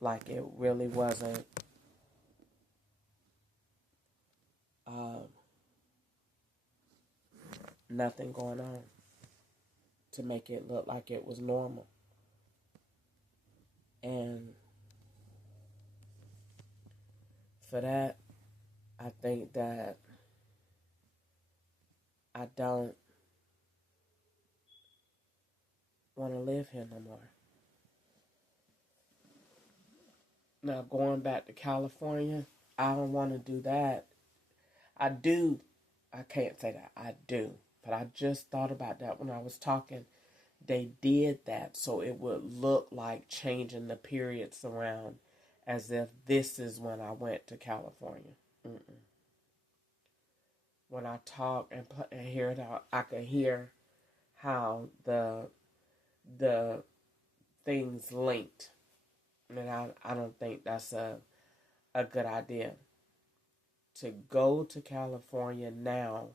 like it really wasn't uh, nothing going on to make it look like it was normal. And for that, I think that I don't want to live here no more. Now, going back to California, I don't want to do that. I do. I can't say that. I do. But I just thought about that when I was talking. They did that so it would look like changing the periods around as if this is when I went to California. Mm-mm. When I talk and hear it out, I can hear how the things linked. And I don't think that's a good idea. To go to California now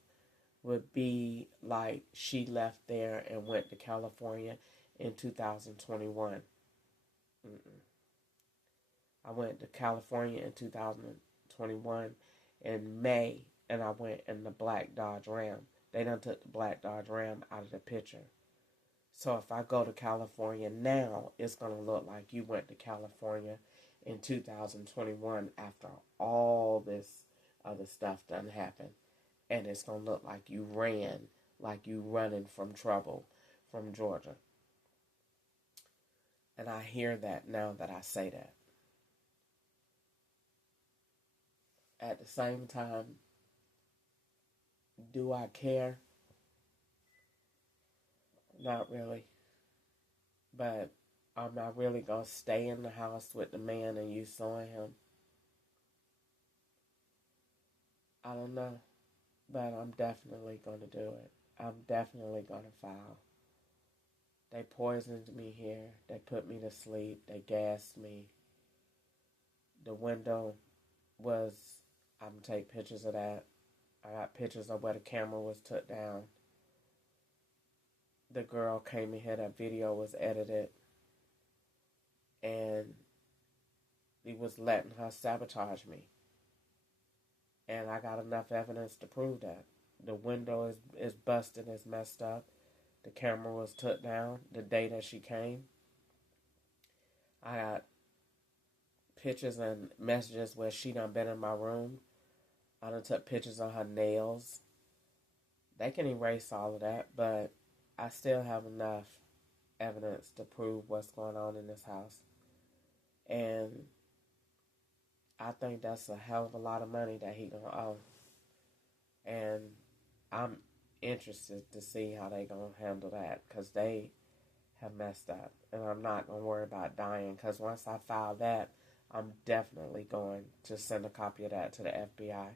would be like she left there and went to California in 2021. Mm-mm. I went to California in 2021 in May, and I went in the black Dodge Ram. They done took the black Dodge Ram out of the picture. So if I go to California now, it's going to look like you went to California in 2021 after all this other stuff done happened. And it's going to look like you ran, like you running from trouble from Georgia. And I hear that now that I say that. At the same time, do I care? Not really. But am I really going to stay in the house with the man and you suing him? I don't know. But I'm definitely going to do it. I'm definitely going to file. They poisoned me here. They put me to sleep. They gassed me. The window was, I'm going to take pictures of that. I got pictures of where the camera was took down. The girl came in here, that video was edited. And he was letting her sabotage me. And I got enough evidence to prove that. The window is busted, is messed up. The camera was took down the day that she came. I got pictures and messages where she done been in my room. I done took pictures of her nails. They can erase all of that, but I still have enough evidence to prove what's going on in this house. And I think that's a hell of a lot of money that he gonna owe. And I'm interested to see how they gonna handle that, because they have messed up. And I'm not gonna worry about dying, because once I file that, I'm definitely going to send a copy of that to the FBI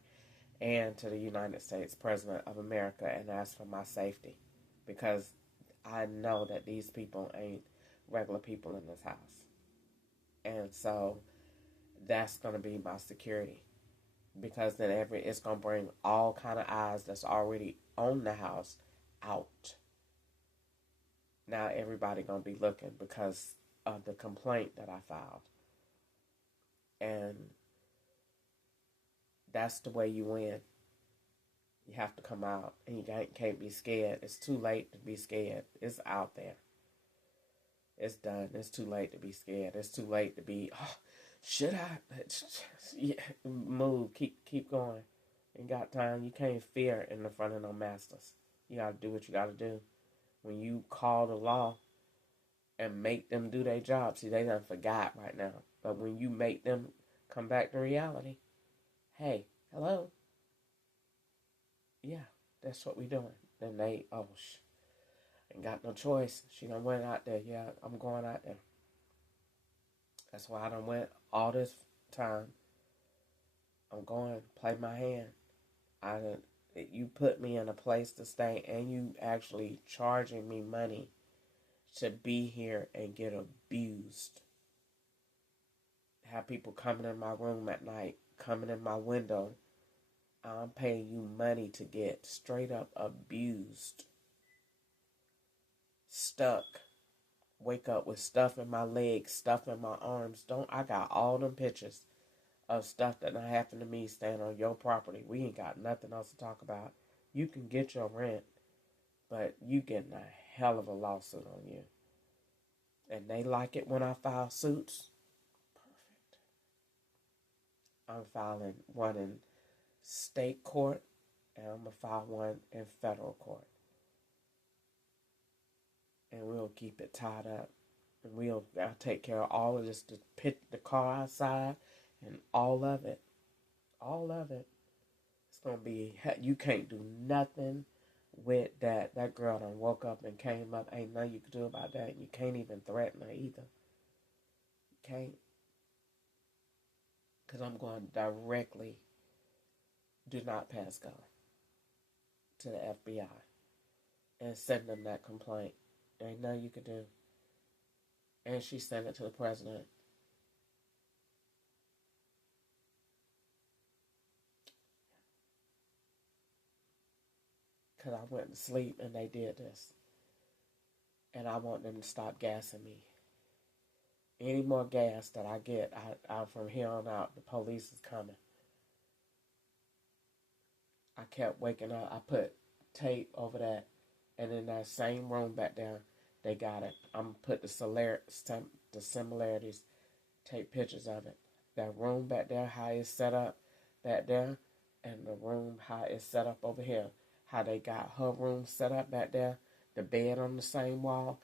and to the United States President of America and ask for my safety, because I know that these people ain't regular people in this house. And so that's going to be my security, because then it's going to bring all kind of eyes that's already on the house out. Now everybody going to be looking because of the complaint that I filed. And that's the way you win. You have to come out, and you can't be scared. It's too late to be scared. It's out there. It's done. It's too late to be scared. It's too late to be, oh, should I? Yeah, move. Keep going. Ain't got time. You can't fear in the front of no masters. You got to do what you got to do. When you call the law and make them do their job, see, they done forgot right now. But when you make them come back to reality, hey, hello, yeah, that's what we doing. Then they, oh, ain't got no choice. She done went out there. Yeah, I'm going out there. That's why I done went all this time. I'm going to play my hand. You put me in a place to stay, and you actually charging me money to be here and get abused. Have people coming in my room at night, coming in my window. I'm paying you money to get straight up abused, stuck, wake up with stuff in my legs, stuff in my arms. Don't I got all them pictures of stuff that done happened to me staying on your property. We ain't got nothing else to talk about. You can get your rent, but you getting a hell of a lawsuit on you. And they like it when I file suits. Perfect. I'm filing one in state court, and I'm going to file one in federal court. And we'll keep it tied up. And I'll take care of all of this, the car outside, and all of it. All of it. It's going to be, you can't do nothing with that. That girl done woke up and came up. Ain't nothing you can do about that. You can't even threaten her either. You can't. Because I'm going directly, do not pass go, to the FBI and send them that complaint. Ain't nothing you can do. And she sent it to the president. Because I went to sleep and they did this. And I want them to stop gassing me. Any more gas that I get, I from here on out, the police is coming. I kept waking up. I put tape over that. And in that same room back there, they got it. I'm put the similarities, take pictures of it. That room back there, how it's set up back there, and the room, how it's set up over here. How they got her room set up back there, the bed on the same wall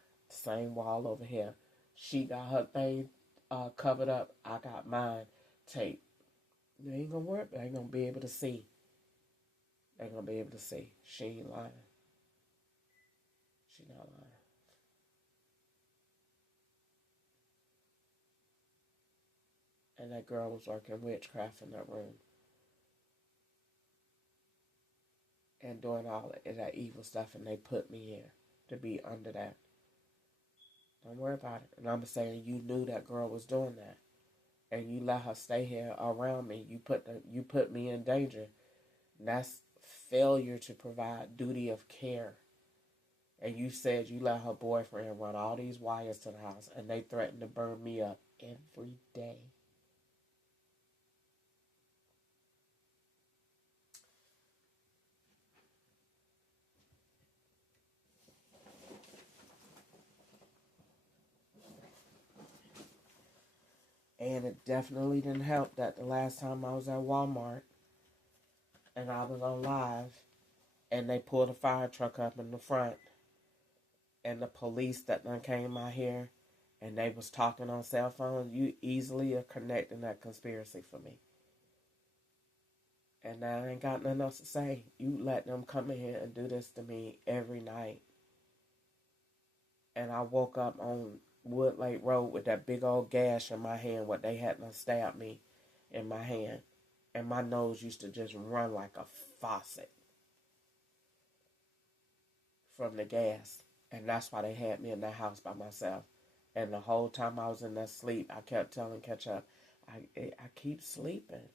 over here. She got her thing covered up. I got mine taped. They ain't gonna work. They ain't gonna be able to see. They ain't gonna be able to see. She ain't lying. She not lying. And that girl was working witchcraft in that room. And doing all of that evil stuff, and they put me here to be under that. Don't worry about it. And I'm saying you knew that girl was doing that, and you let her stay here around me. You put me in danger. And that's failure to provide duty of care. And you said you let her boyfriend run all these wires to the house, and they threatened to burn me up every day. And it definitely didn't help that the last time I was at Walmart and I was on live and they pulled a fire truck up in the front and the police that done came out here and they was talking on cell phones, you easily are connecting that conspiracy for me. And I ain't got nothing else to say. You let them come in here and do this to me every night. And I woke up on Wood Lake Road with that big old gash in my hand where they had to stab me in my hand. And my nose used to just run like a faucet from the gas. And that's why they had me in that house by myself. And the whole time I was in that sleep, I kept telling Catch Up, I keep sleeping.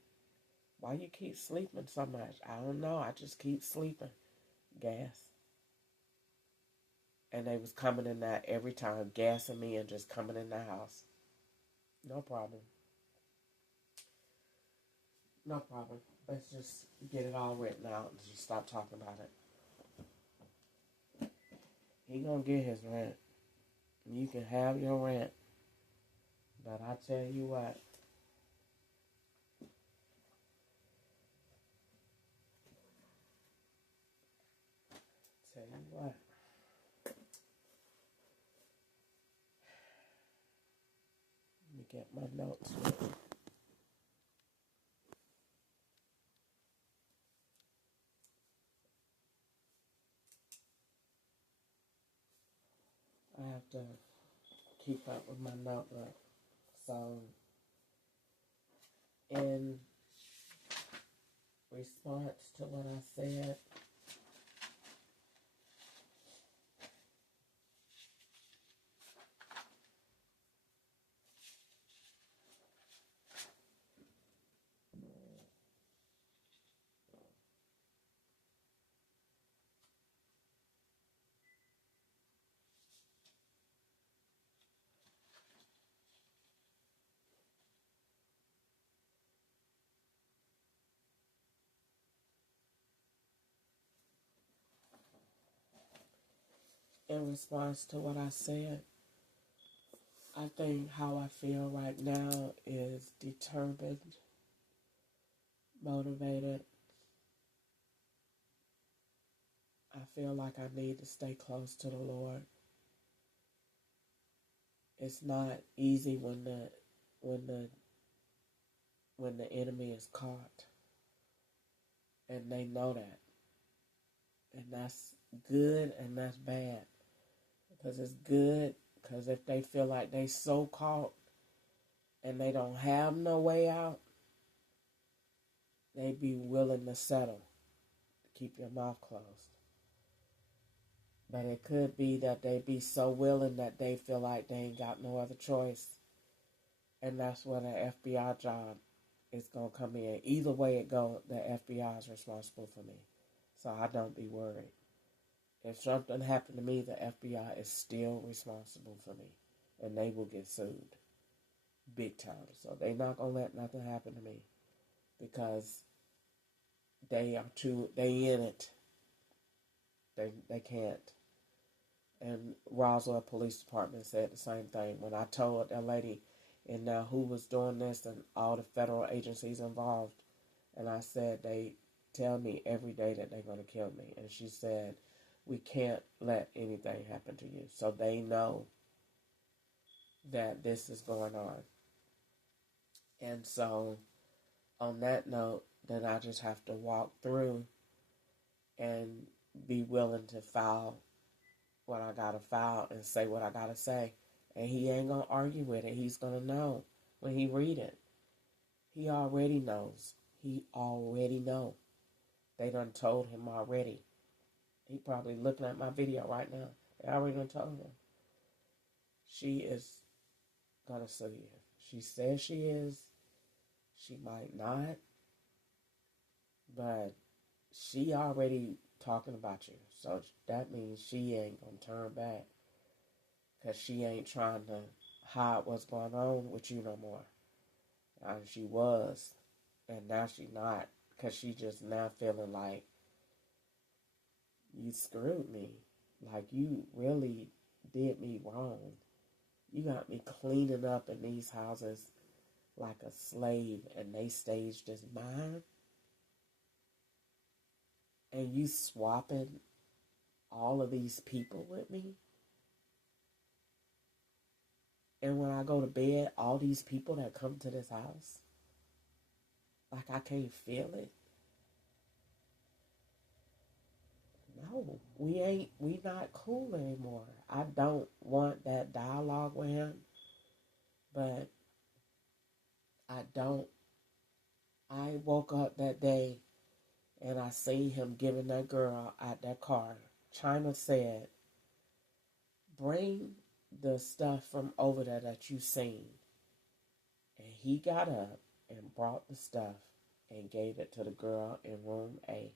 Why you keep sleeping so much? I don't know. I just keep sleeping. Gas. And they was coming in that every time, gassing me and just coming in the house. No problem. No problem. Let's just get it all written out and just stop talking about it. He gonna get his rent. You can have your rent. But I tell you what. Tell you what. Let me get my notes written. I have to keep up with my notebook. So, in response to what I said, in response to what I said, I think how I feel right now is determined, motivated. I feel like I need to stay close to the Lord. It's not easy when the when the enemy is caught, and they know that, and that's good and that's bad, because it's good because if they feel like they so caught and they don't have no way out, they be willing to settle to keep your mouth closed. But it could be that they be so willing that they feel like they ain't got no other choice, and that's where the FBI job is gonna come in. Either way it go, the FBI is responsible for me, so I don't be worried. If something happened to me, the FBI is still responsible for me, and they will get sued big time. So they not gonna let nothing happen to me because they in it. They can't. And Roswell Police Department said the same thing. When I told that lady and now who was doing this and all the federal agencies involved, and I said they tell me every day that they're going to kill me. And she said, we can't let anything happen to you. So they know that this is going on. And so on that note, then I just have to walk through and be willing to file what I got to file and say what I got to say. And he ain't going to argue with it. He's going to know when he read it. He already knows. He already know. They done told him already. He probably looking at my video right now. They already done told him. She is going to sue you. She says she is. She might not. But she already talking about you. So that means she ain't going to turn back. Because she ain't trying to hide what's going on with you no more. And she was. And now she not. Because she just now feeling like you screwed me. Like you really did me wrong. You got me cleaning up in these houses like a slave and they staged as mine. And you swapping all of these people with me. And when I go to bed, all these people that come to this house, like I can't feel it. No, we not cool anymore. I don't want that dialogue with him, but I woke up that day and I seen him giving that girl out that car. China said, bring the stuff from over there that you seen. And he got up and brought the stuff and gave it to the girl in room A.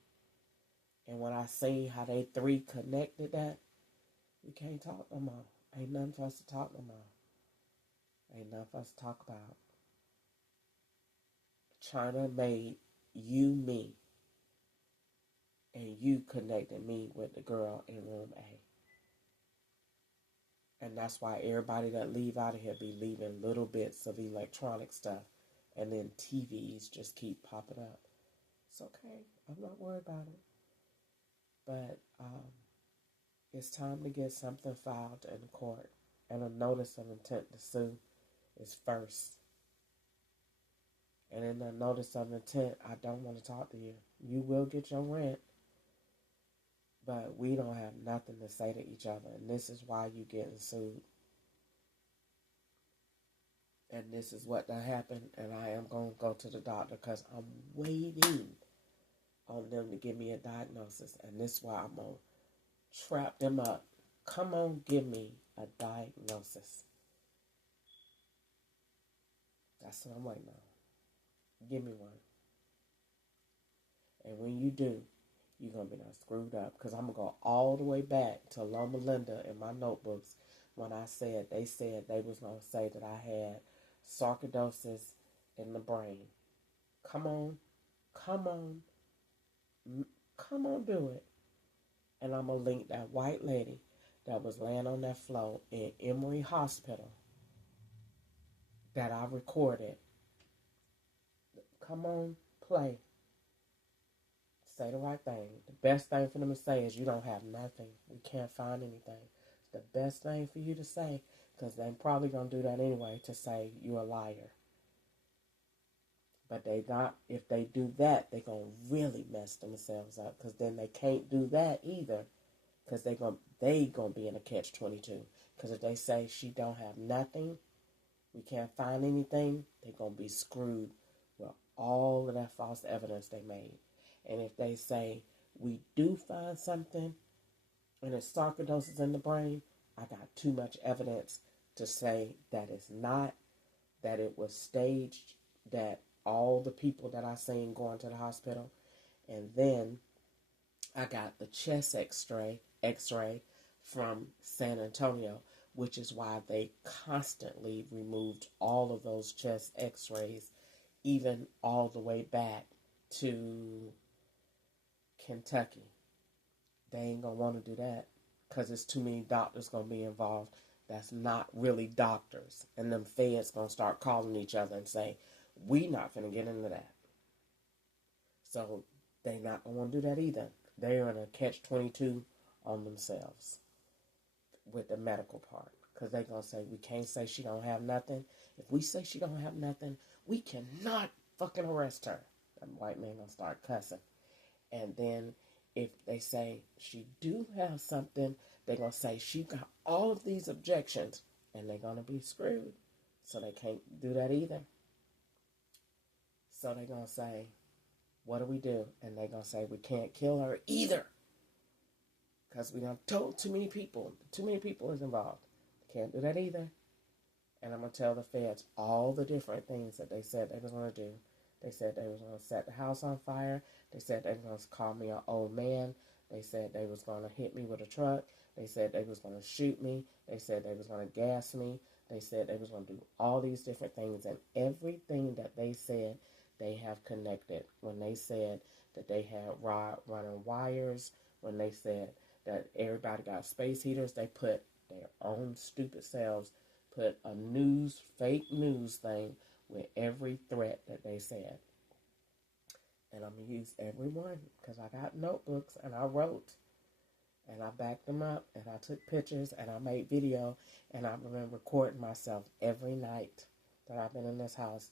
And when I seen how they three connected that, we can't talk no more. Ain't nothing for us to talk no more. Ain't nothing for us to talk about. China made you me. And you connected me with the girl in room A. And that's why everybody that leave out of here be leaving little bits of electronic stuff. And then TVs just keep popping up. It's okay. I'm not worried about it. But it's time to get something filed in court. And a notice of intent to sue is first. And in the notice of intent, I don't want to talk to you. You will get your rent. But we don't have nothing to say to each other. And this is why you getting sued. And this is what that happened. And I am going to go to the doctor because I'm waiting on them to give me a diagnosis. And this is why I'm going to trap them up. Come on, give me a diagnosis. That's what I'm waiting on. Give me one. And when you do, you're going to be done screwed up. Because I'm going to go all the way back to Loma Linda in my notebooks when they said they was going to say that I had sarcoidosis in the brain. Come on, do it. And I'm going to link that white lady that was laying on that floor in Emory Hospital that I recorded. Come on, play. Say the right thing. The best thing for them to say is you don't have nothing. We can't find anything. It's the best thing for you to say, because they're probably going to do that anyway, to say you're a liar. But they not. If they do that, they're going to really mess themselves up, because then they can't do that either, because they gonna be in a catch-22. Because if they say she don't have nothing, we can't find anything, they're going to be screwed with all of that false evidence they made. And if they say we do find something and it's sarcoidosis in the brain, I got too much evidence to say that it's not, that it was staged, that all the people that I seen going to the hospital. And then I got the chest x-ray from San Antonio, which is why they constantly removed all of those chest x-rays, even all the way back to Kentucky. They ain't going to want to do that because there's too many doctors going to be involved that's not really doctors. And them feds going to start calling each other and say, we not going to get into that. So they not going to want to do that either. They're in a catch-22 on themselves with the medical part. Because they're going to say, we can't say she don't have nothing. If we say she don't have nothing, we cannot fucking arrest her. That white man going to start cussing. And then if they say she do have something, they're going to say she got all of these objections, and they're going to be screwed. So they can't do that either. So they're going to say, what do we do? And they're going to say, we can't kill her either. Because we done told too many people is involved. Can't do that either. And I'm going to tell the feds all the different things that they said they was going to do. They said they was going to set the house on fire. They said they was going to call me an old man. They said they was going to hit me with a truck. They said they was going to shoot me. They said they was going to gas me. They said they was going to do all these different things. And everything that they said, they have connected. When they said that they had running wires, when they said that everybody got space heaters, they put their own stupid selves, put a fake news thing with every threat that they said. And I'm going to use every one because I got notebooks and I wrote and I backed them up and I took pictures and I made video and I've been recording myself every night that I've been in this house,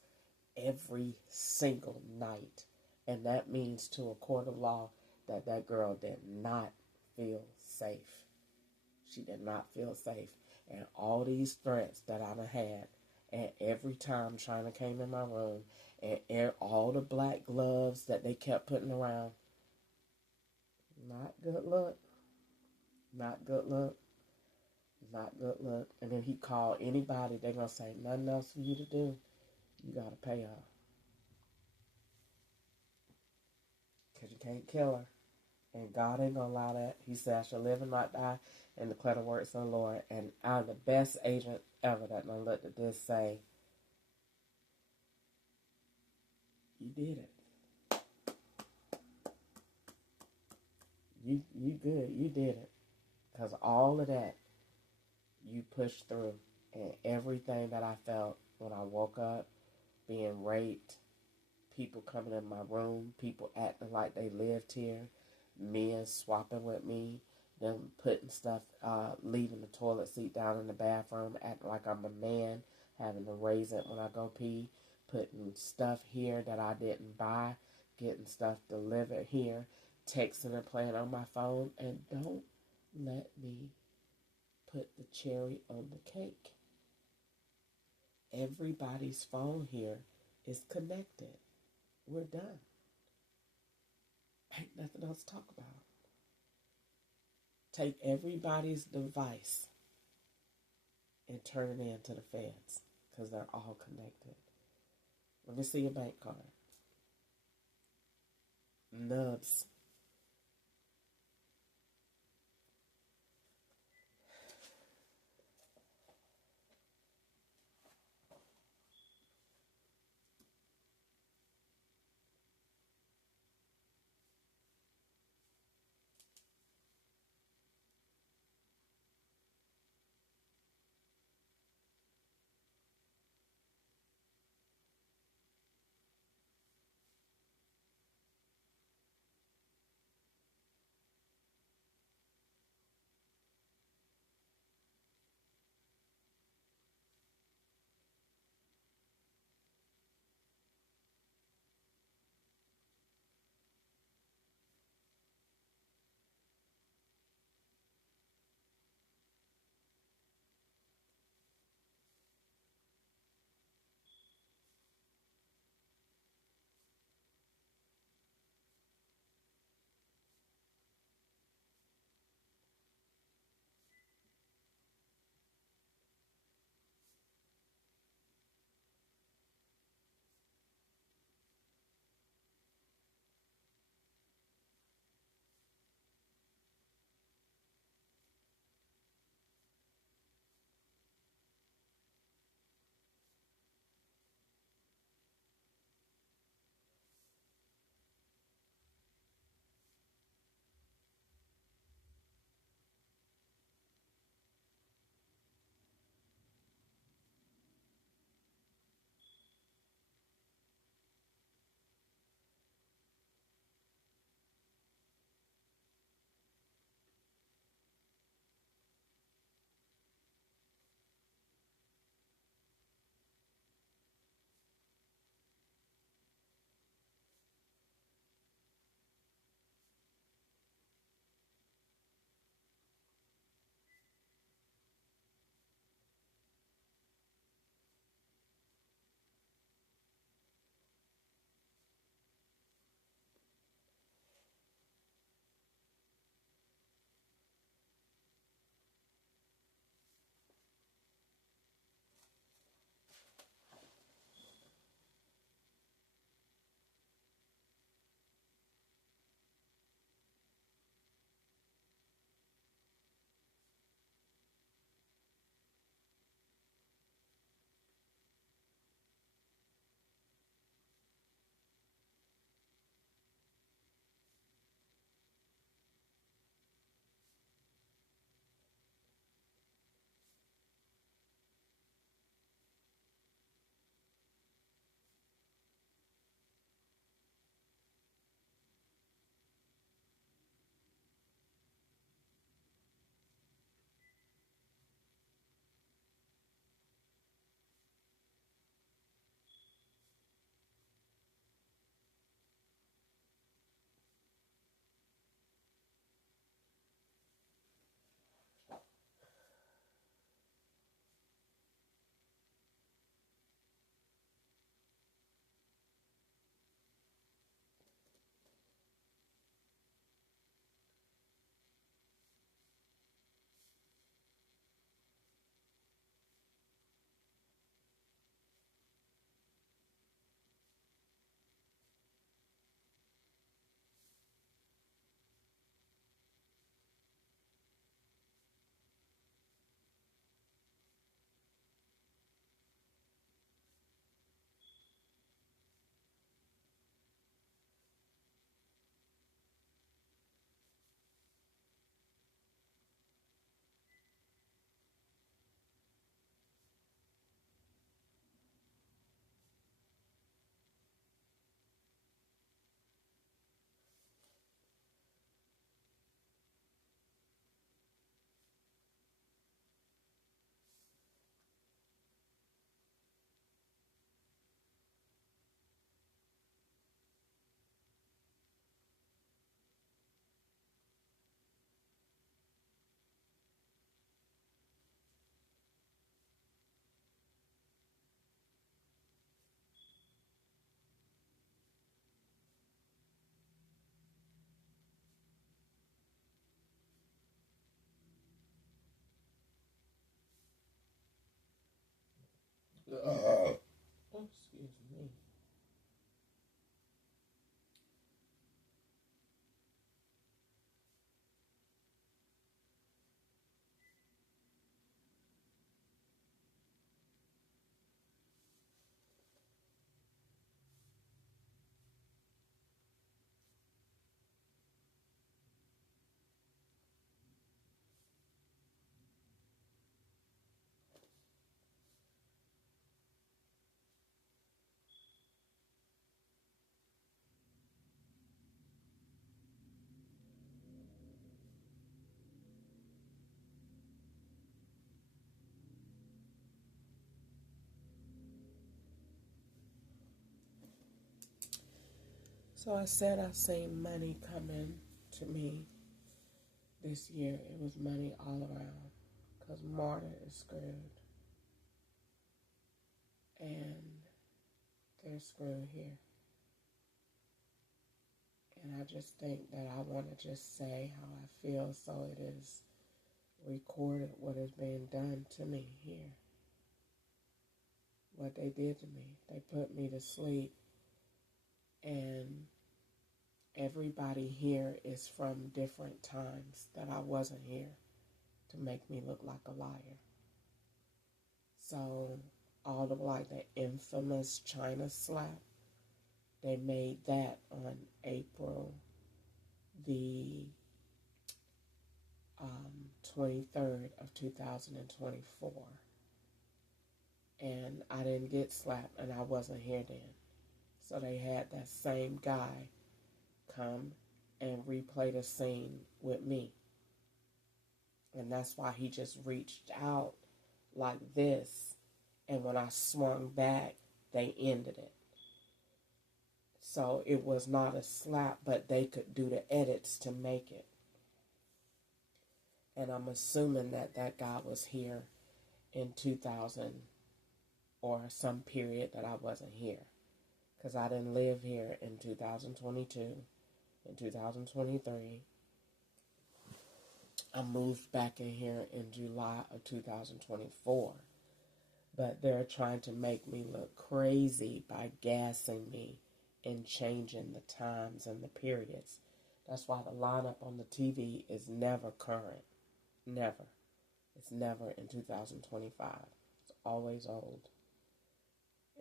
every single night. And that means to a court of law that that girl did not feel safe. She did not feel safe. And all these threats that I done had, and every time China came in my room, and all the black gloves that they kept putting around, not good look. Not good look. Not good look. And then he called anybody, they're going to say, nothing else for you to do. You got to pay her. Because you can't kill her. And God ain't going to allow that. He said, I shall live and not die and declare the works of the Lord. And I'm the best agent ever that done looked at this say, you did it. You good. You did it. Because all of that, you pushed through. And everything that I felt when I woke up, being raped, people coming in my room, people acting like they lived here, men swapping with me, them putting stuff, leaving the toilet seat down in the bathroom, acting like I'm a man, having to raise it when I go pee, putting stuff here that I didn't buy, getting stuff delivered here, texting and playing on my phone, and don't let me put the cherry on the cake. Everybody's phone here is connected. We're done. Ain't nothing else to talk about. Take everybody's device and turn it in to the feds because they're all connected. Let me see your bank card. Nubs. So I said I seen money coming to me this year. It was money all around because Marta is screwed and they're screwed here. And I just think that I want to just say how I feel so it is recorded what is being done to me here. What they did to me. They put me to sleep and everybody here is from different times that I wasn't here to make me look like a liar. So all the the infamous China slap, they made that on April the 23rd of 2024. And I didn't get slapped and I wasn't here then. So they had that same guy come and replay the scene with me. And that's why he just reached out like this. And when I swung back, they ended it. So it was not a slap, but they could do the edits to make it. And I'm assuming that that guy was here in 2000 or some period that I wasn't here. Because I didn't live here in 2022, in 2023. I moved back in here in July of 2024. But they're trying to make me look crazy by gassing me and changing the times and the periods. That's why the lineup on the TV is never current. Never. It's never in 2025. It's always old.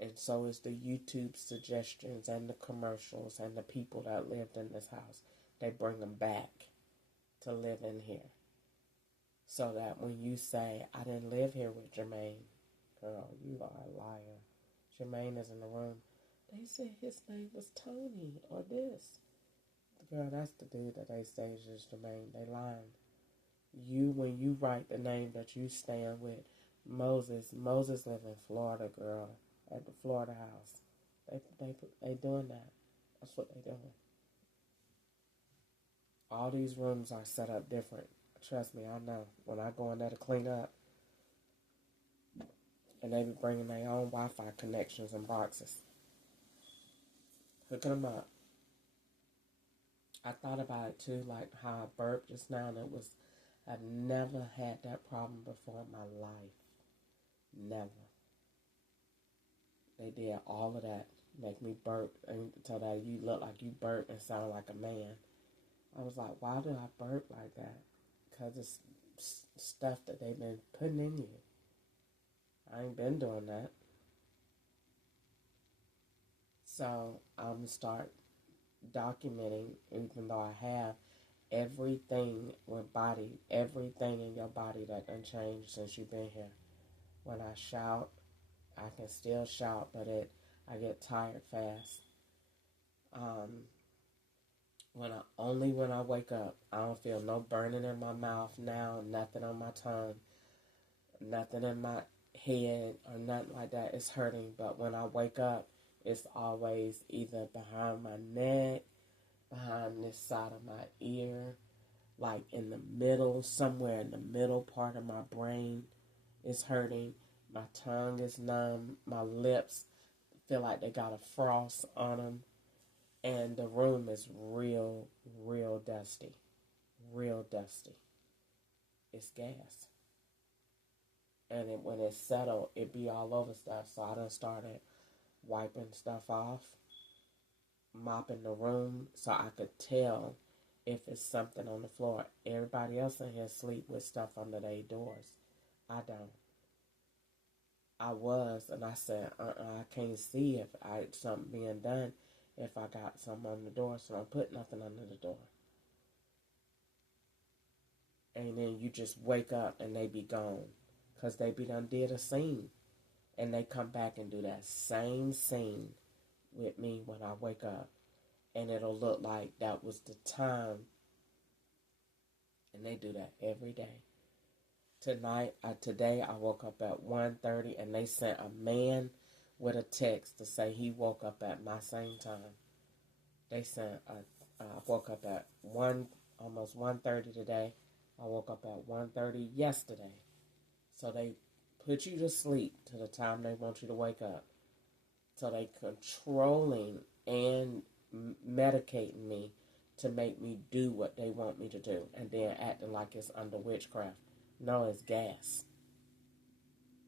And so is the YouTube suggestions and the commercials and the people that lived in this house. They bring them back to live in here. So that when you say, I didn't live here with Jermaine, girl, you are a liar. Jermaine is in the room. They said his name was Tony or this. Girl, that's the dude that they say is Jermaine. They lying. You, when you write the name that you stand with, Moses live in Florida, girl, at the Florida house. They doing that. That's what they doing. All these rooms are set up different. Trust me, I know. When I go in there to clean up, and they be bringing their own Wi-Fi connections and boxes. Hooking them up. I thought about it too, like how I burped just now, and I've never had that problem before in my life. Never. They did all of that, make me burp, and tell that you look like you burp and sound like a man. I was like, why do I burp like that? Because it's stuff that they've been putting in you. I ain't been doing that. So I'm going to start documenting, even though I have, everything with body, everything in your body that done changed since you've been here. When I shout, I can still shout, but I get tired fast. When I wake up, I don't feel no burning in my mouth now, nothing on my tongue, nothing in my head or nothing like that is hurting. But when I wake up, it's always either behind my neck, behind this side of my ear, like in the middle, somewhere in the middle part of my brain is hurting. My tongue is numb. My lips feel like they got a frost on them. And the room is real, real dusty. Real dusty. It's gas. And when it's settled, it be all over stuff. So I done started wiping stuff off, mopping the room so I could tell if it's something on the floor. Everybody else in here sleep with stuff under their doors. I don't. I was, and I said, I can't see if something being done if I got something on the door, so don't put nothing under the door. And then you just wake up and they be gone, because they be done did a scene, and they come back and do that same scene with me when I wake up, and it'll look like that was the time, and they do that every day. Today I woke up at 1:30 and they sent a man with a text to say he woke up at my same time. They sent I woke up at almost 1:30 today. I woke up at 1:30 yesterday. So they put you to sleep to the time they want you to wake up. So they controlling and medicating me to make me do what they want me to do, and then acting like it's under witchcraft. No, it's gas.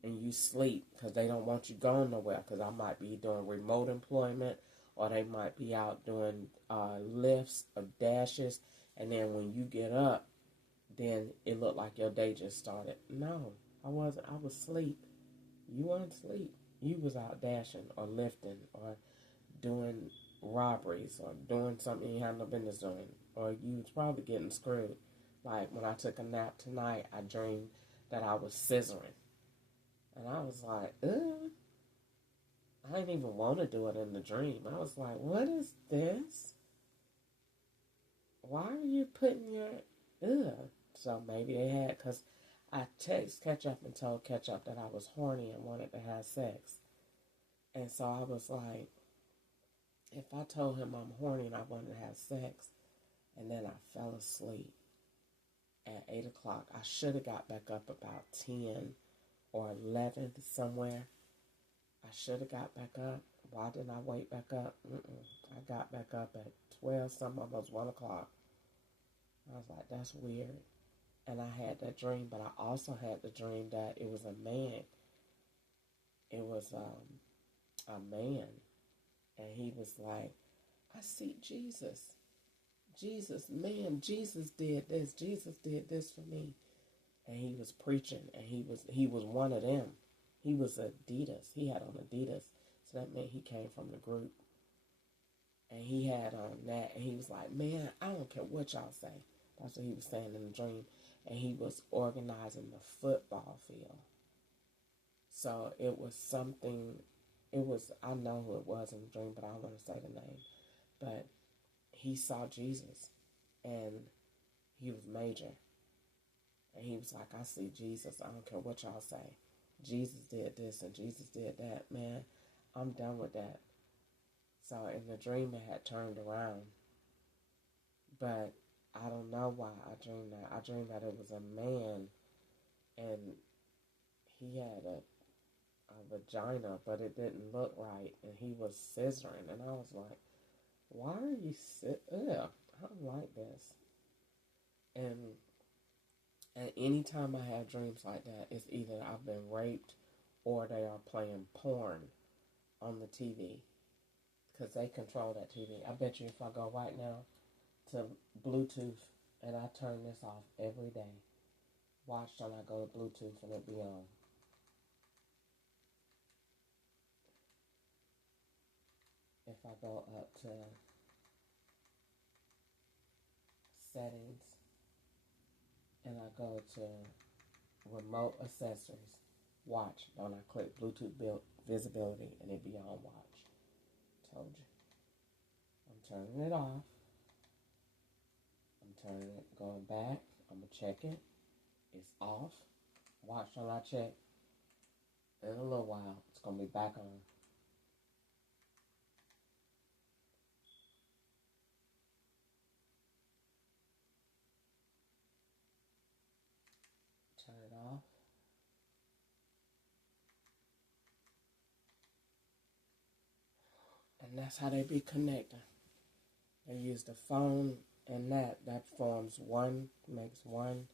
And you sleep because they don't want you going nowhere, because I might be doing remote employment, or they might be out doing lifts or dashes, and then when you get up, then it looked like your day just started. No, I wasn't. I was asleep. You weren't asleep. You was out dashing or lifting or doing robberies or doing something you had no business doing, or you was probably getting screwed. Like when I took a nap tonight, I dreamed that I was scissoring. And I was like, ugh. I didn't even want to do it in the dream. I was like, what is this? Why are you putting your, ugh? So maybe they had, because I text Ketchup and told Ketchup that I was horny and wanted to have sex. And so I was like, if I told him I'm horny and I wanted to have sex, and then I fell asleep at 8 o'clock, I should have got back up about 10 or 11 somewhere. I should have got back up. Why didn't I wake back up? I got back up at 12, something, almost 1 o'clock. I was like, that's weird. And I had that dream, but I also had the dream that it was a man. It was a man. And he was like, I see Jesus. Jesus, man, Jesus did this. Jesus did this for me. And he was preaching, and he was one of them. He was Adidas. He had on Adidas. So that meant he came from the group. And he had on that, and he was like, man, I don't care what y'all say. That's what he was saying in the dream. And he was organizing the football field. So it was something, I know who it was in the dream, but I don't want to say the name. But he saw Jesus, and he was major. And he was like, I see Jesus. I don't care what y'all say. Jesus did this and Jesus did that. Man, I'm done with that. So in the dream, it had turned around. But I don't know why I dreamed that. I dreamed that it was a man, and he had a vagina, but it didn't look right. And he was scissoring. And I was like, why are you ugh, I don't like this. And anytime I have dreams like that, it's either I've been raped or they are playing porn on the TV, because they control that TV. I bet you if I go right now to Bluetooth and I turn this off every day, watch till I go to Bluetooth and it be on. If I go up to settings and I go to remote accessories, watch, don't I click Bluetooth visibility and it be on watch. Told you. I'm turning it off. I'm turning it, going back. I'm going to check it. It's off. Watch till I check. In a little while, it's going to be back on. Turn it off. And that's how they be connecting. They use the phone, and that forms makes one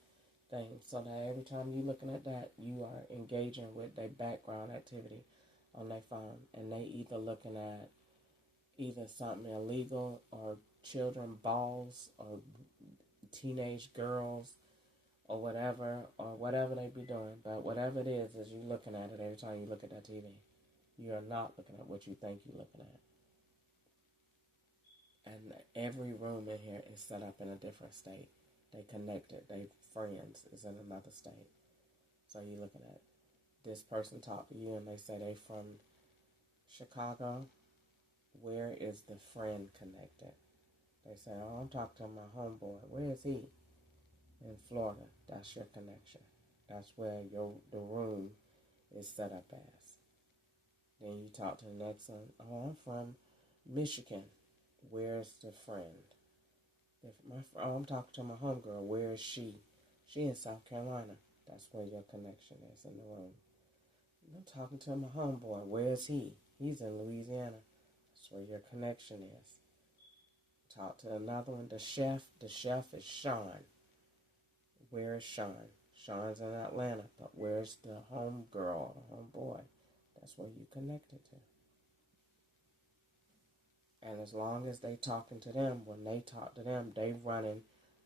thing. So that every time you're looking at that, you are engaging with their background activity on their phone. And they either looking at either something illegal or children balls or teenage girls or whatever they be doing. But whatever it is you looking at it every time you look at that TV. You are not looking at what you think you're looking at. And every room in here is set up in a different state. They connected. They friends is in another state. So you're looking at this person talk to you and they say they from Chicago. Where is the friend connected? They say, oh, I'm talking to my homeboy. Where is he? In Florida. That's your connection. That's where the room is set up as. Then you talk to the next one. Oh, I'm from Michigan. Where's the friend? I'm talking to my homegirl. Where is she? She in South Carolina. That's where your connection is in the room. I'm talking to my homeboy. Where is he? He's in Louisiana. That's where your connection is. Talk to another one. The chef. The chef is Sean. Where is Sean? Sean's in Atlanta. But where's the homegirl, the homeboy? That's where you connected to. And as long as they talking to them, when they talk to them, they running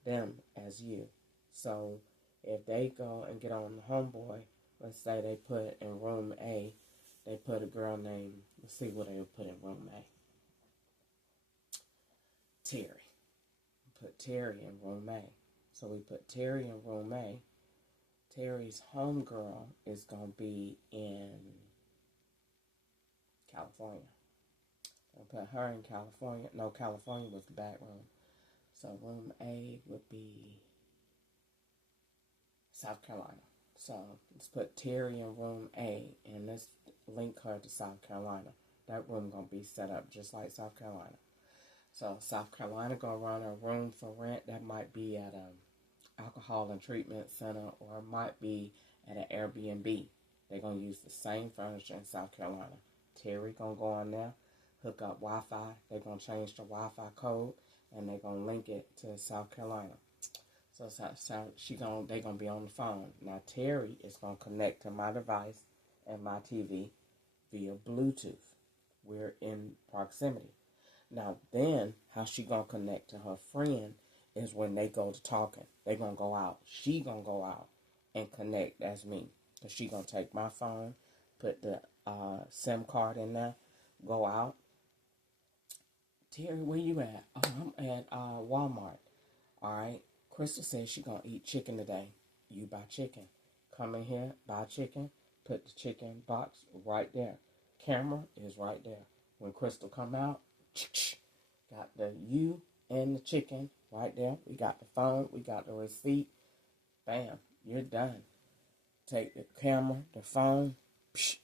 them as you. So if they go and get on the homeboy, let's say they put in room A, they put a girl named, let's see what they would put in room A. Terry. Put Terry in room A. So we put Terry in room A. Terry's homegirl is going to be in California. I'll put her in California. No, California was the back room. So room A would be South Carolina. So let's put Terry in room A and let's link her to South Carolina. That room going to be set up just like South Carolina. So South Carolina going to run a room for rent. That might be at a alcohol and treatment center, or it might be at an Airbnb. They're going to use the same furniture in South Carolina. Terry going to go on there, hook up Wi-Fi. They're going to change the Wi-Fi code, and they're going to link it to South Carolina. So they're going to be on the phone. Now, Terry is going to connect to my device and my TV via Bluetooth. We're in proximity. Now, then, how she going to connect to her friend is when they go to talking. They going to go out. She going to go out and connect as me. Because she going to take my phone, put the SIM card in there, go out. Terry, where you at? Oh, I'm at Walmart. All right. Crystal says she going to eat chicken today. You buy chicken. Come in here, buy chicken, put the chicken box right there. Camera is right there. When Crystal come out, got the you and the chicken right there. We got the phone. We got the receipt. Bam. You're done. Take the camera, the phone.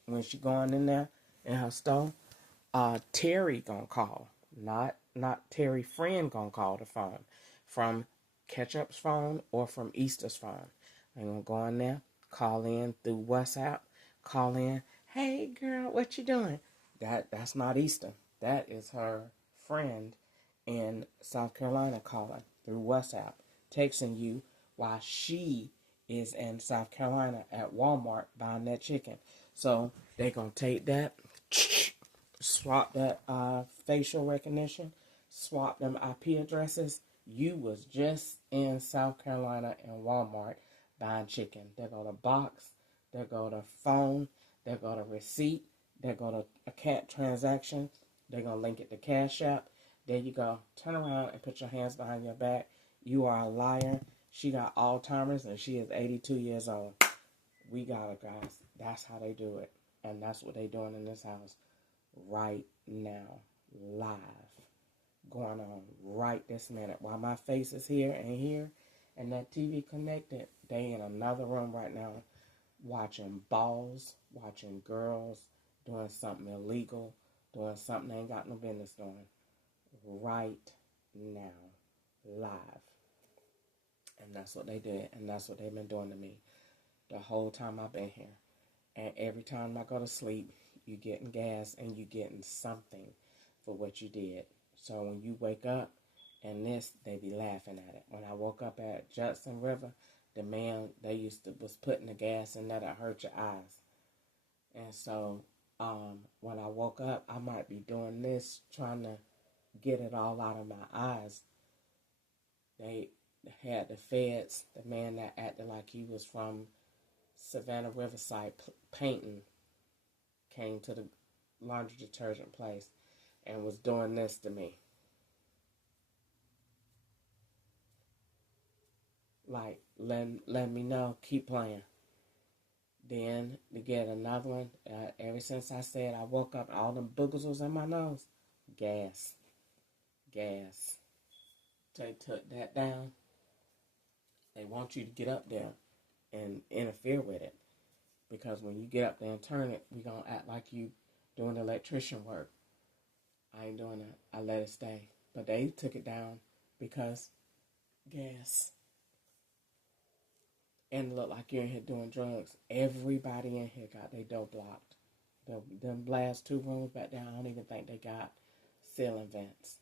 When she going in there in her store, Terry gonna call. Not Terry friend gonna call the phone. From Ketchup's phone or from Easter's phone. I'm gonna go in there, call in through WhatsApp, call in, hey girl, what you doing? That's not Easter. That is her friend in South Carolina calling through WhatsApp, texting you while she is in South Carolina at Walmart buying that chicken. So they're going to take that, swap that facial recognition, swap them IP addresses. You was just in South Carolina and Walmart buying chicken. They go to box, they go to phone, they go to receipt, they go to account transaction. They're going to link it to Cash App. There you go. Turn around and put your hands behind your back. You are a liar. She got Alzheimer's and she is 82 years old. We got it, guys. That's how they do it. And that's what they're doing in this house right now. Live. Going on right this minute. While my face is here and that TV connected, they in another room right now watching balls, watching girls, doing something illegal, doing something they ain't got no business doing. Right now. Live. And that's what they did. And that's what they've been doing to me the whole time I've been here. And every time I go to sleep, you getting gas and you getting something for what you did. So when you wake up and they be laughing at it. When I woke up at Judson River, the man was putting the gas in there that hurt your eyes. And so when I woke up, I might be doing this, trying to get it all out of my eyes. They had the feds, the man that acted like he was from Savannah Riverside painting, came to the laundry detergent place and was doing this to me. Like, let me know, keep playing. Then to get another one, ever since I said I woke up, all them boogers was in my nose. Gas. They took that down. They want you to get up there and interfere with it. Because when you get up there and turn it, we going to act like you doing electrician work. I ain't doing that. I let it stay. But they took it down because gas. And look like you're in here doing drugs. Everybody in here got their door blocked. Them last two rooms back down, I don't even think they got ceiling vents.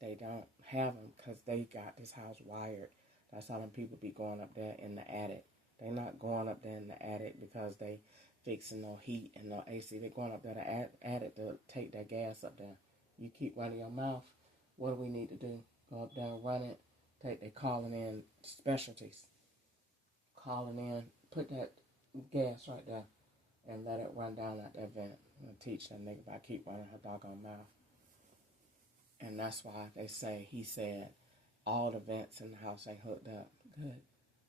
They don't have them because they got this house wired. That's how them people be going up there in the attic. They not going up there in the attic because they fixing no heat and no AC. They going up there to attic to take that gas up there. You keep running your mouth. What do we need to do? Go up there, run it. They calling in specialties. Calling in, put that gas right there and let it run down at that vent. And teach that nigga about keep running her doggone mouth. And that's why they say, he said, all the vents in the house ain't hooked up. Good.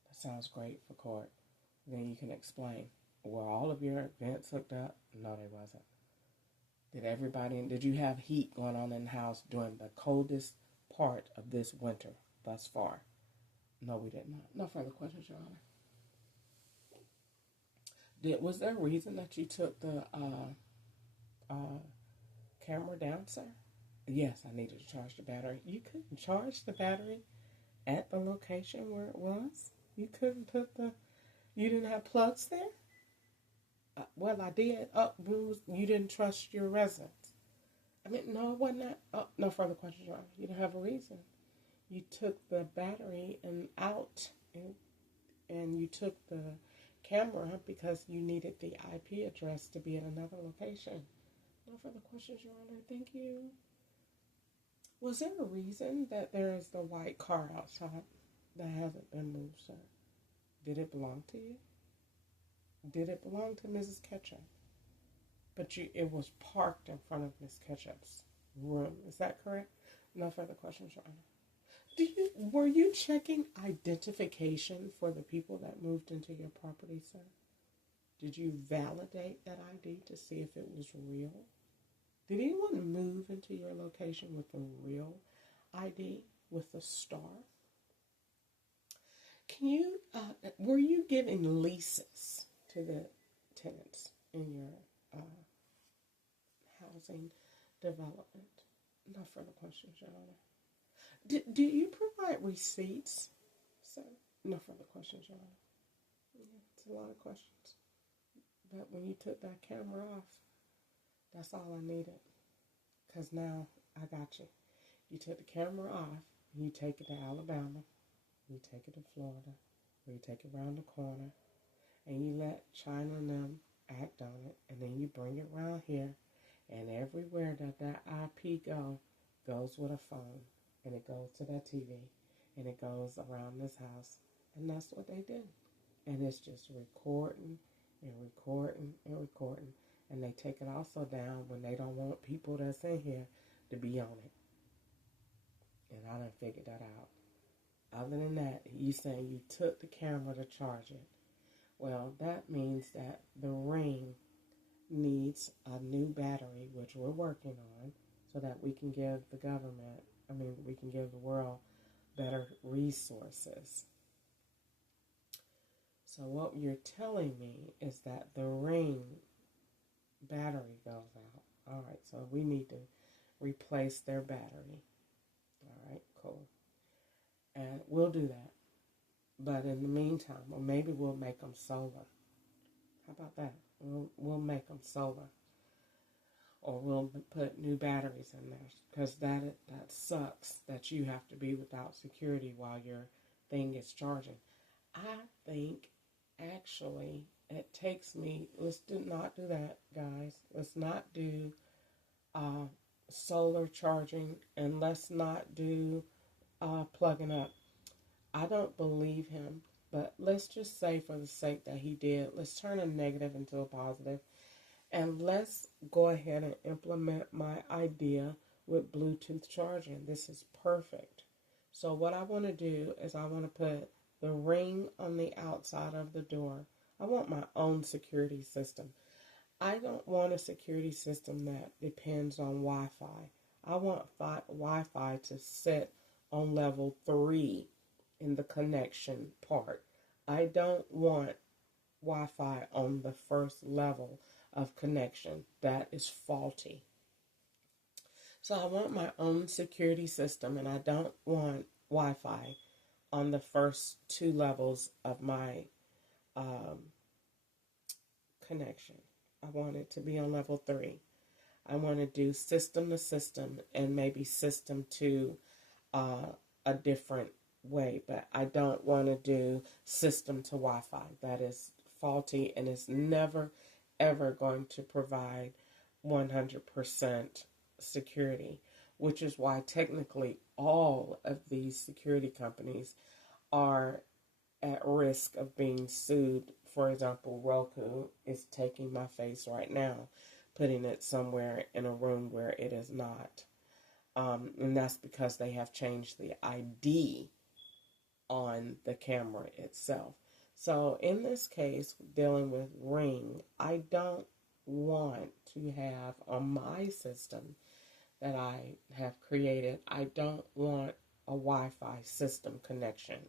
That sounds great for court. Then you can explain, were all of your vents hooked up? No, they wasn't. Did you have heat going on in the house during the coldest part of this winter thus far? No, we did not. No further questions, Your Honor. Was there a reason that you took the camera down, sir? Yes, I needed to charge the battery. You couldn't charge the battery at the location where it was? You couldn't you didn't have plugs there? Well, I did. You didn't trust your residents. I mean, no, it wasn't that. No further questions, Your Honor. You don't have a reason. You took the battery out and you took the camera because you needed the IP address to be at another location. No further questions, Your Honor. Thank you. Was there a reason that there is the white car outside that hasn't been moved, sir? Did it belong to you? Did it belong to Mrs. Ketchup? But it was parked in front of Miss Ketchup's room. Is that correct? No further questions, Your Honor. Were you checking identification for the people that moved into your property, sir? Did you validate that ID to see if it was real? Did anyone move into your location with a real ID with a star? Were you giving leases to the tenants in your housing development? No further questions, Your Honor. Do you provide receipts, sir? No further questions, Your Honor. Yeah, it's a lot of questions. But when you took that camera off, that's all I needed. Because now I got you. You took the camera off, and you take it to Alabama, you take it to Florida, or you take it around the corner, and you let China and them act on it, and then you bring it around here, and everywhere that IP goes with a phone, and it goes to that TV, and it goes around this house, and that's what they did. And it's just recording and recording and recording, and they take it also down when they don't want people that's in here to be on it. And I done figured that out. Other than that, you saying you took the camera to charge it. Well, that means that the Ring needs a new battery, which we're working on, so that we can give we can give the world better resources. So what you're telling me is that the Ring battery goes out. All right, so we need to replace their battery. All right, cool. And we'll do that. But in the meantime, or maybe we'll make them solar. How about that? We'll make them solar. Or we'll put new batteries in there. Because that sucks that you have to be without security while your thing is charging. I think, actually, it takes me, let's not do that, guys. Let's not do solar charging, and let's not do plugging up. I don't believe him, but let's just say for the sake that he did, let's turn a negative into a positive, and let's go ahead and implement my idea with Bluetooth charging. This is perfect. So what I want to do is I want to put the Ring on the outside of the door. I want my own security system. I don't want a security system that depends on Wi-Fi. I want Wi-Fi to sit on level 3 in the connection part. I don't want Wi-Fi on the first level of connection. That is faulty. So I want my own security system, and I don't want Wi-Fi on the first two levels of my um, connection. I want it to be on level 3. I want to do system to system and maybe system to uh, a different way, but I don't want to do system to Wi-Fi. That is faulty and it's never ever going to provide 100% security, which is why technically all of these security companies are at risk of being sued. For example, Roku is taking my face right now, putting it somewhere in a room where it is not. And that's because they have changed the ID on the camera itself. So in this case, dealing with Ring, I don't want to have on my system that I have created, I don't want a Wi-Fi system connection.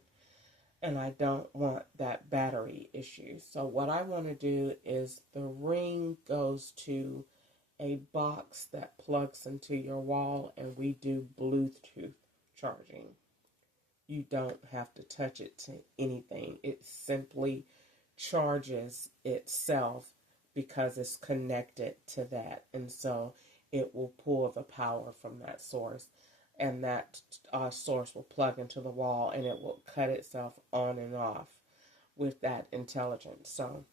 And I don't want that battery issue. So what I want to do is the Ring goes to a box that plugs into your wall, and we do Bluetooth charging. You don't have to touch it to anything. It simply charges itself because it's connected to that. And so it will pull the power from that source. And that source will plug into the wall and it will cut itself on and off with that intelligence. So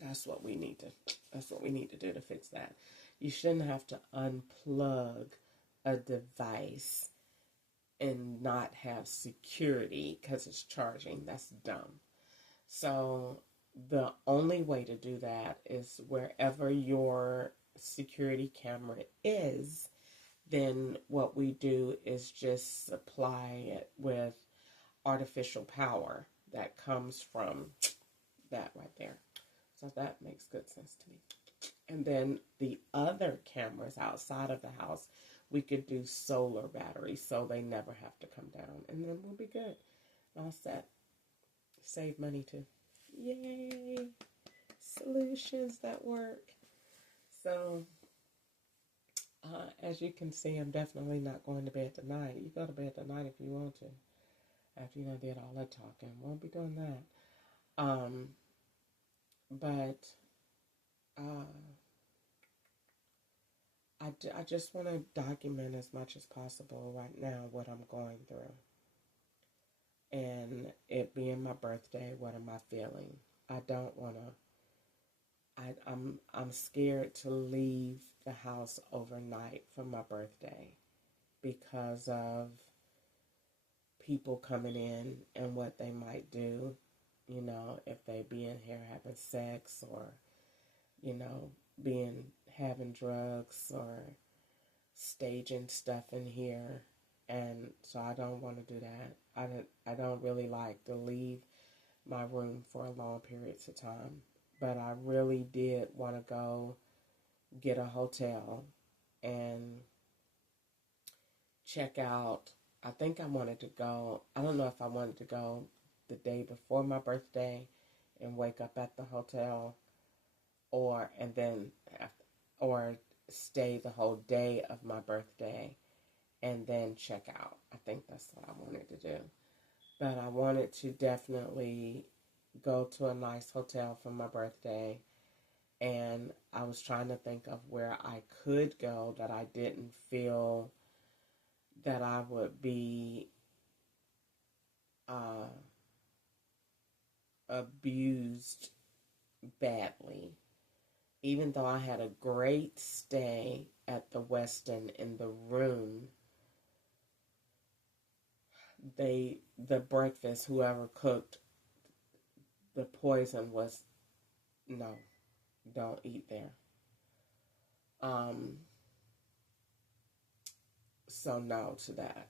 that's what we need to do to fix that. You shouldn't have to unplug a device and not have security because it's charging. That's dumb. So the only way to do that is wherever your security camera is, then what we do is just supply it with artificial power that comes from that right there. So that makes good sense to me. And then the other cameras outside of the house, we could do solar batteries so they never have to come down. And then we'll be good. All set. Save money too. Yay! Solutions that work. So, as you can see, I'm definitely not going to bed tonight. You go to bed tonight if you want to. After you did all that talking. Won't be doing that. But I just want to document as much as possible right now what I'm going through. And it being my birthday, what am I feeling? I don't want to, I'm scared to leave the house overnight for my birthday because of people coming in and what they might do, you know, if they be in here having sex or, you know, having drugs or staging stuff in here. And so I don't want to do that. I don't really like to leave my room for long periods of time. But I really did want to go get a hotel and check out. I think I wanted to go, I don't know if I wanted to go the day before my birthday and wake up at the hotel or stay the whole day of my birthday and then check out. I think that's what I wanted to do. But I wanted to definitely go to a nice hotel for my birthday. And I was trying to think of where I could go that I didn't feel that I would be abused badly. Even though I had a great stay at the Westin in the room, the breakfast, whoever cooked the poison was, no, don't eat there. So no to that.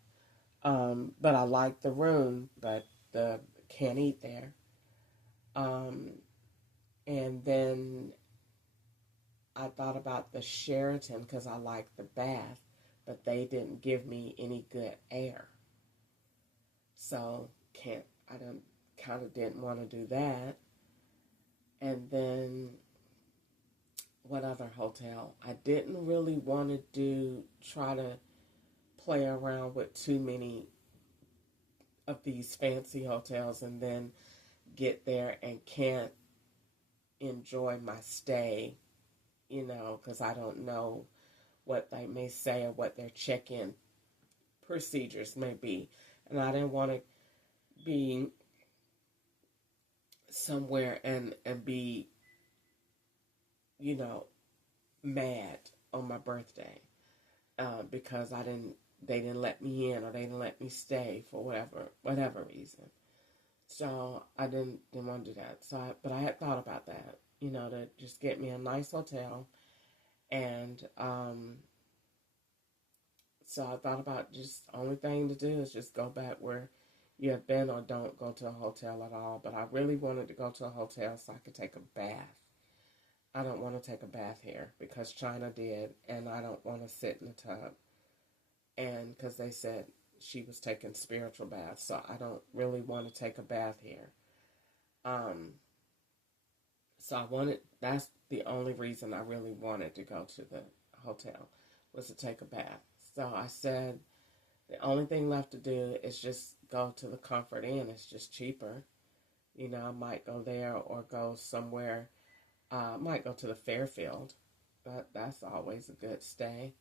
But I like the room, but can't eat there. And then I thought about the Sheraton because I like the bath, but they didn't give me any good air. So I kind of didn't want to do that. And then what other hotel? I didn't really want to try to play around with too many of these fancy hotels and then get there and can't enjoy my stay, because I don't know what they may say or what their check-in procedures may be. And I didn't want to be somewhere and be, you know, mad on my birthday because they didn't let me in or they didn't let me stay for whatever reason. So I didn't want to do that. But I had thought about that, to just get me a nice hotel. And so I thought about just the only thing to do is just go back where you have been or don't go to a hotel at all. But I really wanted to go to a hotel so I could take a bath. I don't want to take a bath here because China did, and I don't want to sit in the tub. And because they said she was taking spiritual baths, so I don't really want to take a bath here. So that's the only reason I really wanted to go to the hotel was to take a bath. So I said, the only thing left to do is just go to the Comfort Inn. It's just cheaper. I might go there or go somewhere. I might go to the Fairfield. That's always a good stay.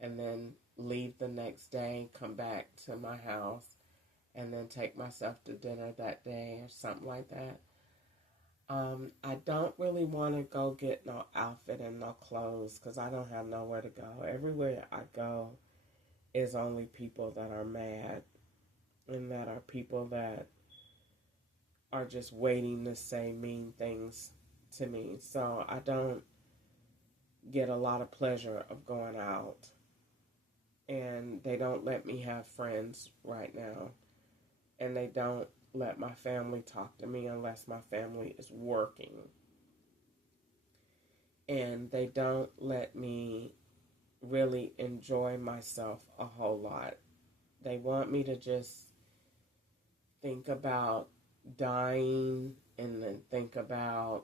And then leave the next day, come back to my house, and then take myself to dinner that day or something like that. I don't really want to go get no outfit and no clothes because I don't have nowhere to go. Everywhere I go is only people that are mad and that are people that are just waiting to say mean things to me. So I don't get a lot of pleasure of going out. And they don't let me have friends right now. And they don't let my family talk to me unless my family is working. And they don't let me really enjoy myself a whole lot. They want me to just think about dying and then think about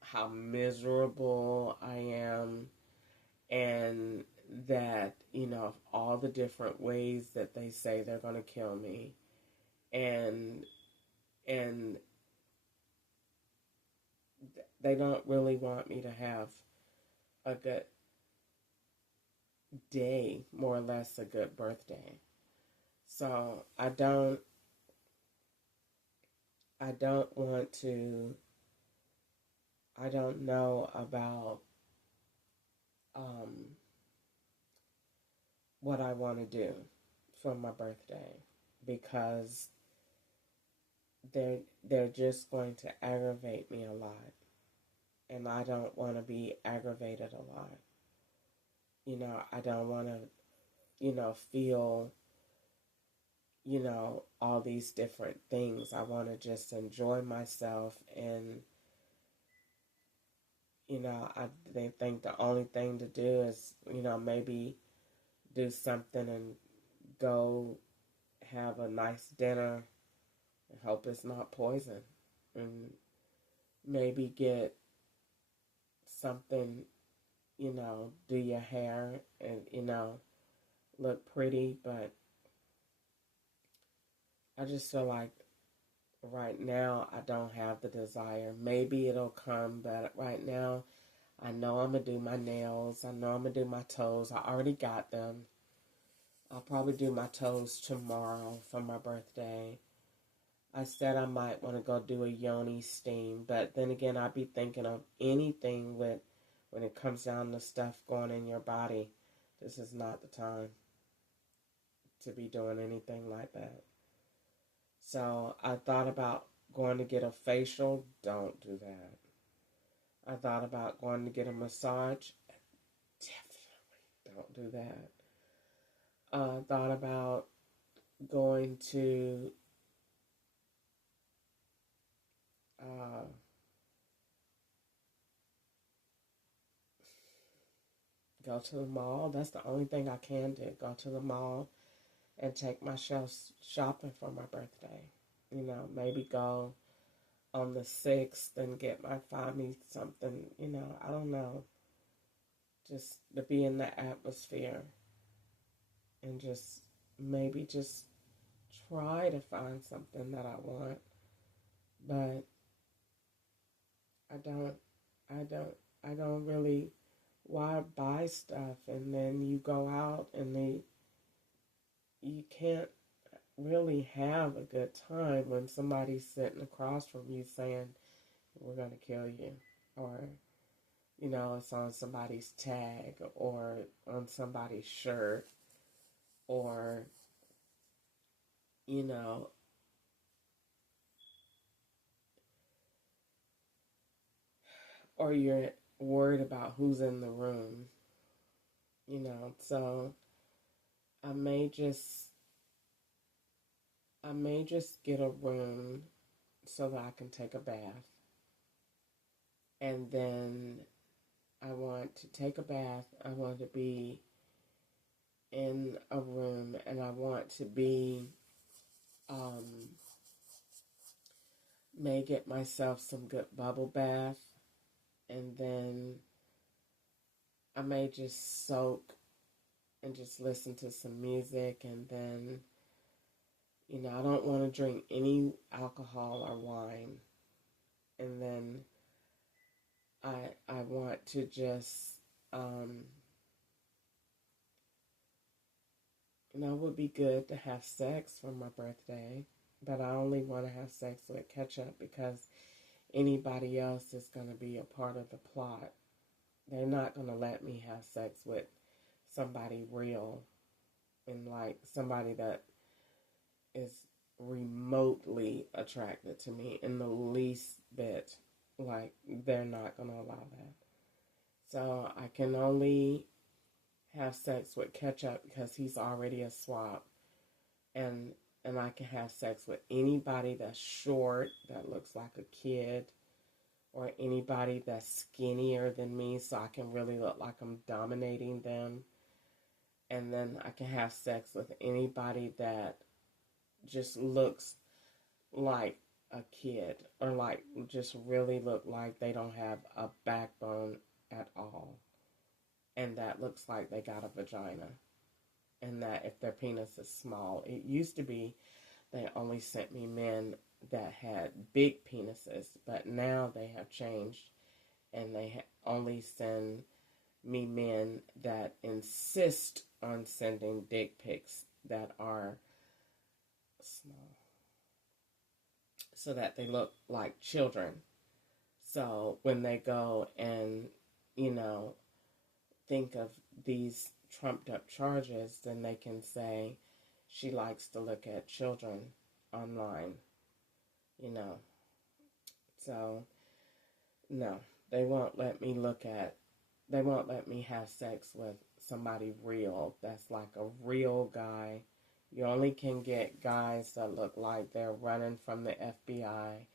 how miserable I am and that, all the different ways that they say they're going to kill me. And they don't really want me to have a good day, more or less a good birthday. So I don't want to, I don't know about what I want to do for my birthday because they're just going to aggravate me a lot. And I don't want to be aggravated a lot. I don't want to, feel, all these different things. I want to just enjoy myself and, they think the only thing to do is, maybe do something and go have a nice dinner and hope it's not poison and maybe get something, do your hair and, look pretty. But I just feel like right now I don't have the desire. Maybe it'll come, but right now I know I'm going to do my nails. I know I'm going to do my toes. I already got them. I'll probably do my toes tomorrow for my birthday. I said I might want to go do a yoni steam, but then again, I'd be thinking of anything when it comes down to stuff going in your body. This is not the time to be doing anything like that. So I thought about going to get a facial. Don't do that. I thought about going to get a massage. Definitely don't do that. Thought about going to go to the mall. That's the only thing I can do. Go to the mall and take myself shopping for my birthday. Maybe go on the 6th and find me something, I don't know. Just to be in the atmosphere and just maybe just try to find something that I want. But I don't, I don't really, why buy stuff and then you go out and you can't really have a good time when somebody's sitting across from you saying, we're going to kill you. Or, it's on somebody's tag or on somebody's shirt. Or, you know, or you're worried about who's in the room. So I may just get a room so that I can take a bath. And then I want to take a bath. I want to be in a room and I want to be, may get myself some good bubble bath. And then I may just soak and just listen to some music. And then, I don't want to drink any alcohol or wine. And then I want to just, it would be good to have sex for my birthday, but I only want to have sex with ketchup because anybody else is going to be a part of the plot. They're not going to let me have sex with somebody real and like somebody that is remotely attracted to me in the least bit. Like, they're not going to allow that. So I can only have sex with ketchup because he's already a swap. And I can have sex with anybody that's short, that looks like a kid, or anybody that's skinnier than me so I can really look like I'm dominating them. And then I can have sex with anybody that just looks like a kid or like just really look like they don't have a backbone at all. And that looks like they got a vagina. And that if their penis is small, it used to be they only sent me men that had big penises, but now they have changed and they only send me men that insist on sending dick pics that are small so that they look like children. So when they go and, think of these trumped up charges, then they can say she likes to look at children online, So, no, they won't let me have sex with somebody real that's like a real guy. You only can get guys that look like they're running from the FBI.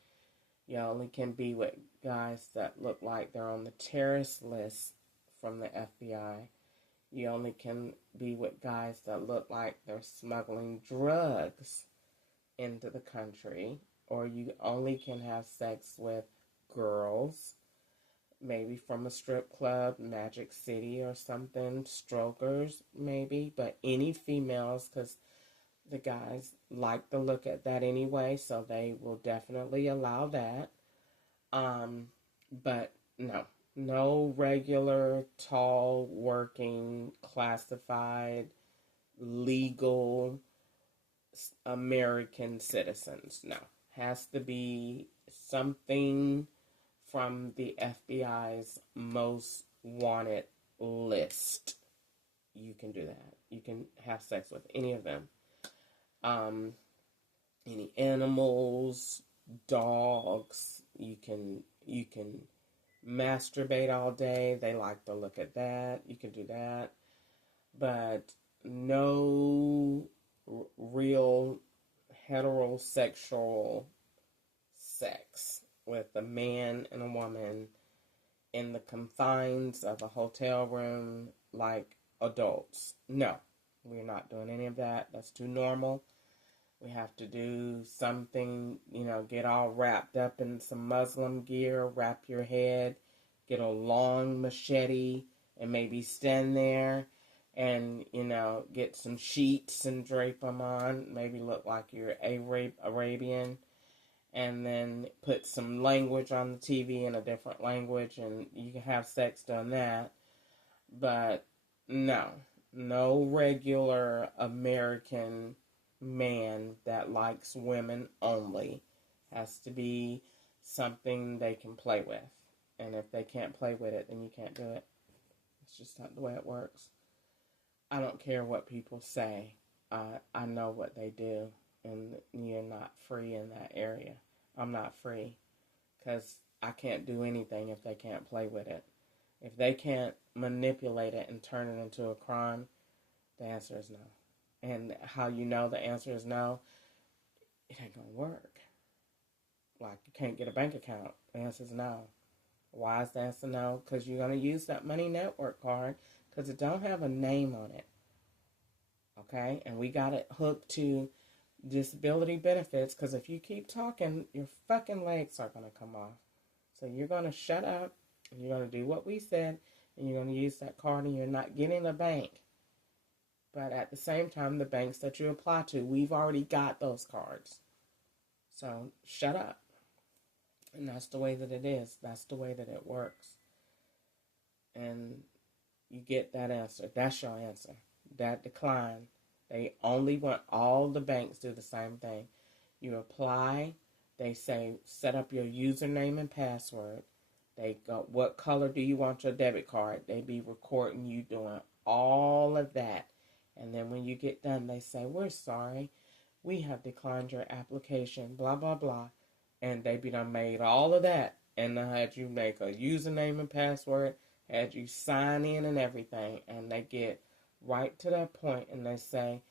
You only can be with guys that look like they're on the terrorist list from the FBI. You only can be with guys that look like they're smuggling drugs into the country. Or you only can have sex with girls, maybe from a strip club, Magic City or something, strokers maybe, but any females, because the guys like to look at that anyway, so they will definitely allow that. But no regular, tall, working, classified, legal American citizens. No. Has to be something from the FBI's most wanted list. You can do that. You can have sex with any of them. Any animals, dogs. You can masturbate all day. They like to look at that. You can do that. But no real heterosexual sex with a man and a woman in the confines of a hotel room like adults. No, we're not doing any of that. That's too normal. We have to do something, get all wrapped up in some Muslim gear, wrap your head, get a long machete, and maybe stand there and, get some sheets and drape them on, maybe look like you're Arabian, and then put some language on the TV in a different language, and you can have sex doing that. But no regular American man that likes women only. Has to be something they can play with. And if they can't play with it, then you can't do it. It's just not the way it works. I don't care what people say. I know what they do. And you're not free in that area. I'm not free. Because I can't do anything if they can't play with it. If they can't manipulate it and turn it into a crime, the answer is no. And how you know the answer is no, it ain't going to work. Like, you can't get a bank account. The answer is no. Why is the answer no? Because you're going to use that Money Network card because it don't have a name on it. Okay? And we got it hooked to disability benefits because if you keep talking, your fucking legs are going to come off. So you're going to shut up, and you're going to do what we said, and you're going to use that card, and you're not getting a bank. But at the same time, the banks that you apply to, we've already got those cards. So shut up. And that's the way that it is. That's the way that it works. And you get that answer. That's your answer. That decline. They only want, all the banks do the same thing. You apply. They say, set up your username and password. They go, what color do you want your debit card? They be recording you doing all of that. And then when you get done, they say, we're sorry. We have declined your application, blah, blah, blah. And they be done made all of that. And they had you make a username and password, had you sign in and everything. And they get right to that point and they say,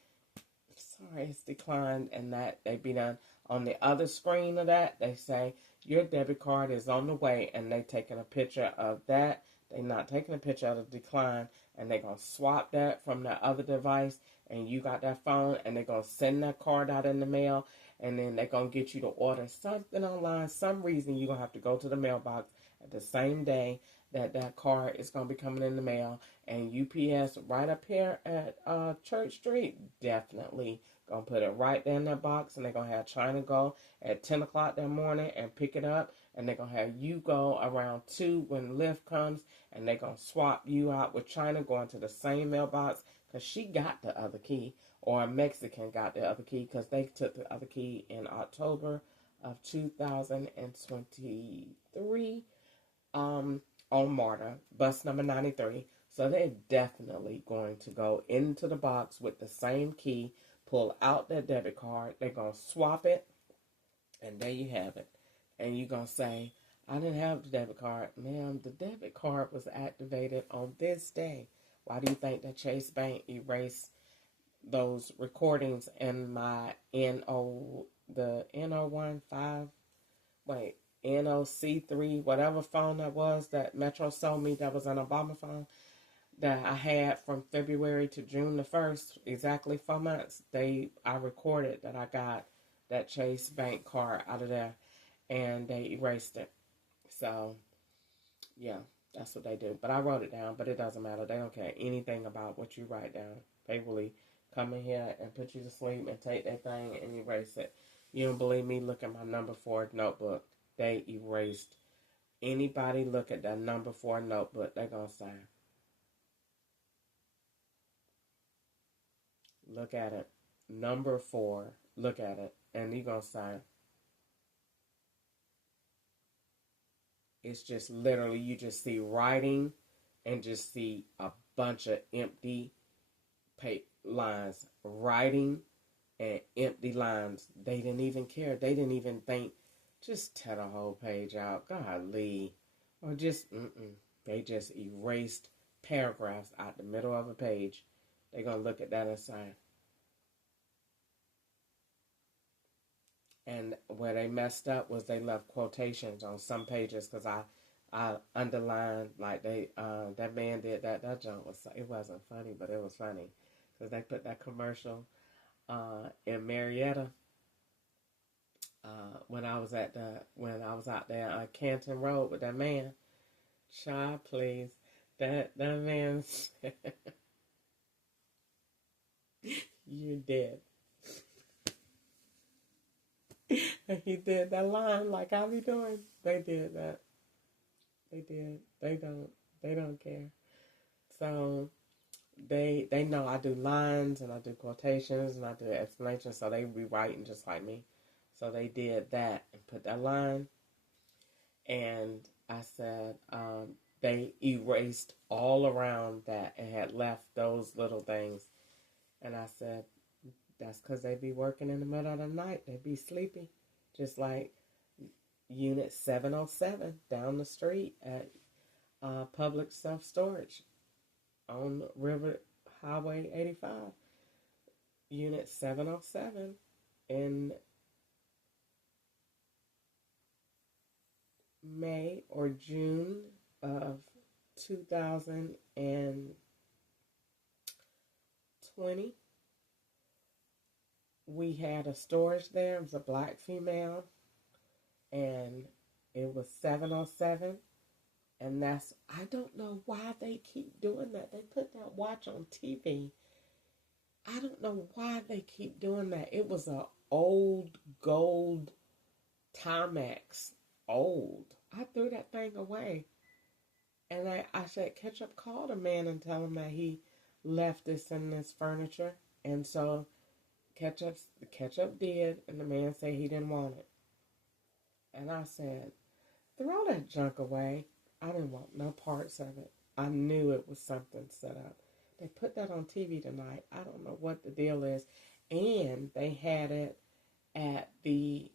sorry, it's declined. And that they be done on the other screen of that. They say, your debit card is on the way. And they taking a picture of that. They not taking a picture of the decline. And they're going to swap that from the other device, and you got that phone, and they're going to send that card out in the mail, and then they're going to get you to order something online. Some reason you're going to have to go to the mailbox at the same day that that card is going to be coming in the mail, and UPS right up here at Church Street definitely going to put it right there in that box, and they're going to have China go at 10 o'clock that morning and pick it up, and they're going to have you go around 2 when Lyft comes, and they're going to swap you out with China going to the same mailbox because she got the other key, or a Mexican got the other key because they took the other key in October of 2023 on MARTA, bus number 93. So they're definitely going to go into the box with the same key, pull out their debit card, they're going to swap it, and there you have it. And you're going to say, I didn't have the debit card. Ma'am, the debit card was activated on this day. Why do you think that Chase Bank erased those recordings in my the NOC3, whatever phone that was that Metro sold me that was an Obama phone that I had from February to June the 1st, exactly 4 months. I recorded that I got that Chase Bank card out of there, and they erased it. So, yeah, that's what they do. But I wrote it down, but it doesn't matter. They don't care anything about what you write down. They really come in here and put you to sleep and take that thing and erase it. You don't believe me? Look at my number 4 notebook. They erased. Anybody look at that number 4 notebook, they're going to say, look at it. Number 4, look at it. And you're going to say, it's just literally, you just see writing and just see a bunch of empty lines. Writing and empty lines. They didn't even care. They didn't even think, just tear the whole page out. Golly. Or just, They just erased paragraphs out the middle of a page. They're going to look at that and say. And where they messed up was they left quotations on some pages because I underlined, like that man did that. That joke it wasn't funny, but it was funny because they put that commercial in Marietta when I was out there on Canton Road with that man. Child, please. That man said, you're dead. And he did that line like I be doing. They did that. They did. They don't care. So they know I do lines and I do quotations and I do explanations, so they be writing just like me. So they did that and put that line, and I said they erased all around that and had left those little things, and I said that's because they be working in the middle of the night. They be sleepy, just like Unit 707 down the street at Public Self Storage on River Highway 85. Unit 707 in May or June of 2020. We had a storage there. It was a black female, and it was 707. And I don't know why they keep doing that. They put that watch on TV. I don't know why they keep doing that. It was a old gold Timex. Old. I threw that thing away. And I said, Ketchup, call the man and tell him that he left this in this furniture. And so Ketchup did, and the man said he didn't want it. And I said, throw that junk away. I didn't want no parts of it. I knew it was something set up. They put that on TV tonight. I don't know what the deal is. And they had it at the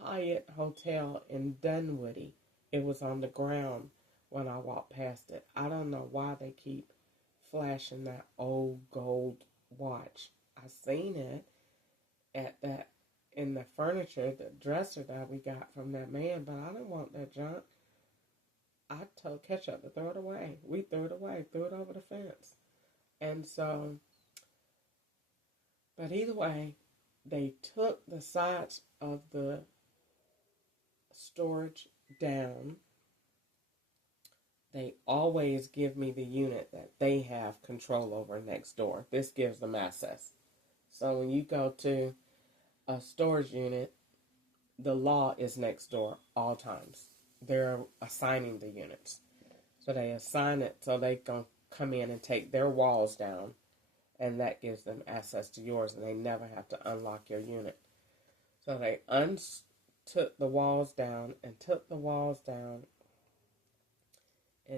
Hyatt Hotel in Dunwoody. It was on the ground when I walked past it. I don't know why they keep flashing that old gold watch. I seen it at that in the furniture, the dresser that we got from that man, but I didn't want that junk. I told Ketchup to throw it away. We threw it away, threw it over the fence. And so, but either way, they took the sides of the storage down. They always give me the unit that they have control over next door. This gives them access. So when you go to a storage unit, the law is next door all times. They're assigning the units. So they assign it so they can come in and take their walls down, and that gives them access to yours, and they never have to unlock your unit. So they took the walls down, and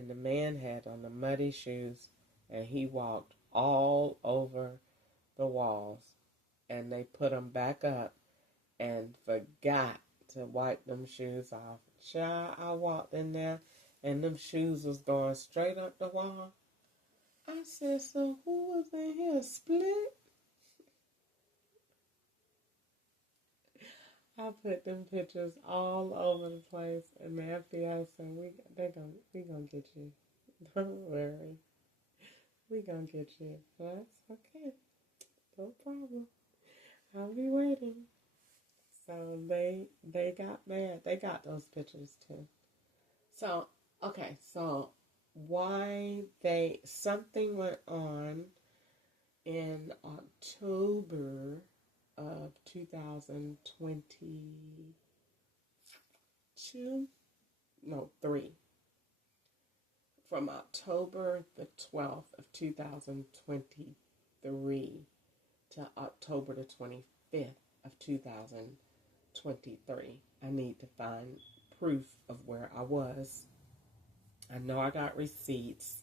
the man had on the muddy shoes, and he walked all over the walls, and they put them back up and forgot to wipe them shoes off. Child, I walked in there, and them shoes was going straight up the wall. I said, so who was in here? Split? I put them pictures all over the place, and the FBI said, we gonna get you. Don't worry. We gonna get you. That's okay. No problem. I'll be waiting. So they got mad. They got those pictures too. So, okay, so something went on in October of 2022, no, 3. From October the 12th of 2023 to October the 25th of 2023. I need to find proof of where I was. I know I got receipts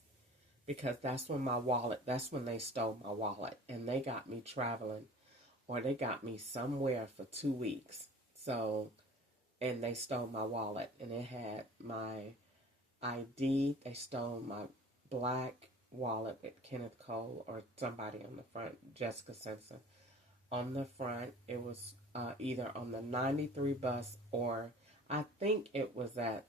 because that's when they stole my wallet, and they got me traveling, or they got me somewhere for 2 weeks. So, and they stole my wallet, and it had my ID. They stole my black wallet with Kenneth Cole or somebody on the front, Jessica Simpson. On the front, it was either on the 93 bus, or I think it was I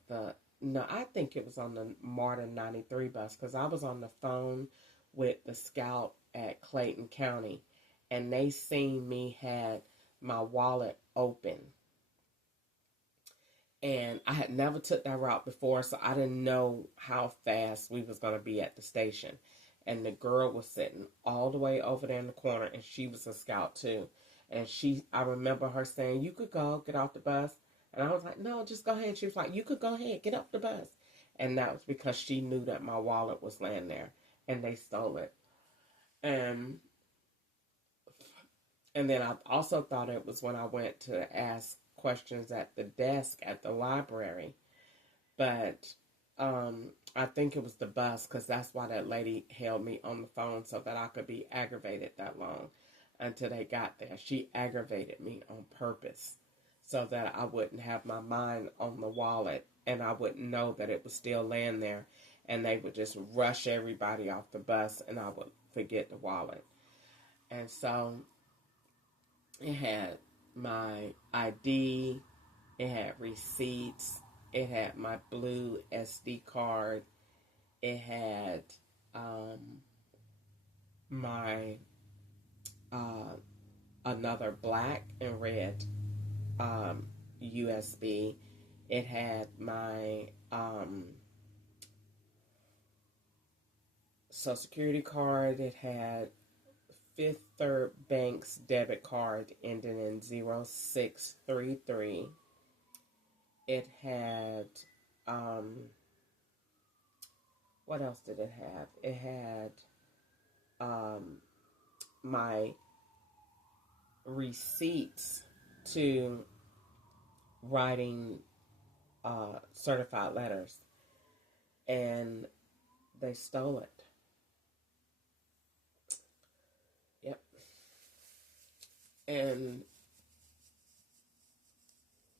think it was on the MARTA 93 bus, because I was on the phone with the scout at Clayton County, and they seen me had my wallet open. And I had never took that route before, so I didn't know how fast we was going to be at the station. And the girl was sitting all the way over there in the corner, and she was a scout too. And I remember her saying, "You could go, get off the bus." And I was like, "No, just go ahead." She was like, "You could go ahead, get off the bus." And that was because she knew that my wallet was laying there, and they stole it. And and then I also thought it was when I went to ask questions at the desk at the library. But I think it was the bus, because that's why that lady held me on the phone so that I could be aggravated that long until they got there. She aggravated me on purpose so that I wouldn't have my mind on the wallet and I wouldn't know that it was still laying there, and they would just rush everybody off the bus and I would forget the wallet. And so it had my ID, it had receipts, it had my blue SD card, it had my another black and red USB. It had my Social Security card. It had Fifth Third Bank's debit card ending in 0633. It had, what else did it have? It had my receipts to writing certified letters, and they stole it. Yep. And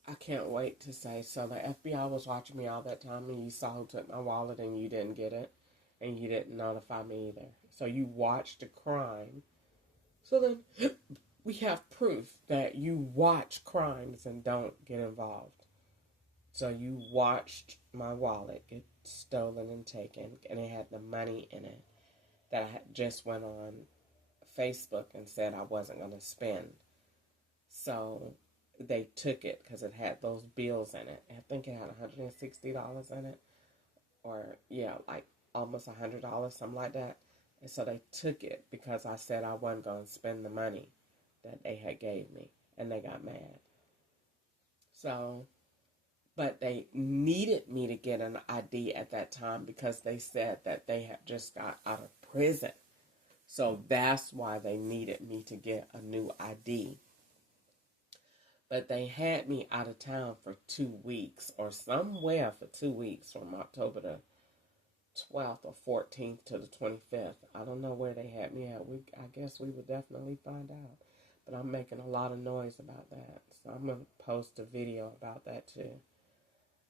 I can't wait to say, so the FBI was watching me all that time, and you saw who took my wallet, and you didn't get it, and you didn't notify me either. So you watched a crime. So then we have proof that you watch crimes and don't get involved. So you watched my wallet get stolen and taken, and it had the money in it that I had just went on Facebook and said I wasn't going to spend. So they took it because it had those bills in it. I think it had $160 in it, or yeah, like almost $100, something like that. And so they took it because I said I wasn't going to spend the money that they had gave me, and they got mad. So, but they needed me to get an ID at that time because they said that they had just got out of prison. So that's why they needed me to get a new ID. But they had me out of town for 2 weeks, or somewhere for 2 weeks, from October the 12th or 14th to the 25th. I don't know where they had me at. I guess we would definitely find out. But I'm making a lot of noise about that. So I'm going to post a video about that too.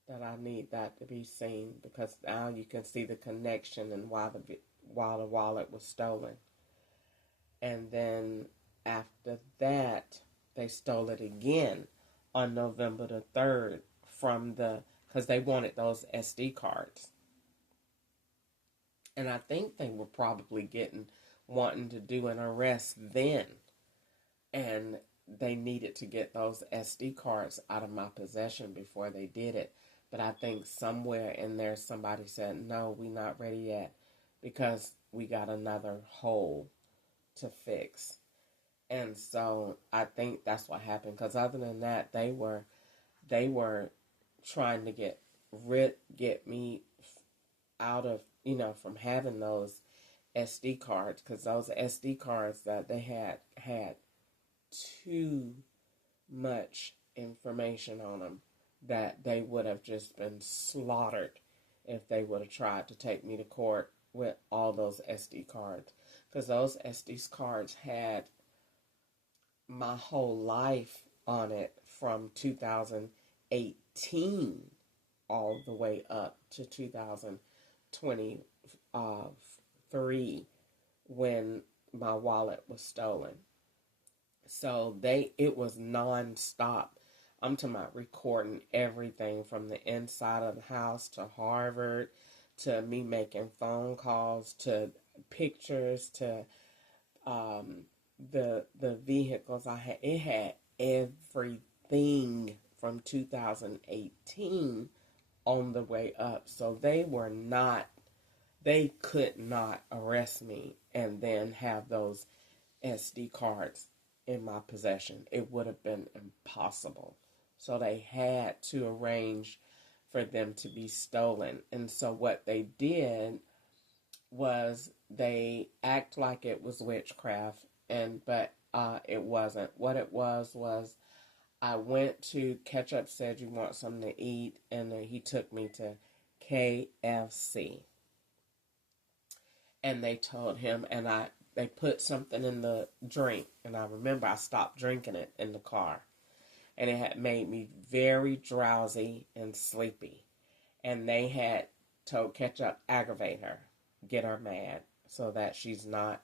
That I need that to be seen, because now you can see the connection and why the wallet was stolen. And then after that, they stole it again on November the 3rd because they wanted those SD cards. And I think they were probably wanting to do an arrest then. And they needed to get those SD cards out of my possession before they did it. But I think somewhere in there somebody said, "No, we're not ready yet because we got another hole to fix." And so I think that's what happened, because other than that, they were trying to get me out of, from having those SD cards, because those SD cards that they had too much information on them that they would have just been slaughtered if they would have tried to take me to court with all those SD cards, because those SD cards had my whole life on it from 2018 all the way up to 2023 when my wallet was stolen. So it was non-stop. I'm talking about recording everything from the inside of the house to Harvard, to me making phone calls, to pictures, to the vehicles I had. It had everything from 2018 on the way up. So they could not arrest me and then have those SD cards in my possession. It would have been impossible. So they had to arrange for them to be stolen. And so what they did was they act like it was witchcraft, but it wasn't. What it was I went to Ketchup said you want something to eat, and then he took me to KFC. And they told him, and they put something in the drink, and I remember I stopped drinking it in the car, and it had made me very drowsy and sleepy. And they had told Ketchup, aggravate her, get her mad, so that she's not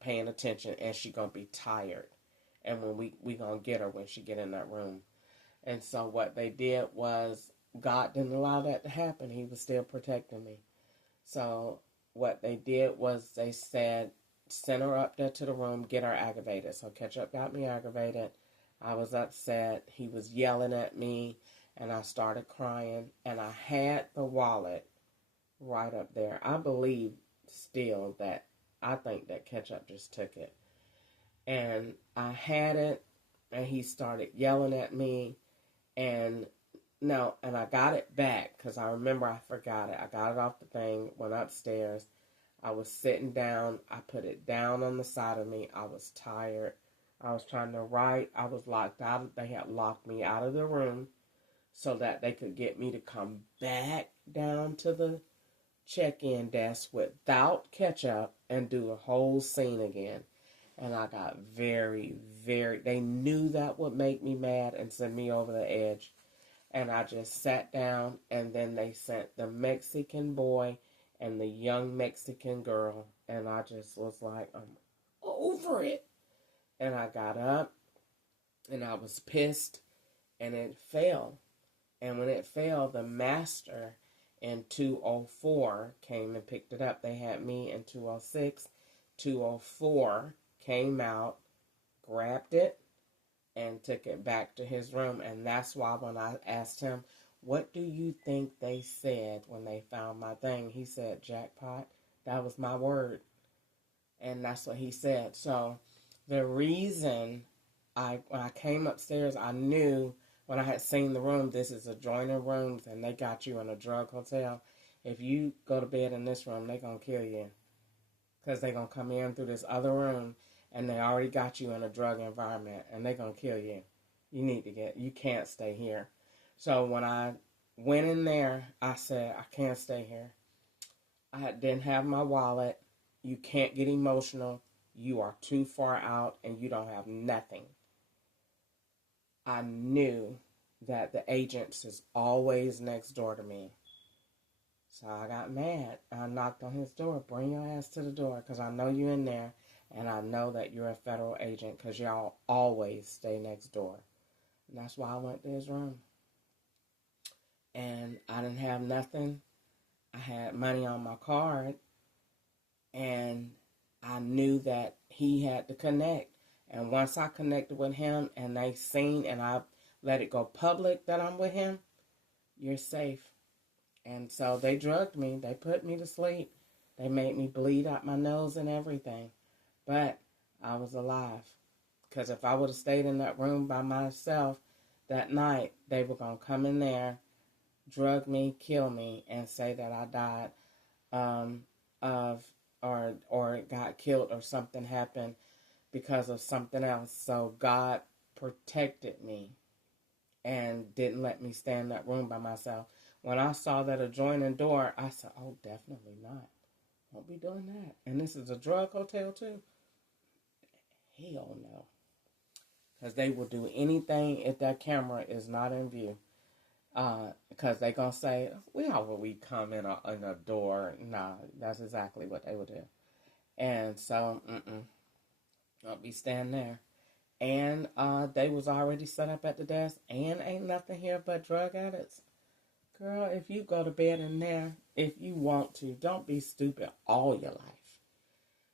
paying attention, and she gonna be tired. And when we gonna get her when she get in that room. And so what they did was, God didn't allow that to happen. He was still protecting me. So what they did was they said, send her up there to the room, get her aggravated. So Ketchup got me aggravated. I was upset. He was yelling at me, and I started crying. And I had the wallet right up there. I believe still that I think that Ketchup just took it. And I had it, and he started yelling at me, and I got it back, because I remember I forgot it. I got it off the thing, went upstairs. I was sitting down. I put it down on the side of me. I was tired. I was trying to write. I was locked out. They had locked me out of the room so that they could get me to come back down to the check-in desk without Ketchup and do the whole scene again. And I got they knew that would make me mad and send me over the edge. And I just sat down, and then they sent the Mexican boy and the young Mexican girl. And I just was like, I'm over it. And I got up, and I was pissed, and it fell. And when it fell, the master in 204 came and picked it up. They had me in 206. 204 came out, grabbed it, and took it back to his room. And that's why when I asked him, what do you think they said when they found my thing? He said, jackpot. That was my word. And that's what he said. So the reason when I came upstairs, I knew when I had seen the room, this is adjoining rooms, and they got you in a drug hotel. If you go to bed in this room, they're going to kill you. Because they're going to come in through this other room, and they already got you in a drug environment, and they're going to kill you. You can't stay here. So when I went in there, I said, I can't stay here. I didn't have my wallet. You can't get emotional. You are too far out, and you don't have nothing. I knew that the agents is always next door to me. So I got mad. I knocked on his door. Bring your ass to the door, because I know you in there. And I know that you're a federal agent, because y'all always stay next door. And that's why I went to his room. And I didn't have nothing. I had money on my card. And I knew that he had to connect. And once I connected with him, and they seen, and I let it go public that I'm with him, you're safe. And so they drugged me. They put me to sleep. They made me bleed out my nose and everything. But I was alive. Because if I would have stayed in that room by myself that night, they were going to come in there, drug me, kill me, and say that I died or got killed or something happened because of something else. So God protected me and didn't let me stay in that room by myself. When I saw that adjoining door, I said, oh, definitely not. Won't be doing that. And this is a drug hotel too? Hell no. Because they will do anything if that camera is not in view. Because they're going to say, well, will we come in a door? Nah, that's exactly what they would do. And so, I'll be standing there. And they was already set up at the desk. And ain't nothing here but drug addicts. Girl, if you go to bed in there, if you want to, don't be stupid all your life.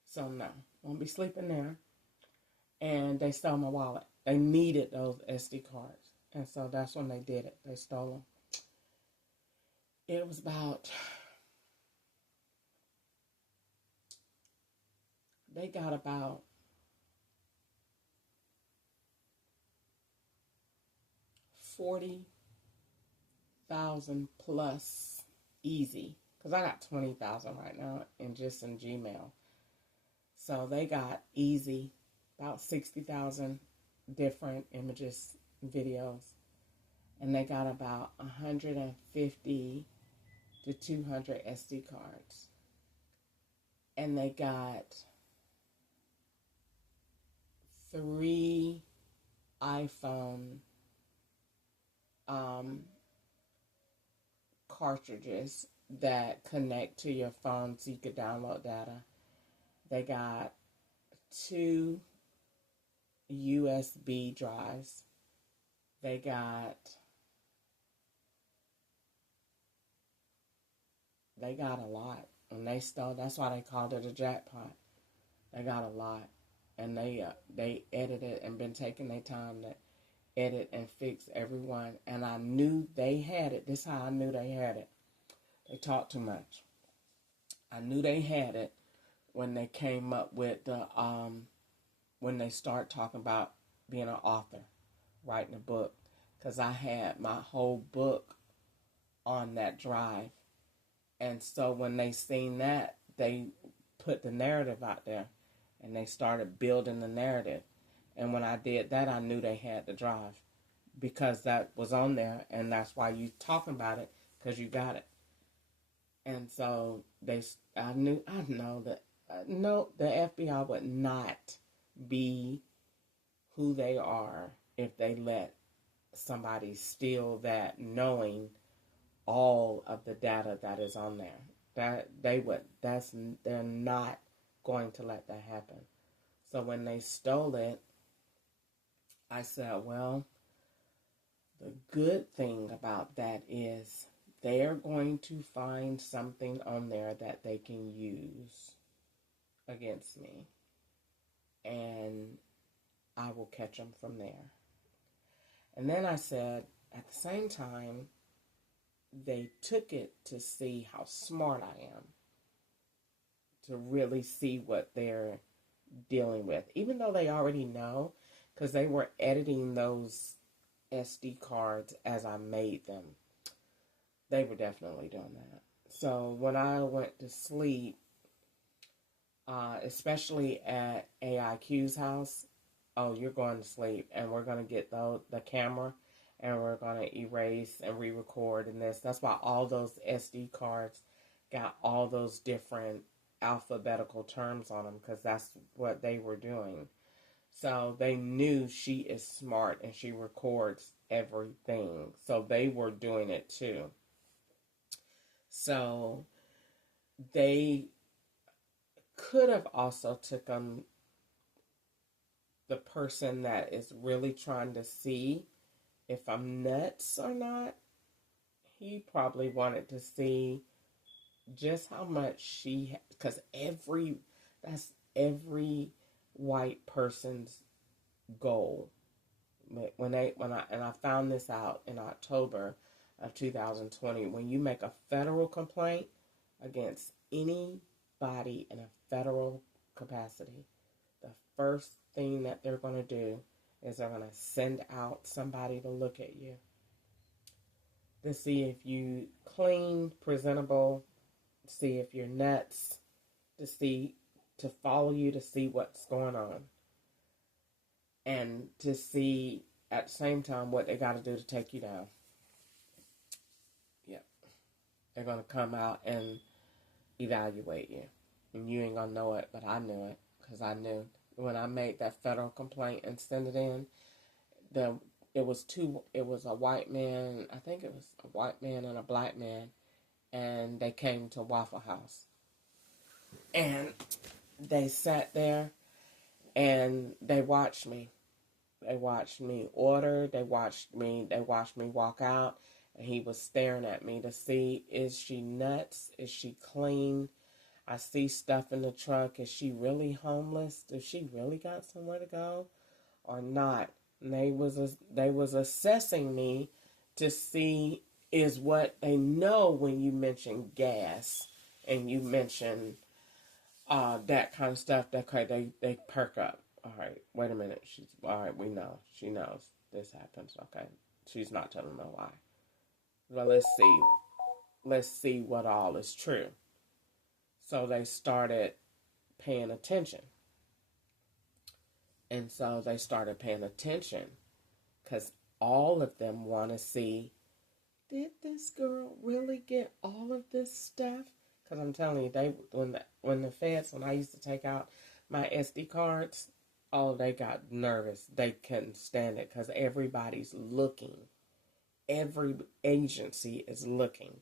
So no, won't be sleeping there. And they stole my wallet. They needed those SD cards. And so that's when they did it. They stole them. It was about, they got about 40,000 plus easy. Because I got 20,000 right now in Gmail. So they got easy about 60,000 different images, videos. And they got about 150 to 200 SD cards. And they got 3 iPhone cartridges that connect to your phone so you could download data. They got 2 USB drives. They got a lot. And they stole, that's why they called it a jackpot. They got a lot. And they edited and been taking their time to edit and fix everyone. And I knew they had it. This is how I knew they had it. They talked too much. I knew they had it when they came up with the, when they start talking about being an author, writing a book. Because I had my whole book on that drive. And so when they seen that, they put the narrative out there. And they started building the narrative. And when I did that, I knew they had the drive. Because that was on there. And that's why you talking about it. Because you got it. And so I know that no, the FBI would not be who they are if they let somebody steal that, knowing all of the data that is on there. They're not going to let that happen. So when they stole it, I said, well, the good thing about that is they're going to find something on there that they can use against me. And I will catch them from there. And then I said, at the same time, they took it to see how smart I am. To really see what they're dealing with. Even though they already know, because they were editing those SD cards as I made them. They were definitely doing that. So when I went to sleep, especially at AIQ's house, oh, you're going to sleep, and we're going to get the camera, and we're going to erase and re-record and this. That's why all those SD cards got all those different alphabetical terms on them, because that's what they were doing. So they knew she is smart and she records everything. So they were doing it too. So they could have also taken the person that is really trying to see if I'm nuts or not. He probably wanted to see just how much she, because that's every white person's goal. When I found this out in October of 2020, when you make a federal complaint against anybody in a federal capacity, the first thing that they're going to do is they're going to send out somebody to look at you to see if you clean, presentable, see if you're nuts, to follow you to see what's going on, and to see at the same time what they got to do to take you down. Yep. They're going to come out and evaluate you. And you ain't going to know it, but I knew it, because I knew when I made that federal complaint and sent it in, it was a white man, I think it was a white man and a black man, and they came to Waffle House. And they sat there and they watched me. They watched me order, they watched me walk out, and he was staring at me to see, is she nuts? Is she clean? I see stuff in the trunk. Is she really homeless? Does she really got somewhere to go or not? And they was assessing me to see is what they know when you mention gas and you mention that kind of stuff. That they perk up. All right, wait a minute. She's all right. We know she knows this happens. Okay, she's not telling no lie. Well, let's see what all is true. So they started paying attention. And so they started paying attention because all of them want to see, did this girl really get all of this stuff? Because I'm telling you, when the feds, when I used to take out my SD cards, oh, they got nervous. They couldn't stand it because everybody's looking. Every agency is looking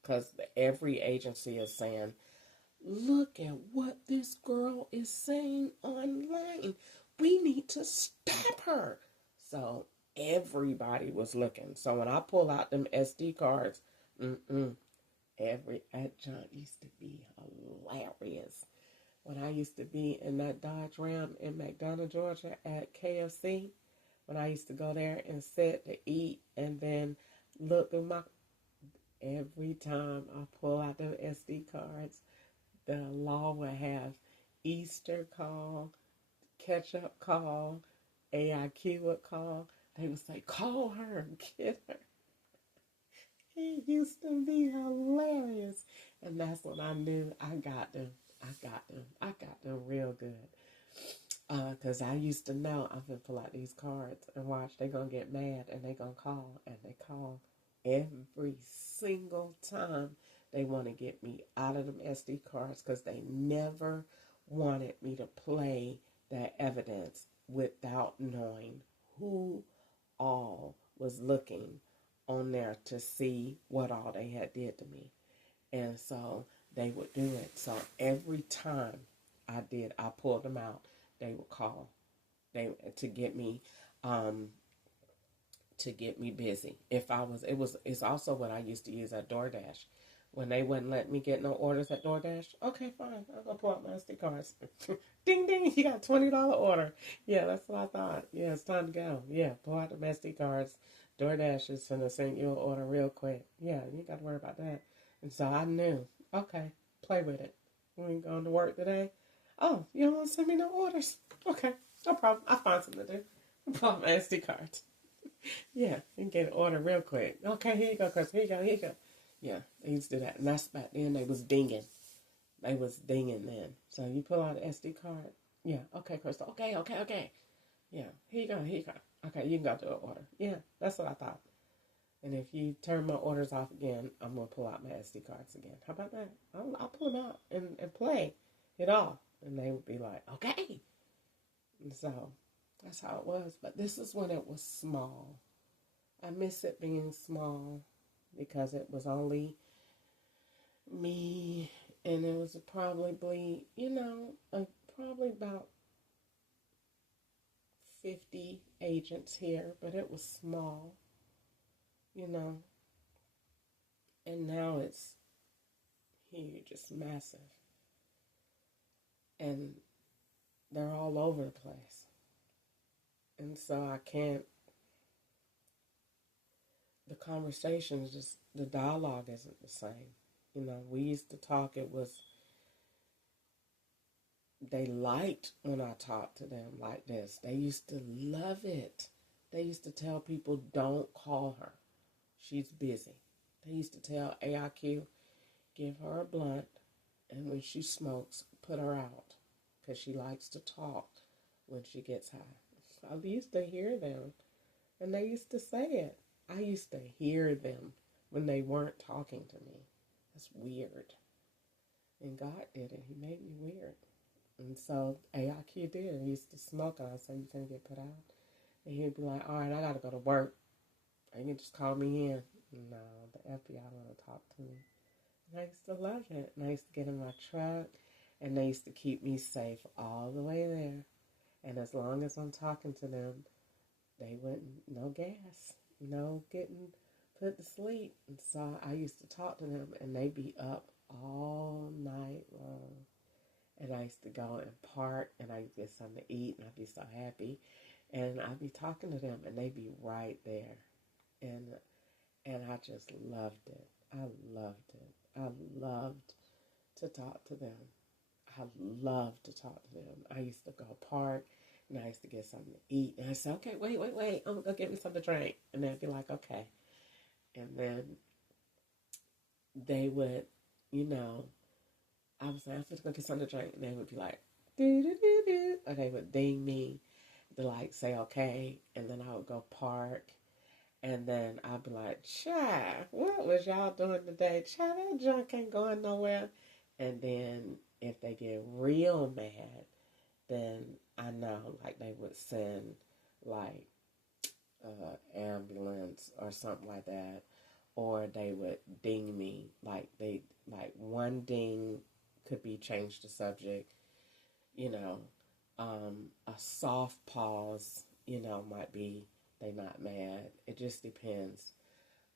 because every agency is saying, look at what this girl is saying online. We need to stop her. So everybody was looking. So when I pull out them SD cards, that junk used to be hilarious. When I used to be in that Dodge Ram in McDonough, Georgia at KFC, when I used to go there and sit to eat and then look through every time I pull out the SD cards, the law would have Easter call, catch-up call, AIQ would call. They would say, call her, get her. It used to be hilarious. And that's when I knew I got them. I got them real good. Because I used to know I'm going to pull out these cards and watch. They're going to get mad and they're going to call. And they call every single time. They want to get me out of them SD cards because they never wanted me to play that evidence without knowing who all was looking on there to see what all they had did to me. And so they would do it. So every time I pulled them out, they would call to get me busy. It's also what I used to use at DoorDash. When they wouldn't let me get no orders at DoorDash, okay, fine, I'll go pull out my SD cards. Ding, ding, you got a $20 order. Yeah, that's what I thought. Yeah, it's time to go. Yeah, pull out the SD cards. DoorDash is going to send you an order real quick. Yeah, you got to worry about that. And so I knew, okay, play with it. We ain't going to work today. Oh, you don't want to send me no orders? Okay, no problem. I'll find something to do. Pull out my SD cards. Yeah, you can get an order real quick. Okay, here you go, Chris. Here you go. Yeah, they used to do that. And that's back then they was dinging. They was dinging then. So you pull out an SD card. Yeah, okay, Crystal. Okay. Yeah, here you go. Okay, you can go do an order. Yeah, that's what I thought. And if you turn my orders off again, I'm going to pull out my SD cards again. How about that? I'll pull them out and play it all. And they would be like, okay. And so that's how it was. But this is when it was small. I miss it being small because it was only me, and it was probably, probably about 50 agents here, but it was small, and now it's huge, it's massive, and they're all over the place, and so the conversation is just, the dialogue isn't the same. We used to talk, they liked when I talked to them like this. They used to love it. They used to tell people, don't call her. She's busy. They used to tell AIQ, give her a blunt, and when she smokes, put her out, because she likes to talk when she gets high. I used to hear them, and they used to say it. I used to hear them when they weren't talking to me. That's weird. And God did it. He made me weird. And so AIQ did. He used to smoke, and I said, you can't get put out. And he'd be like, all right, I got to go to work. You can just call me in. No, the FBI want to talk to me. And I used to love it. And I used to get in my truck, and they used to keep me safe all the way there. And as long as I'm talking to them, they wouldn't, no gas, no getting put to sleep. And so I used to talk to them, and they'd be up all night long. And I used to go and park, and I'd get something to eat, and I'd be so happy. And I'd be talking to them, and they'd be right there, and I just loved it. I loved it. I loved to talk to them. I loved to talk to them. I used to go park, and I used to get something to eat, and I said, "Okay, wait, I'm gonna go get me something to drink," and they'd be like, "Okay," and then they would, you know, I was like, "I'm gonna go get something to drink," and they would be like, "Do do do do," or they would ding me to like say okay, and then I would go park, and then I'd be like, "Child, what was y'all doing today? Child, that junk ain't going nowhere." And then if they get real mad, then I know like they would send like ambulance or something like that, or they would ding me like they like one ding could be changed the subject, you know, a soft pause, might be they not mad. It just depends.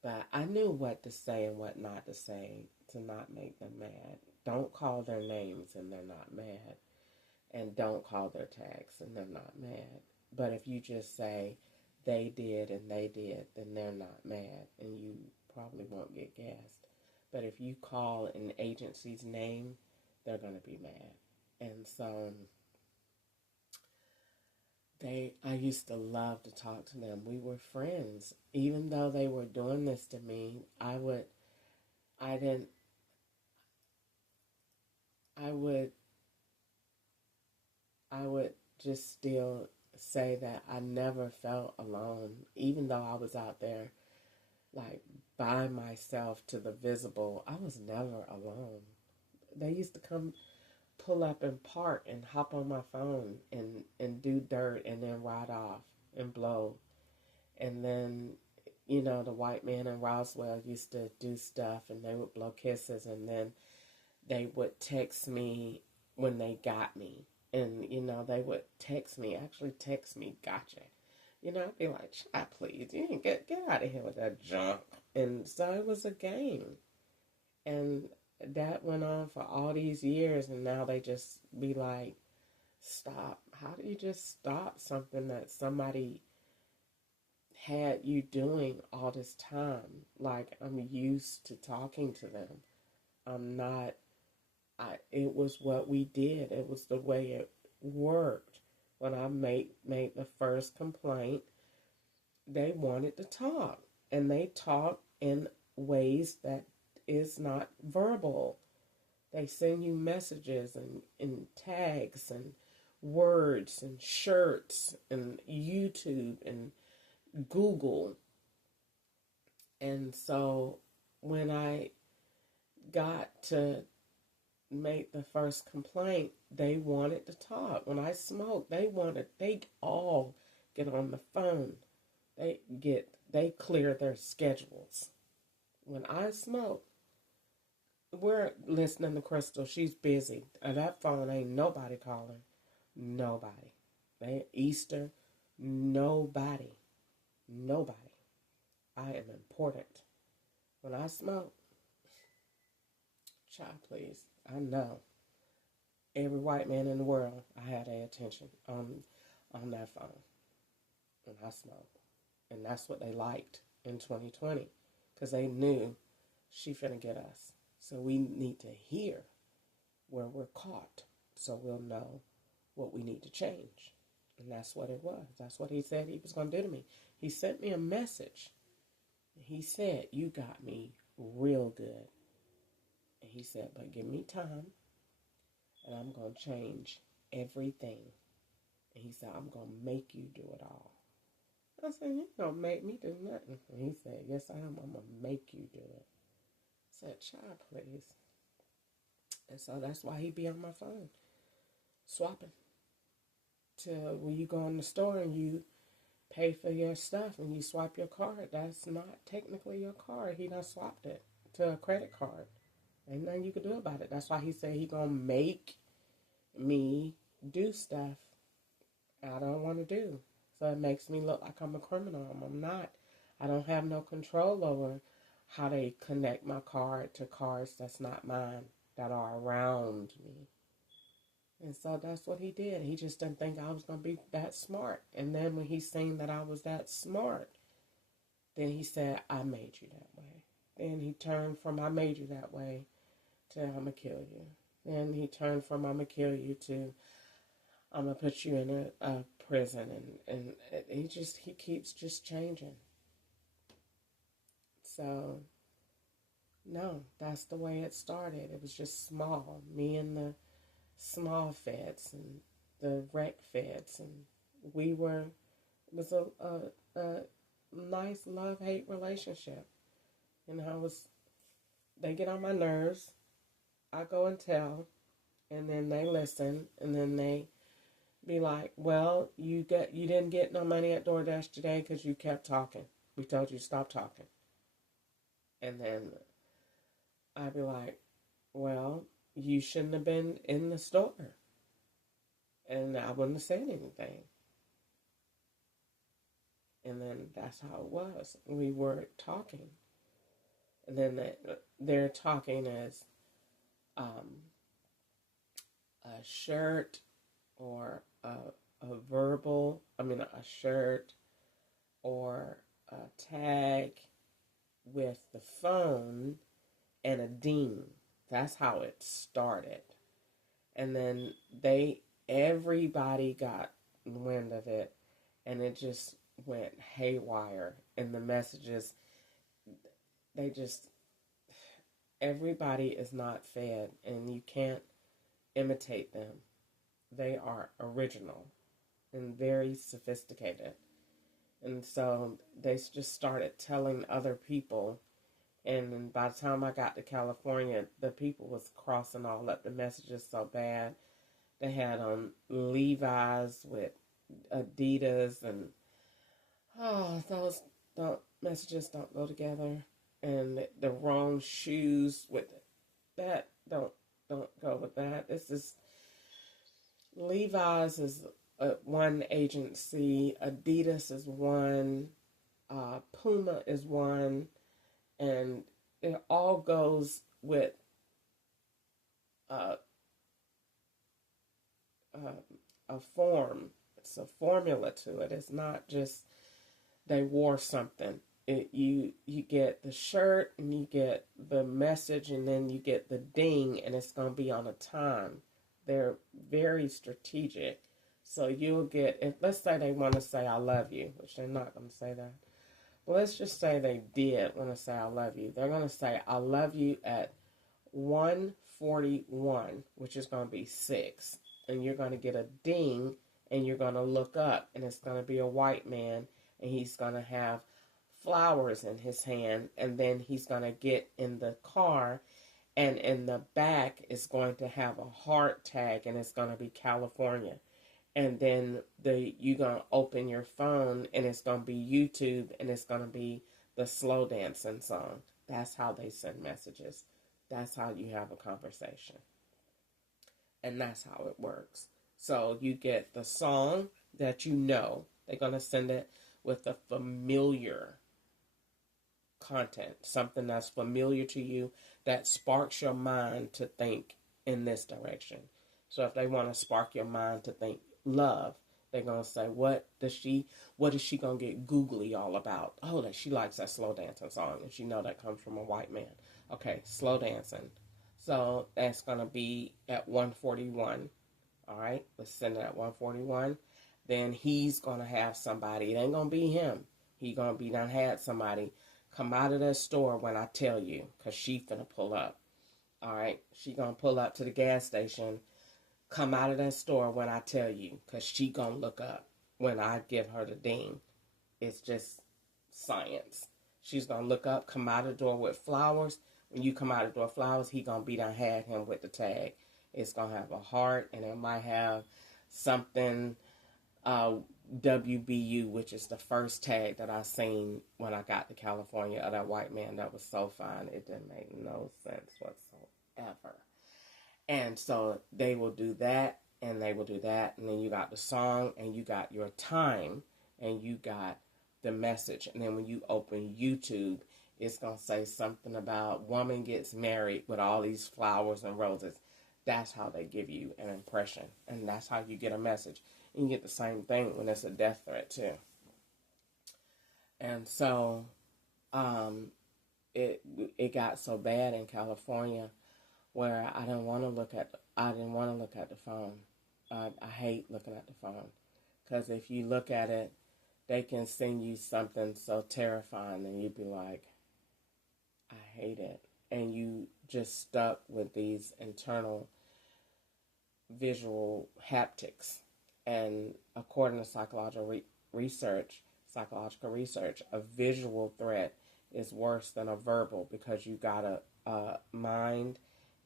But I knew what to say and what not to say to not make them mad. Don't call their names and they're not mad. And don't call their tags and they're not mad. But if you just say they did and they did, then they're not mad and you probably won't get gassed. But if you call an agency's name, they're going to be mad. And so I used to love to talk to them. We were friends. Even though they were doing this to me, I would just still say that I never felt alone, even though I was out there like by myself to the visible. I was never alone. They used to come pull up and park and hop on my phone and do dirt and then ride off and blow. And then, the white man in Roswell used to do stuff and they would blow kisses and then they would text me when they got me. And, they would actually text me, "Gotcha." I'd be like, "Child, please, you ain't get out of here with that junk." And so it was a game. And that went on for all these years, and now they just be like, "Stop. How do you just stop something that somebody had you doing all this time?" Like, I'm used to talking to them. I'm not, it was what we did. It was the way it worked. When I made the first complaint, they wanted to talk, and they talk in ways that is not verbal. They send you messages and tags and words and shirts and YouTube and Google. And so when I got to make the first complaint, they wanted to talk. When I smoked, they all get on the phone. They clear their schedules. When I smoke, we're listening to Crystal. She's busy. That phone ain't nobody calling. Nobody. They Easter. Nobody. Nobody. I am important. When I smoke, child, please. I know. Every white man in the world, I had their attention on that phone when I smoked. And that's what they liked in 2020. Because they knew she finna get us. So we need to hear where we're caught so we'll know what we need to change. And that's what it was. That's what he said he was going to do to me. He sent me a message. He said, "You got me real good." And he said, "But give me time and I'm going to change everything." And he said, "I'm going to make you do it all." I said, "You don't make me do nothing." And he said, "Yes, I am. I'm going to make you do it." I said, "Child, please." And so that's why he be on my phone, swapping. To when you go in the store and you pay for your stuff and you swipe your card, that's not technically your card. He done swapped it to a credit card. Ain't nothing you can do about it. That's why he said he gonna make me do stuff I don't want to do. So it makes me look like I'm a criminal. I'm not. I don't have no control over how they connect my card to cards that's not mine, that are around me. And so that's what he did. He just didn't think I was going to be that smart. And then when he seen that I was that smart, then he said, I made you that way. Then he turned from I made you that way to I'm going to kill you. Then he turned from I'm going to kill you to I'm going to put you in a prison. And he keeps just changing. So, no, that's the way it started. It was just small. Me and the small feds and the rec feds. And it was a nice love-hate relationship. And they get on my nerves. I go and tell, and then they listen, and then they be like, well, you didn't get no money at DoorDash today because you kept talking. We told you to stop talking. And then I'd be like, well, you shouldn't have been in the store. And I wouldn't have said anything. And then that's how it was. We were talking. And then they're talking as a shirt or a shirt or a tag with the phone and a ding. That's how it started. And then everybody got wind of it, and it just went haywire. And the messages, everybody is not fed, and you can't imitate them. They are original and very sophisticated. And so they just started telling other people. And by the time I got to California, the people was crossing all up the messages so bad. They had on Levi's with Adidas, and those messages don't go together. And the wrong shoes with that don't go with that. This is Levi's is one agency, Adidas is one, Puma is one, and it all goes with a form. It's a formula to it. It's not just they wore something. You get the shirt and you get the message and then you get the ding, and it's going to be on a time. They're very strategic. So you'll get, let's say they want to say I love you, which they're not going to say that. Well, let's just say they did want to say I love you. They're going to say I love you at 1:41, which is going to be 6. And you're going to get a ding, and you're going to look up, and it's going to be a white man, and he's going to have flowers in his hand, and then he's going to get in the car, and in the back is going to have a heart tag, and it's going to be California. And then you're going to open your phone, and it's going to be YouTube, and it's going to be the slow dancing song. That's how they send messages. That's how you have a conversation. And that's how it works. So you get the song that you know. They're going to send it with a familiar content, something that's familiar to you, that sparks your mind to think in this direction. So if they want to spark your mind to think love, they're going to say, what is she going to get googly all about? Oh, that she likes that slow dancing song, and she know that comes from a white man. Okay, slow dancing. So that's going to be at 1:41. All right, let's send it at 1:41. Then he's going to have somebody. It ain't going to be him. He going to be done had somebody come out of that store when I tell you, because she finna pull up. All right, she going to pull up to the gas station. Come out of that store when I tell you, because she going to look up when I give her the ding. It's just science. She's going to look up, come out of the door with flowers. When you come out of the door with flowers, he going to be done had him with the tag. It's going to have a heart, and it might have something, WBU, which is the first tag that I seen when I got to California of that white man that was so fine. It didn't make no sense whatsoever. And so they will do that, and they will do that, and then you got the song, and you got your time, and you got the message. And then when you open YouTube, it's going to say something about woman gets married with all these flowers and roses. That's how they give you an impression, and that's how you get a message. And you get the same thing when it's a death threat too. And so it got so bad in California where I didn't want to look at the phone. I hate looking at the phone because if you look at it, they can send you something so terrifying, and you'd be like, I hate it, and you just stuck with these internal visual haptics. And according to psychological research, a visual threat is worse than a verbal because you got a mind,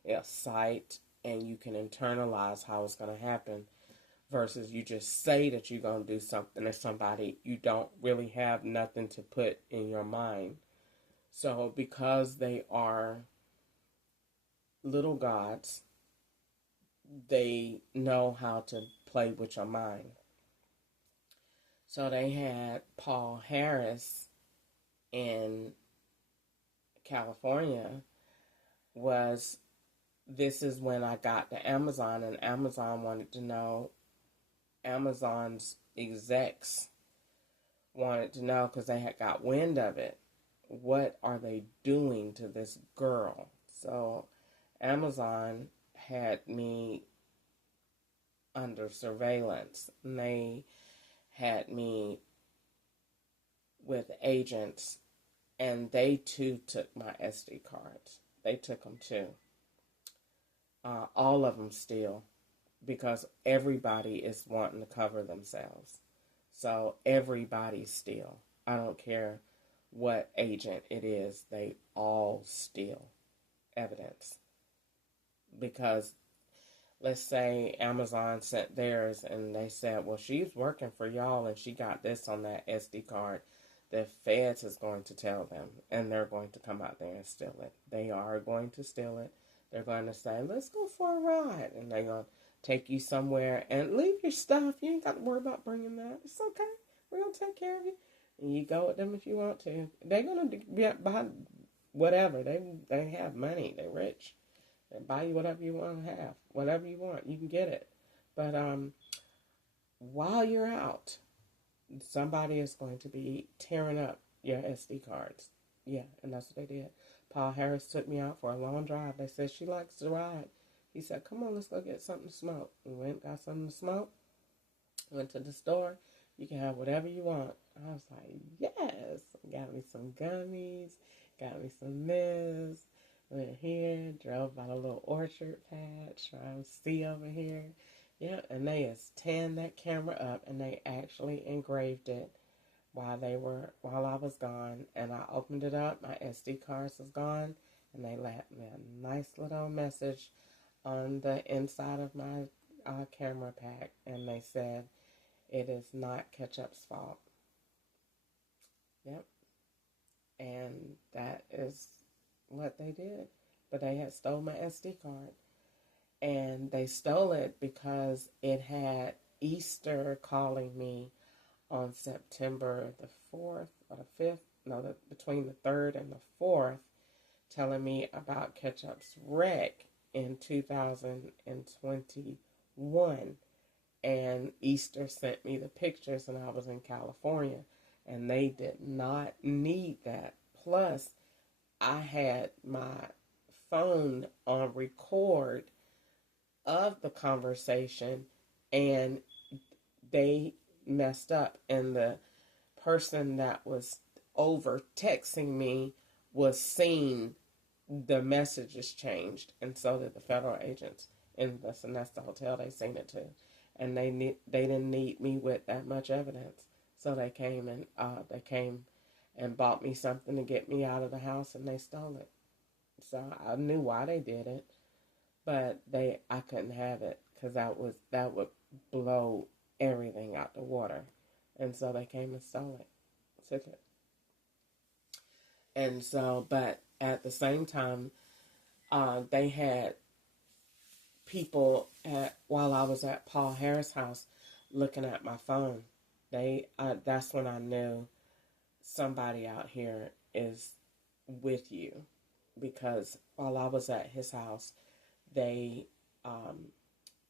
a sight, and you can internalize how it's going to happen versus you just say that you're going to do something to somebody. You don't really have nothing to put in your mind. So because they are little gods, they know how to play with your mind. So they had Paul Harris in California. This is when I got to Amazon, and Amazon wanted to know, Amazon's execs wanted to know because they had got wind of it. What are they doing to this girl? So Amazon had me under surveillance. And they had me with agents, and they too took my SD cards. They took them too. All of them still, because everybody is wanting to cover themselves. So everybody still. I don't care what agent it is, they all steal evidence. Because let's say Amazon sent theirs and they said, well, she's working for y'all and she got this on that SD card. The feds is going to tell them, and they're going to come out there and steal it. They are going to steal it. They're going to say, let's go for a ride. And they're going to take you somewhere and leave your stuff. You ain't got to worry about bringing that. It's okay. We're going to take care of you. And you go with them if you want to. They're going to buy whatever. They have money. They're rich. They buy you whatever you want to have. Whatever you want, you can get it. But while you're out, somebody is going to be tearing up your SD cards. Yeah, and that's what they did. Paul Harris took me out for a long drive. They said she likes to ride. He said, come on, let's go get something to smoke. We went, got something to smoke. Went to the store. You can have whatever you want. I was like, yes. Got me some gummies. Got me some mist. Went here. Drove by the little orchard patch. Trying to see over here. Yeah, and they is tanned that camera up, and they actually engraved it while I was gone. And I opened it up. My SD cards was gone, and they left me a nice little message on the inside of my camera pack, and they said, it is not Ketchup's fault. Yep. And that is what they did. But they had stole my SD card. And they stole it because it had Easter calling me on September the 4th or the 5th. No, between the 3rd and the 4th, telling me about Ketchup's wreck in 2021. And Easter sent me the pictures, and I was in California, and they did not need that. Plus, I had my phone on record of the conversation, and they messed up, and the person that was over texting me was seeing the messages changed, and so did the federal agents. And that's the hotel they seen it to. And they didn't need me with that much evidence. So they came and bought me something to get me out of the house, and they stole it. So I knew why they did it, but I couldn't have it because that would blow everything out the water. And so they came and stole it, took it. And so, but at the same time, they had people while I was at Paul Harris' house looking at my phone. That's when I knew somebody out here is with you, because while I was at his house, they um,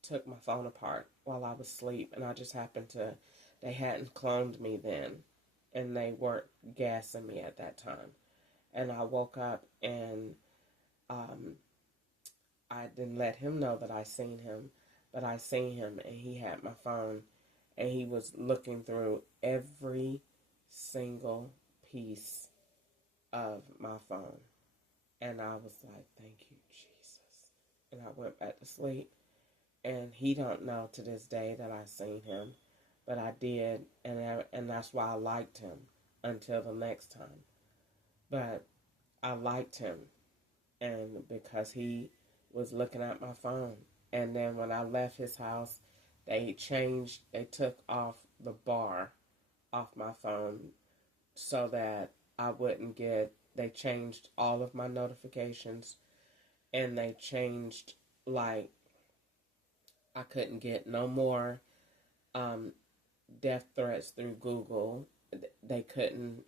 took my phone apart while I was asleep, and I just happened to, they hadn't cloned me then, and they weren't gassing me at that time. And I woke up, and um, I didn't let him know that I seen him, but I seen him, and he had my phone, and he was looking through every single piece of my phone. And I was like, thank you, Jesus. And I went back to sleep. And he don't know to this day that I seen him, but I did, and that's why I liked him until the next time. But I liked him, and because he was looking at my phone. And then when I left his house, they took off the bar off my phone so that I wouldn't get, they changed all of my notifications, and they changed, like, I couldn't get no more um, death threats through Google. They couldn't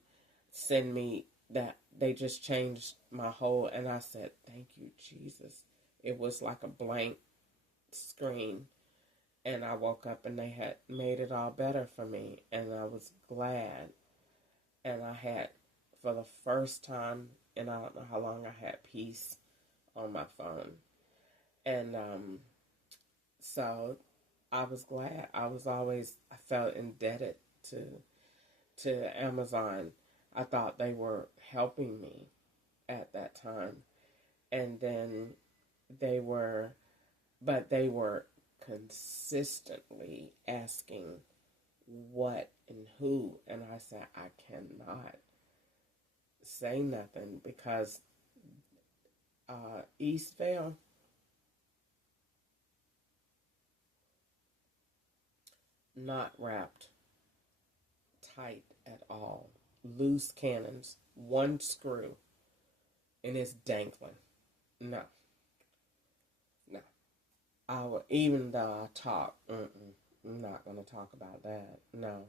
send me that. They just changed my whole, and I said, thank you, Jesus. It was like a blank screen, and I woke up and they had made it all better for me, and I was glad. And I had, for the first time, and I don't know how long, I had peace on my phone. And so I was glad. I felt indebted to Amazon. I thought they were helping me at that time. And then they were, but they were consistently asking what and who. And I said, I cannot say nothing because Eastvale, not wrapped tight at all. Loose cannons, one screw, and it's dangling. No, no. Even though I talk, I'm not going to talk about that. No,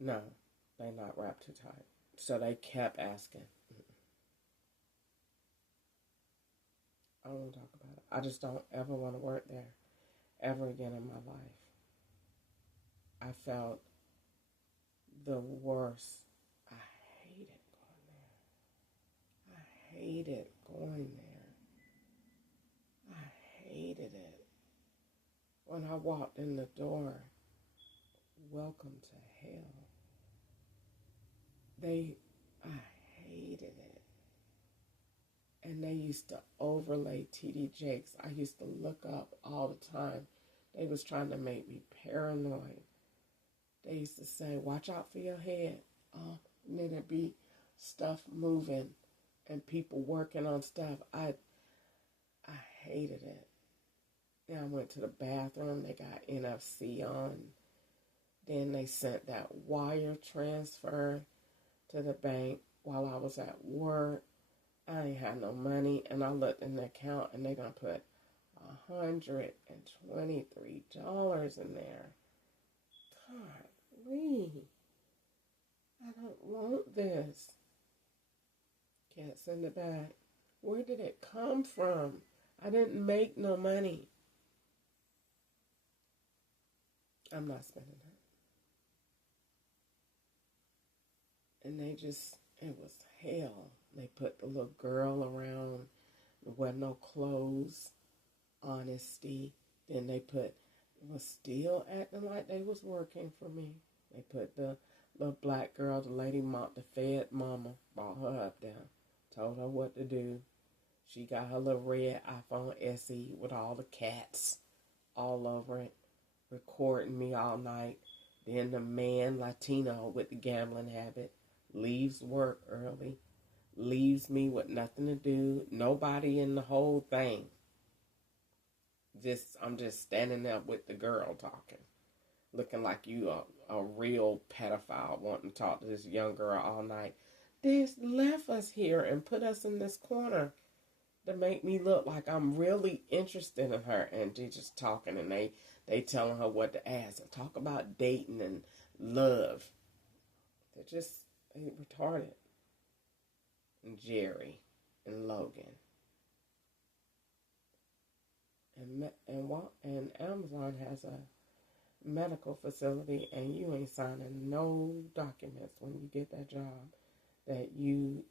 no, they not wrapped too tight. So they kept asking. I don't want to talk about it. I just don't ever want to work there ever again in my life. I felt the worst. I hated going there. I hated going there. I hated it. When I walked in the door, welcome to hell. I hated it. And they used to overlay TD Jakes. I used to look up all the time. They was trying to make me paranoid. They used to say, watch out for your head. And then there'd be stuff moving and people working on stuff. I hated it. Then I went to the bathroom. They got NFC on. Then they sent that wire transfer to the bank while I was at work. I ain't had no money, and I looked in the account, and they done put $123 in there. God, Lee, I don't want this. Can't send it back. Where did it come from? I didn't make no money. I'm not spending it. And it was hell. They put the little girl around, there wasn't no clothes, honesty. Then they was still acting like they was working for me. They put the little black girl, the lady the fed mama, brought her up there, told her what to do. She got her little red iPhone SE with all the cats all over it, recording me all night. Then the man, Latino with the gambling habit, leaves work early, leaves me with nothing to do, nobody in the whole thing. I'm just standing there with the girl talking, looking like you a real pedophile wanting to talk to this young girl all night. They left us here and put us in this corner to make me look like I'm really interested in her, and they just talking, and they telling her what to ask and talk about dating and love. They retarded. And Jerry and Logan. and Amazon has a medical facility, and you ain't signing no documents when you get that job that you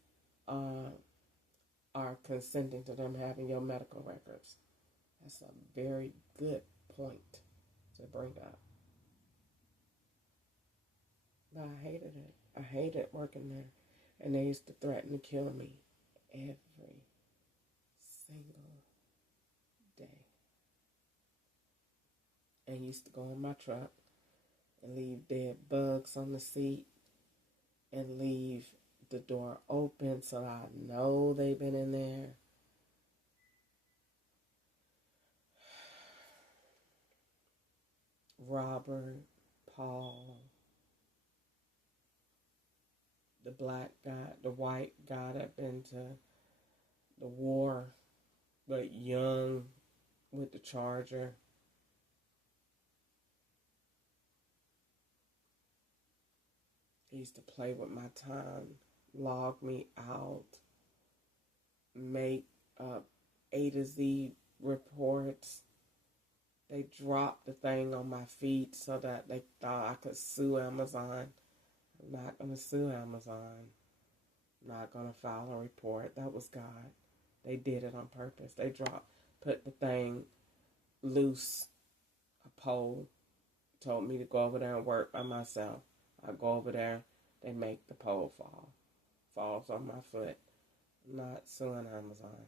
are consenting to them having your medical records. That's a very good point to bring up. But I hated it. I hated working there. And they used to threaten to kill me every single day. And used to go in my truck and leave dead bugs on the seat and leave the door open so I know they've been in there. Robert, Paul, the black guy, the white guy that been to the war, but young with the charger. He used to play with my time, log me out, make A to Z reports. They dropped the thing on my feet so that they thought I could sue Amazon. I'm not going to sue Amazon. I'm not going to file a report. That was God. They did it on purpose. They put the thing loose, a pole, told me to go over there and work by myself. I go over there, they make the pole fall. Falls on my foot. I'm not suing Amazon.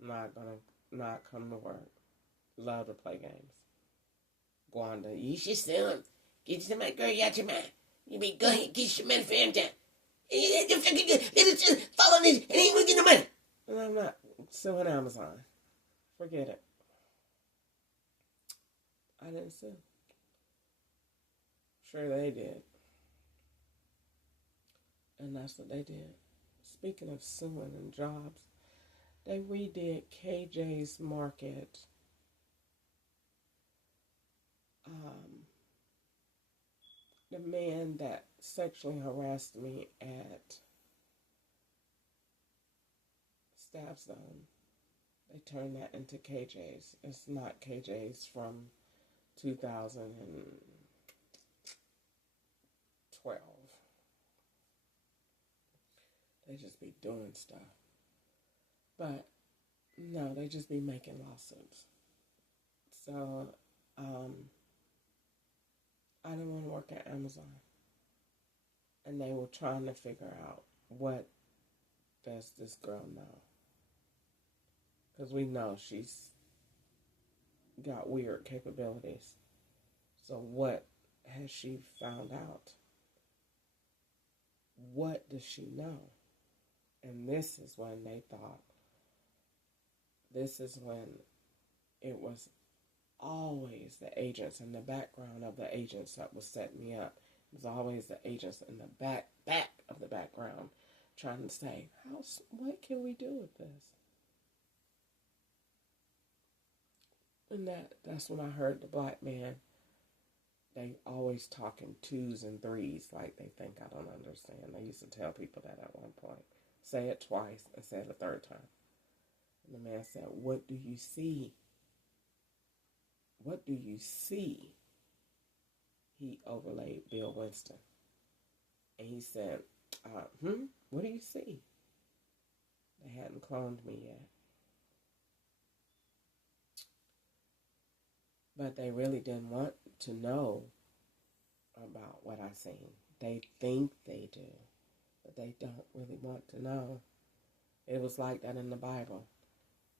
I'm not going to not come to work. Love to play games. Gwanda, you should sue him. Get some girl, you out your mind. You be go ahead, get your money for him down. Just follow this, and he ain't gonna get no money. And I'm not suing Amazon. Forget it. I didn't sue. Sure they did. And that's what they did. Speaking of suing and jobs, they redid KJ's Market. The man that sexually harassed me at Staff Zone, they turned that into KJ's. It's not KJ's from 2012. They just be doing stuff. But, no, they just be making lawsuits. So, I didn't want to work at Amazon. And they were trying to figure out, what does this girl know? Because we know she's got weird capabilities. So what has she found out? What does she know? And this is when they thought, this is when it was always the agents in the background of the agents that was setting me up. It was always the agents in the back of the background trying to say, what can we do with this? And that's when I heard the black man, they always talking twos and threes like they think I don't understand. I used to tell people that at one point. Say it twice and say it a third time. And the man said, what do you see? What do you see? He overlaid Bill Winston. And he said, what do you see? They hadn't cloned me yet. But they really didn't want to know about what I seen. They think they do, but they don't really want to know. It was like that in the Bible.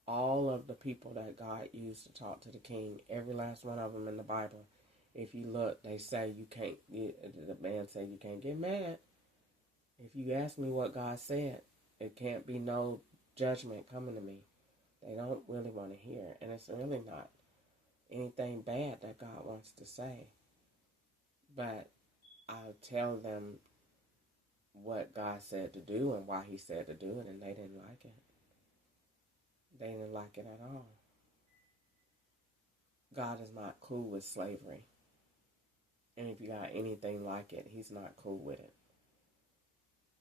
All of the people that God used to talk to the king, every last one of them in the Bible, if you look, they say you can't, the man said you can't get mad. If you ask me what God said, it can't be no judgment coming to me. They don't really want to hear, and it's really not anything bad that God wants to say. But I'll tell them what God said to do and why he said to do it, and they didn't like it. They didn't like it at all. God is not cool with slavery. And if you got anything like it, he's not cool with it.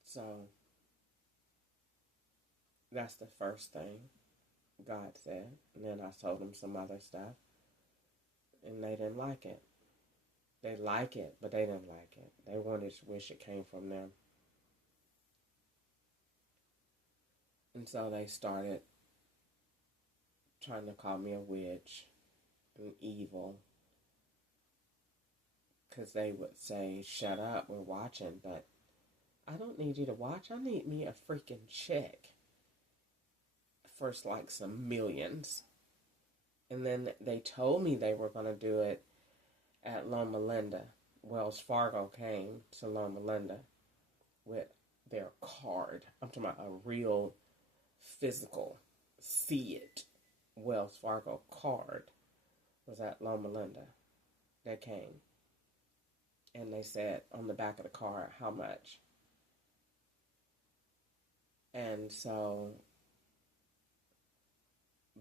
So, that's the first thing. God said. And then I told them some other stuff, and they didn't like it. They like it, but they didn't like it. They wanted to wish it came from them. And so they started trying to call me a witch and evil, because they would say, shut up, we're watching, but I don't need you to watch. I need me a freaking check for like some millions. And then they told me they were going to do it at Loma Linda. Wells Fargo came to Loma Linda with their card. I'm talking about a real physical, see it, Wells Fargo card was at Loma Linda. They came. And they said on the back of the card, how much? And so,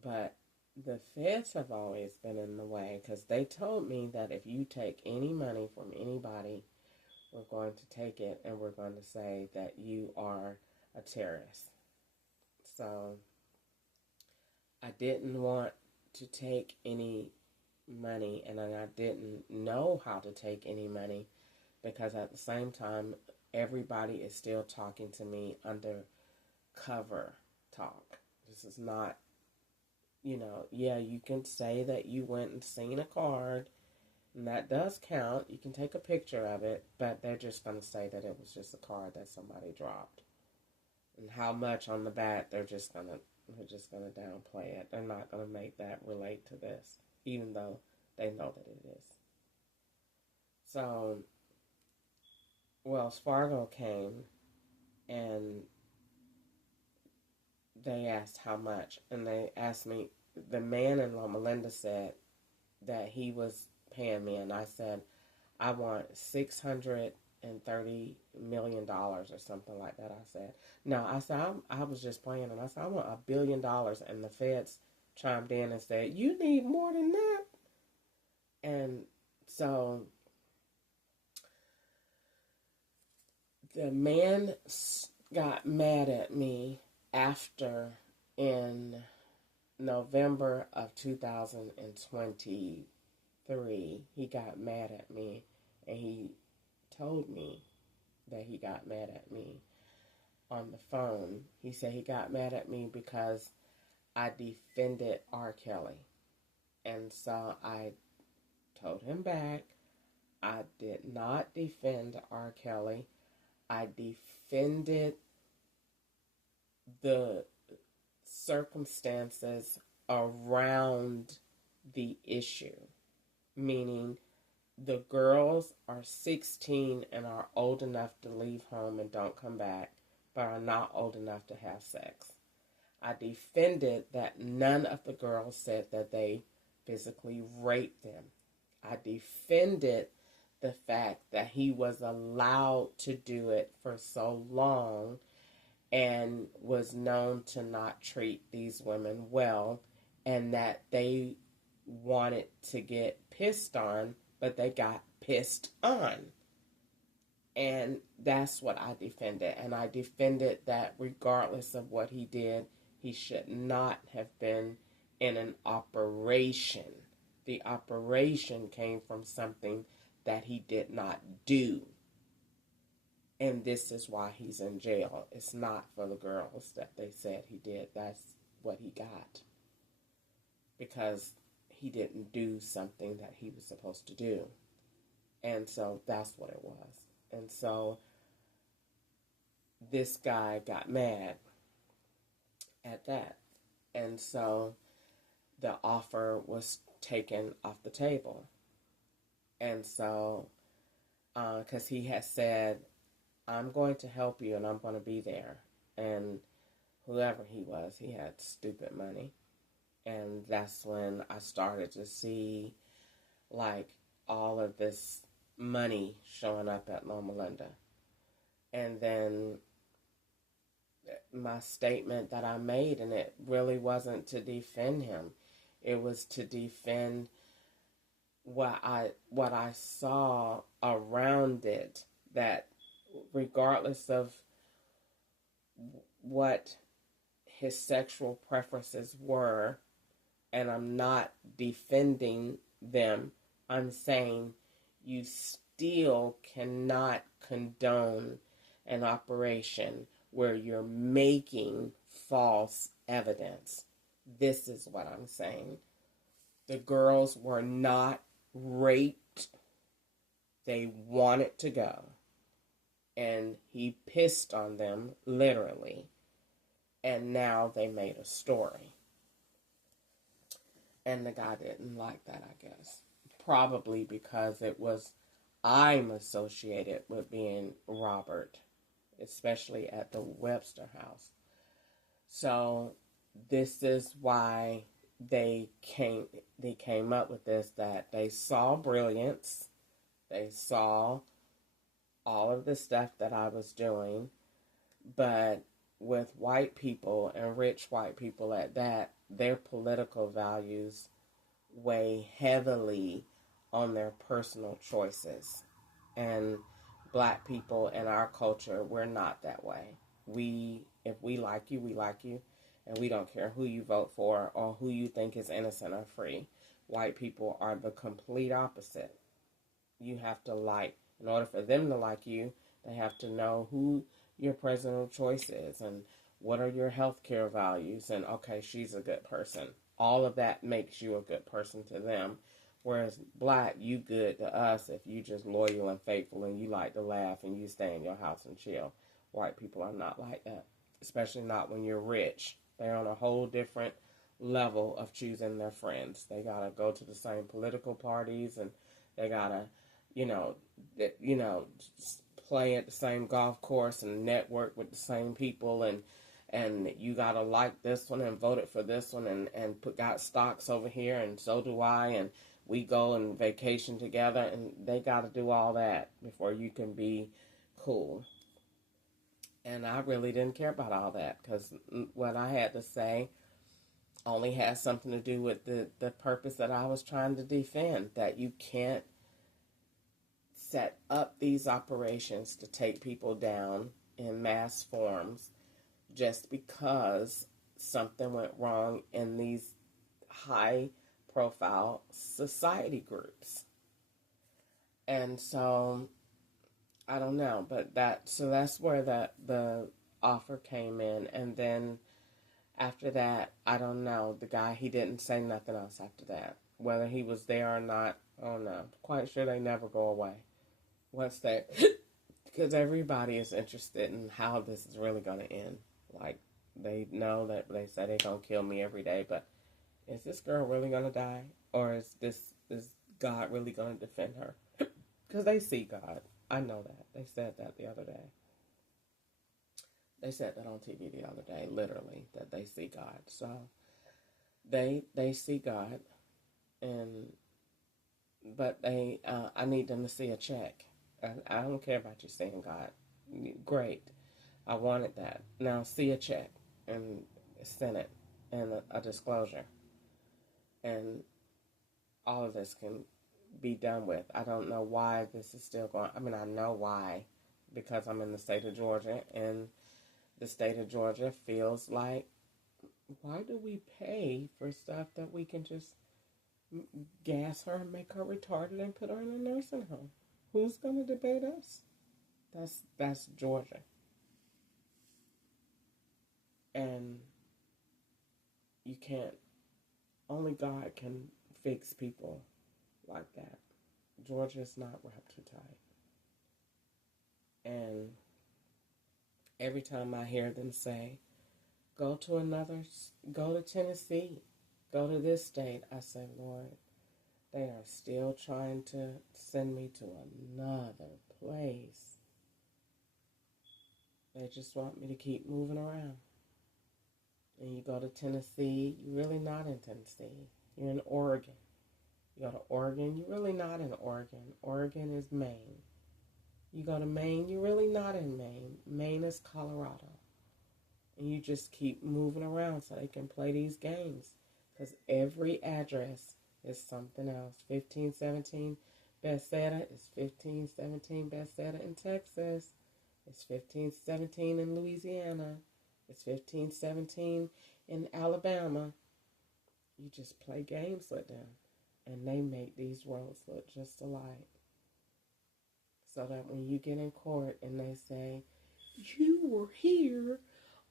but the feds have always been in the way, because they told me that if you take any money from anybody, we're going to take it and we're going to say that you are a terrorist. So I didn't want to take any money, and I didn't know how to take any money, because at the same time, everybody is still talking to me under cover talk. This is not, yeah, you can say that you went and seen a card, and that does count. You can take a picture of it, but they're just going to say that it was just a card that somebody dropped. And how much on the back, they're just going to downplay it. They're not going to make that relate to this, even though they know that it is. So Wells Fargo came and they asked how much, and they asked me, the man in Loma Linda said that he was paying me, and I said, I want $630 million or something like that. I said, no, I said, I was just playing, and I said, I want $1 billion, and the feds chimed in and said, you need more than that. And so the man got mad at me after, in November of 2023, he got mad at me, and he told me that he got mad at me on the phone. He said he got mad at me because I defended R. Kelly. And so I told him back, I did not defend R. Kelly. I defended the circumstances around the issue, meaning the girls are 16 and are old enough to leave home and don't come back, but are not old enough to have sex. I defended that none of the girls said that they physically raped them. I defended the fact that he was allowed to do it for so long and was known to not treat these women well, and that they wanted to get pissed on, but they got pissed on. And that's what I defended. And I defended that regardless of what he did, he should not have been in an operation. The operation came from something that he did not do. And this is why he's in jail. It's not for the girls that they said he did. That's what he got. Because he didn't do something that he was supposed to do. And so that's what it was. And so this guy got mad at that. And so the offer was taken off the table. And so, because he had said, I'm going to help you and I'm going to be there. And whoever he was, he had stupid money. And that's when I started to see, like, all of this money showing up at Loma Linda. And then my statement that I made, and it really wasn't to defend him. It was to defend what I saw around it, that regardless of what his sexual preferences were, and I'm not defending them. I'm saying you still cannot condone an operation where you're making false evidence. This is what I'm saying. The girls were not raped. They wanted to go. And he pissed on them, literally. And now they made a story. And the guy didn't like that, I guess. Probably because I'm associated with being Robert, especially at the Webster house. So this is why they came up with this, that they saw brilliance. They saw all of the stuff that I was doing, but with white people, and rich white people at that, their political values weigh heavily on their personal choices. And black people in our culture, we're not that way. If we like you, we like you, and we don't care who you vote for or who you think is innocent or free. White people are the complete opposite. You have to like, in order for them to like you, they have to know who your presidential choice is and what are your healthcare values, and okay, she's a good person. All of that makes you a good person to them. Whereas black, you good to us if you just loyal and faithful and you like to laugh and you stay in your house and chill. White people are not like that, especially not when you're rich. They're on a whole different level of choosing their friends. They gotta go to the same political parties, and they gotta, play at the same golf course and network with the same people, and you gotta like this one and voted for this one, and got stocks over here, and so do I, and we go and vacation together, and they gotta do all that before you can be cool. And I really didn't care about all that, because what I had to say only had something to do with the purpose that I was trying to defend, that you can't set up these operations to take people down in mass forms just because something went wrong in these high profile society groups. And so I don't know, but that's where the offer came in. And then after that, I don't know, the guy, he didn't say nothing else after that, whether he was there or not. I don't know. Quite sure they never go away once they, because everybody is interested in how this is really going to end. Like, they know that they say they're going to kill me every day, but is this girl really going to die? Or is God really going to defend her? Because they see God. I know that. They said that the other day. They said that on TV the other day, literally, that they see God. So they see God, but I need them to see a check. I don't care about you seeing God. Great. I wanted that. Now see a check and send it, and a disclosure. And all of this can be done with. I don't know why this is still going. I mean, I know why, because I'm in the state of Georgia, and the state of Georgia feels like, why do we pay for stuff that we can just gas her and make her retarded and put her in a nursing home? Who's going to debate us? That's Georgia. And you can't, only God can fix people like that. Georgia's not wrapped too tight. And every time I hear them say, go to Tennessee, go to this state, I say, Lord, they are still trying to send me to another place. They just want me to keep moving around. And you go to Tennessee, you're really not in Tennessee. You're in Oregon. You go to Oregon, you're really not in Oregon. Oregon is Maine. You go to Maine, you're really not in Maine. Maine is Colorado. And you just keep moving around so they can play these games. Because every address is something else. 1517 Bethesda is 1517 Bethesda in Texas. It's 1517 in Louisiana. It's 15-17 in Alabama. You just play games with them, and they make these roads look just alike. So that when you get in court and they say, you were here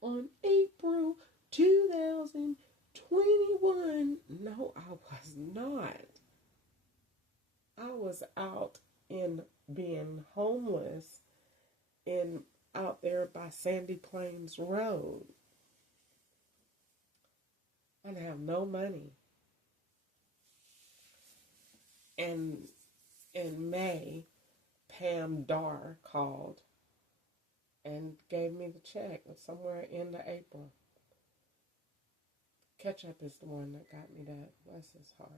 on April 2021. No, I was not. I was out in being homeless out there by Sandy Plains Road. I have no money. And in May, Pam Dar called and gave me the check somewhere in the April. Ketchup is the one that got me that. Bless his heart.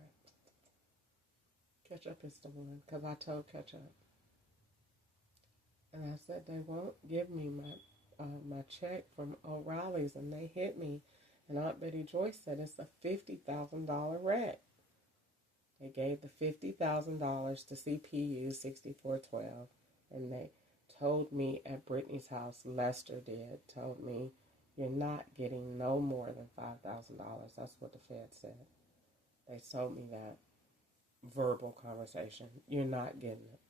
Ketchup is the one, because I told Ketchup. And I said they won't give me my check from O'Reilly's, and they hit me. And Aunt Betty Joyce said it's a $50,000 wreck. They gave the $50,000 to CPU 6412, and they told me at Brittany's house, Lester told me, you're not getting no more than $5,000. That's what the Fed said. They told me that verbal conversation. You're not getting it.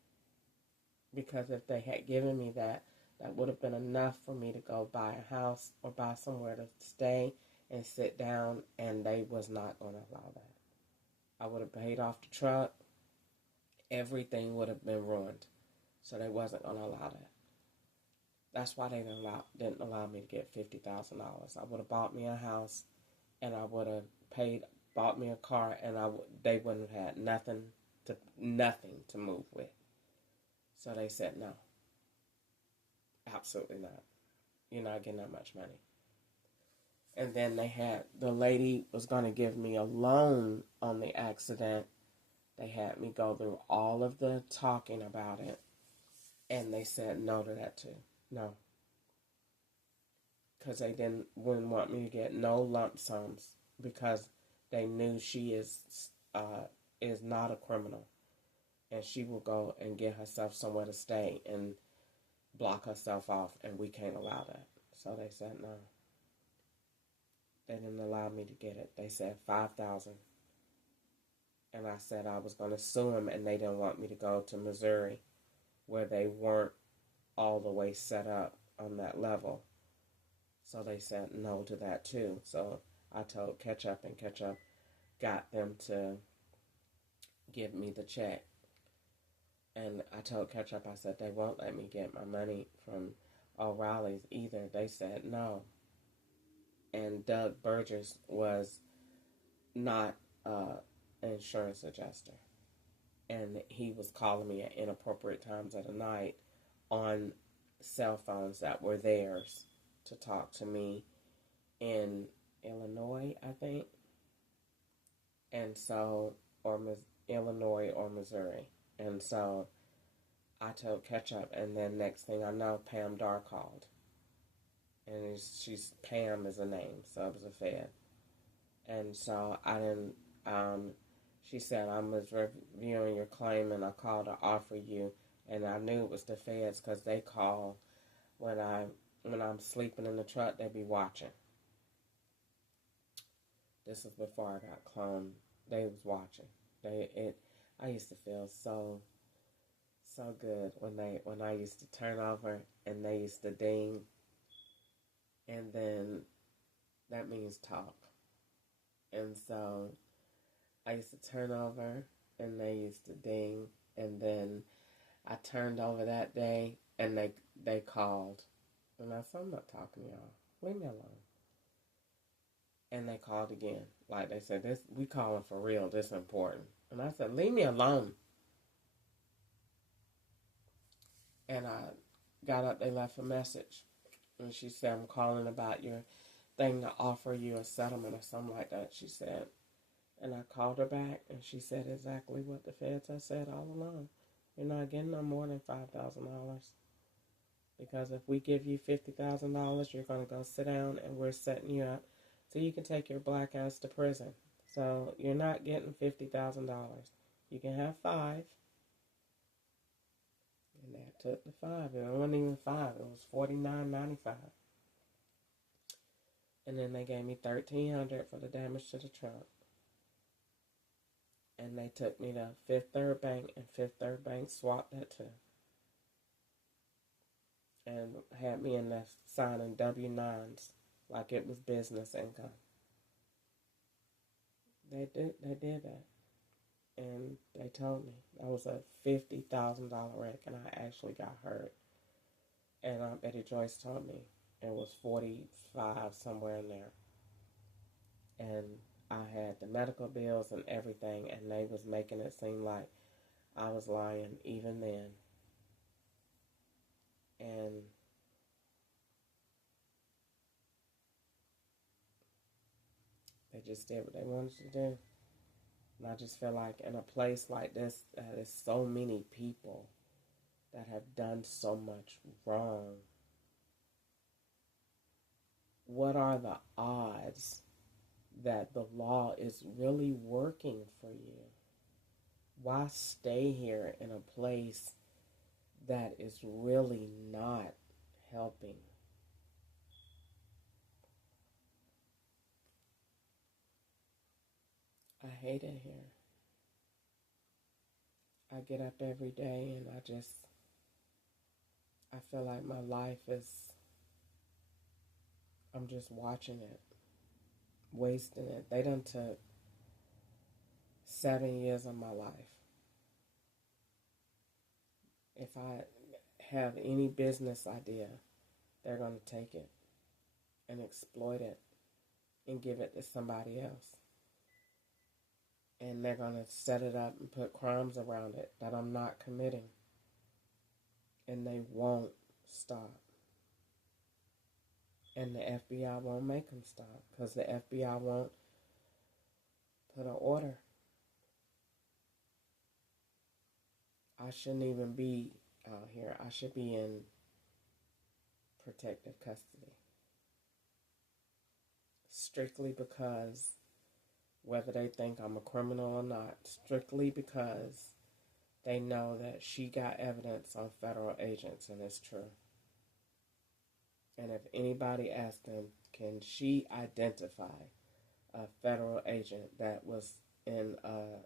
Because if they had given me that, that would have been enough for me to go buy a house or buy somewhere to stay and sit down, and they was not going to allow that. I would have paid off the truck. Everything would have been ruined. So they wasn't going to allow that. That's why they didn't allow me to get $50,000. I would have bought me a house, and I would have bought me a car, and they wouldn't have had nothing to move with. So they said no. Absolutely not. You're not getting that much money. And then the lady was going to give me a loan on the accident. They had me go through all of the talking about it. And they said no to that too. No. Because they wouldn't want me to get no lump sums, because they knew she is not a criminal. And she will go and get herself somewhere to stay and block herself off, and we can't allow that. So they said no. They didn't allow me to get it. They said $5,000. And I said I was going to sue them, and they didn't want me to go to Missouri, where they weren't all the way set up on that level. So they said no to that too. So I told Ketchup, and Ketchup got them to give me the check. And I told Ketchup, I said, they won't let me get my money from O'Reilly's either. They said no. And Doug Burgess was not an insurance adjuster. And he was calling me at inappropriate times of the night on cell phones that were theirs to talk to me in Illinois, I think. And so, or Illinois or Missouri. And so I told Ketchup, and then next thing I know, Pam Dar called. And Pam is a name, so it was a Fed. And so she said, I was reviewing your claim, and I called to offer you. And I knew it was the Feds, because they call when I'm sleeping in the truck, they be watching. This is before I got cloned. They was watching. I used to feel so good when I used to turn over and they used to ding, and then that means talk. And so I used to turn over and they used to ding, and then I turned over that day and they called, and I said, I'm not talking to y'all. Leave me alone. And they called again. Like they said, we calling for real. This is important. And I said, leave me alone. And I got up, they left a message. And she said, I'm calling about your thing to offer you a settlement or something like that, she said. And I called her back, and she said exactly what the feds have said all along. You're not getting no more than $5,000. Because if we give you $50,000, you're going to go sit down, and we're setting you up so you can take your black ass to prison. So you're not getting $50,000. You can have $5,000. And they took the $5,000. It wasn't even $5,000. It was $49.95. And then they gave me $1,300 for the damage to the truck. And they took me to Fifth Third Bank, and Fifth Third Bank swapped that too. And had me in there signing W-9s like it was business income. They did that. And they told me that was a $50,000 wreck, and I actually got hurt. And Betty Joyce told me it was 45 somewhere in there. And I had the medical bills and everything, and they was making it seem like I was lying even then. And they just did what they wanted to do. And I just feel like in a place like this, there's so many people that have done so much wrong. What are the odds that the law is really working for you? Why stay here in a place that is really not helping? I hate it here. I get up every day and I feel like my life I'm just watching it, wasting it. They done took 7 years of my life. If I have any business idea, they're going to take it and exploit it and give it to somebody else. And they're going to set it up and put crimes around it that I'm not committing. And they won't stop. And the FBI won't make them stop because the FBI won't put an order. I shouldn't even be out here. I should be in protective custody. Strictly because, whether they think I'm a criminal or not, strictly because they know that she got evidence on federal agents, and it's true. And if anybody asks them, can she identify a federal agent that was in a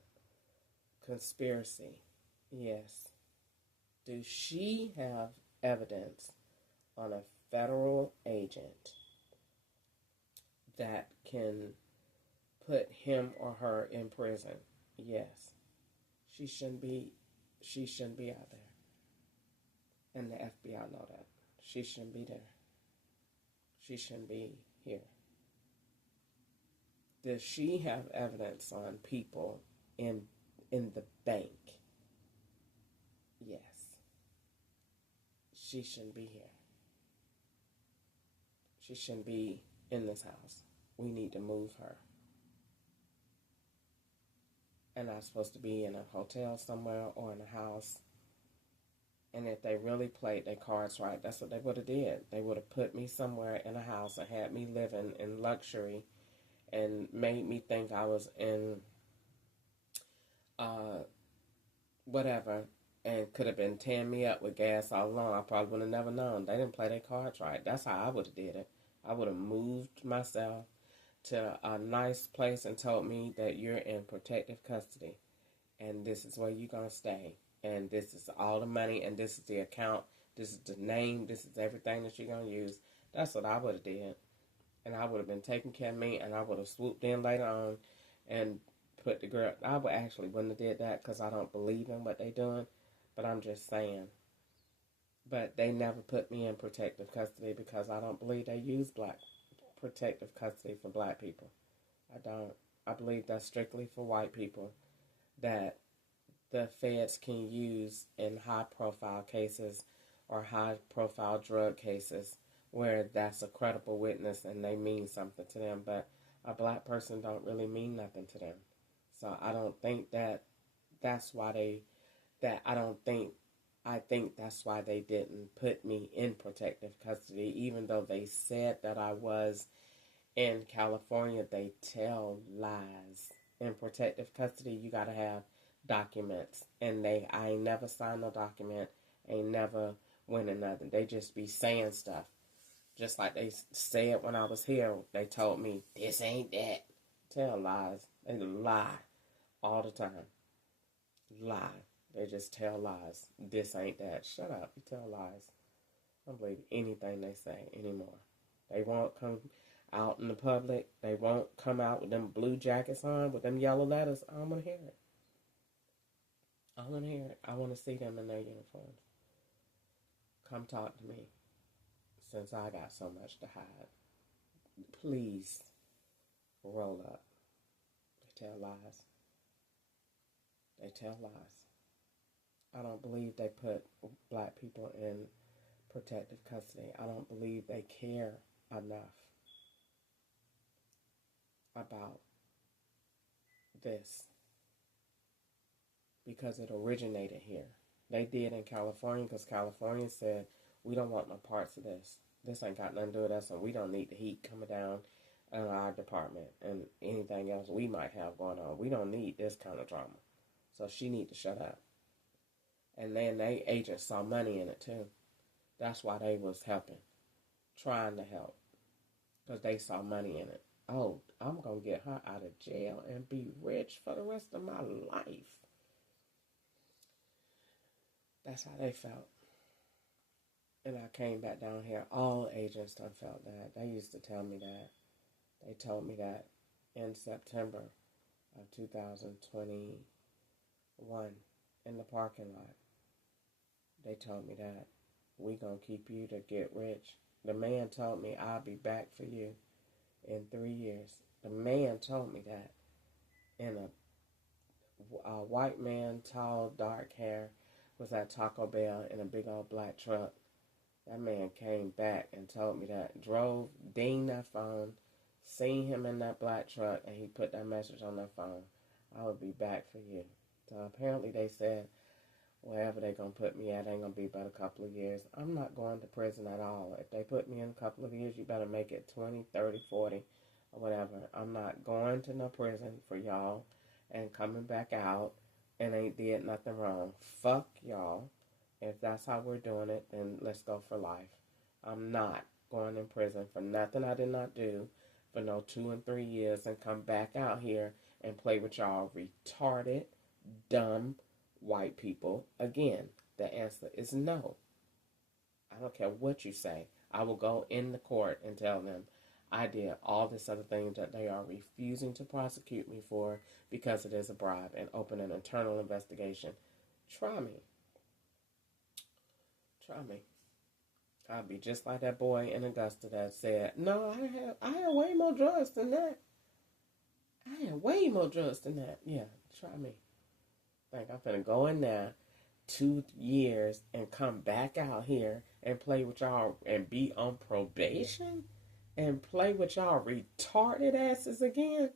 conspiracy? Yes. Do she have evidence on a federal agent that can put him or her in prison? Yes. She shouldn't be out there. And the FBI know that. She shouldn't be there. She shouldn't be here. Does she have evidence on people in the bank? Yes. She shouldn't be here. She shouldn't be in this house. We need to move her. And I'm supposed to be in a hotel somewhere or in a house. And if they really played their cards right, that's what they would have did. They would have put me somewhere in a house and had me living in luxury and made me think I was in whatever, and could have been tearing me up with gas all along. I probably would have never known. They didn't play their cards right. That's how I would have did it. I would have moved myself to a nice place and told me that you're in protective custody and this is where you're going to stay. And this is all the money, and this is the account, this is the name, this is everything that you're going to use. That's what I would have did. And I would have been taking care of me, and I would have swooped in later on and put the girl. I would actually wouldn't have did that because I don't believe in what they're doing, but I'm just saying. But they never put me in protective custody because I don't believe they use protective custody for black people. I don't. I believe that's strictly for white people that the feds can use in high-profile cases or high-profile drug cases where that's a credible witness and they mean something to them, but a black person don't really mean nothing to them. So I don't think that's why I think that's why they didn't put me in protective custody, even though they said that I was in California. They tell lies. In protective custody, you got to have documents, and I ain't never signed no document, ain't never went or nothing. They just be saying stuff. Just like they said when I was here, they told me, this ain't that. Tell lies. They lie all the time. Lie. They just tell lies. This ain't that. Shut up. You tell lies. I don't believe anything they say anymore. They won't come out in the public. They won't come out with them blue jackets on, with them yellow letters. I don't want to hear it. I want to hear it. I want to see them in their uniforms. Come talk to me, since I got so much to hide. Please roll up. They tell lies. They tell lies. I don't believe they put black people in protective custody. I don't believe they care enough about this, because it originated here. They did in California, because California said, we don't want no parts of this. This ain't got nothing to do with us, and we don't need the heat coming down in our department and anything else we might have going on. We don't need this kind of drama. So she need to shut up. And then they agents saw money in it too. That's why they was helping, trying to help, because they saw money in it. Oh, I'm going to get her out of jail and be rich for the rest of my life. That's how they felt. And I came back down here. All agents done felt that. They used to tell me that. They told me that in September of 2021 in the parking lot. They told me that. We gonna keep you to get rich. The man told me I'll be back for you in 3 years. The man told me that. In a white man, tall, dark hair, was at Taco Bell in a big old black truck. That man came back and told me that. Drove, dinged that phone, seen him in that black truck, and he put that message on that phone. I will be back for you. So apparently they said, wherever they're going to put me at ain't going to be but a couple of years. I'm not going to prison at all. If they put me in a couple of years, you better make it 20, 30, 40, or whatever. I'm not going to no prison for y'all and coming back out and ain't did nothing wrong. Fuck y'all. If that's how we're doing it, then let's go for life. I'm not going in prison for nothing I did not do for no 2 and 3 years and come back out here and play with y'all retarded, dumb, white people. Again, the answer is no. I don't care what you say. I will go in the court and tell them I did all this other thing that they are refusing to prosecute me for because it is a bribe, and open an internal investigation. Try me. Try me. I'll be just like that boy in Augusta that said, no, I had way more drugs than that. I had way more drugs than that. Yeah, try me. Like, I'm finna go in there 2 years and come back out here and play with y'all and be on probation and play with y'all retarded asses again?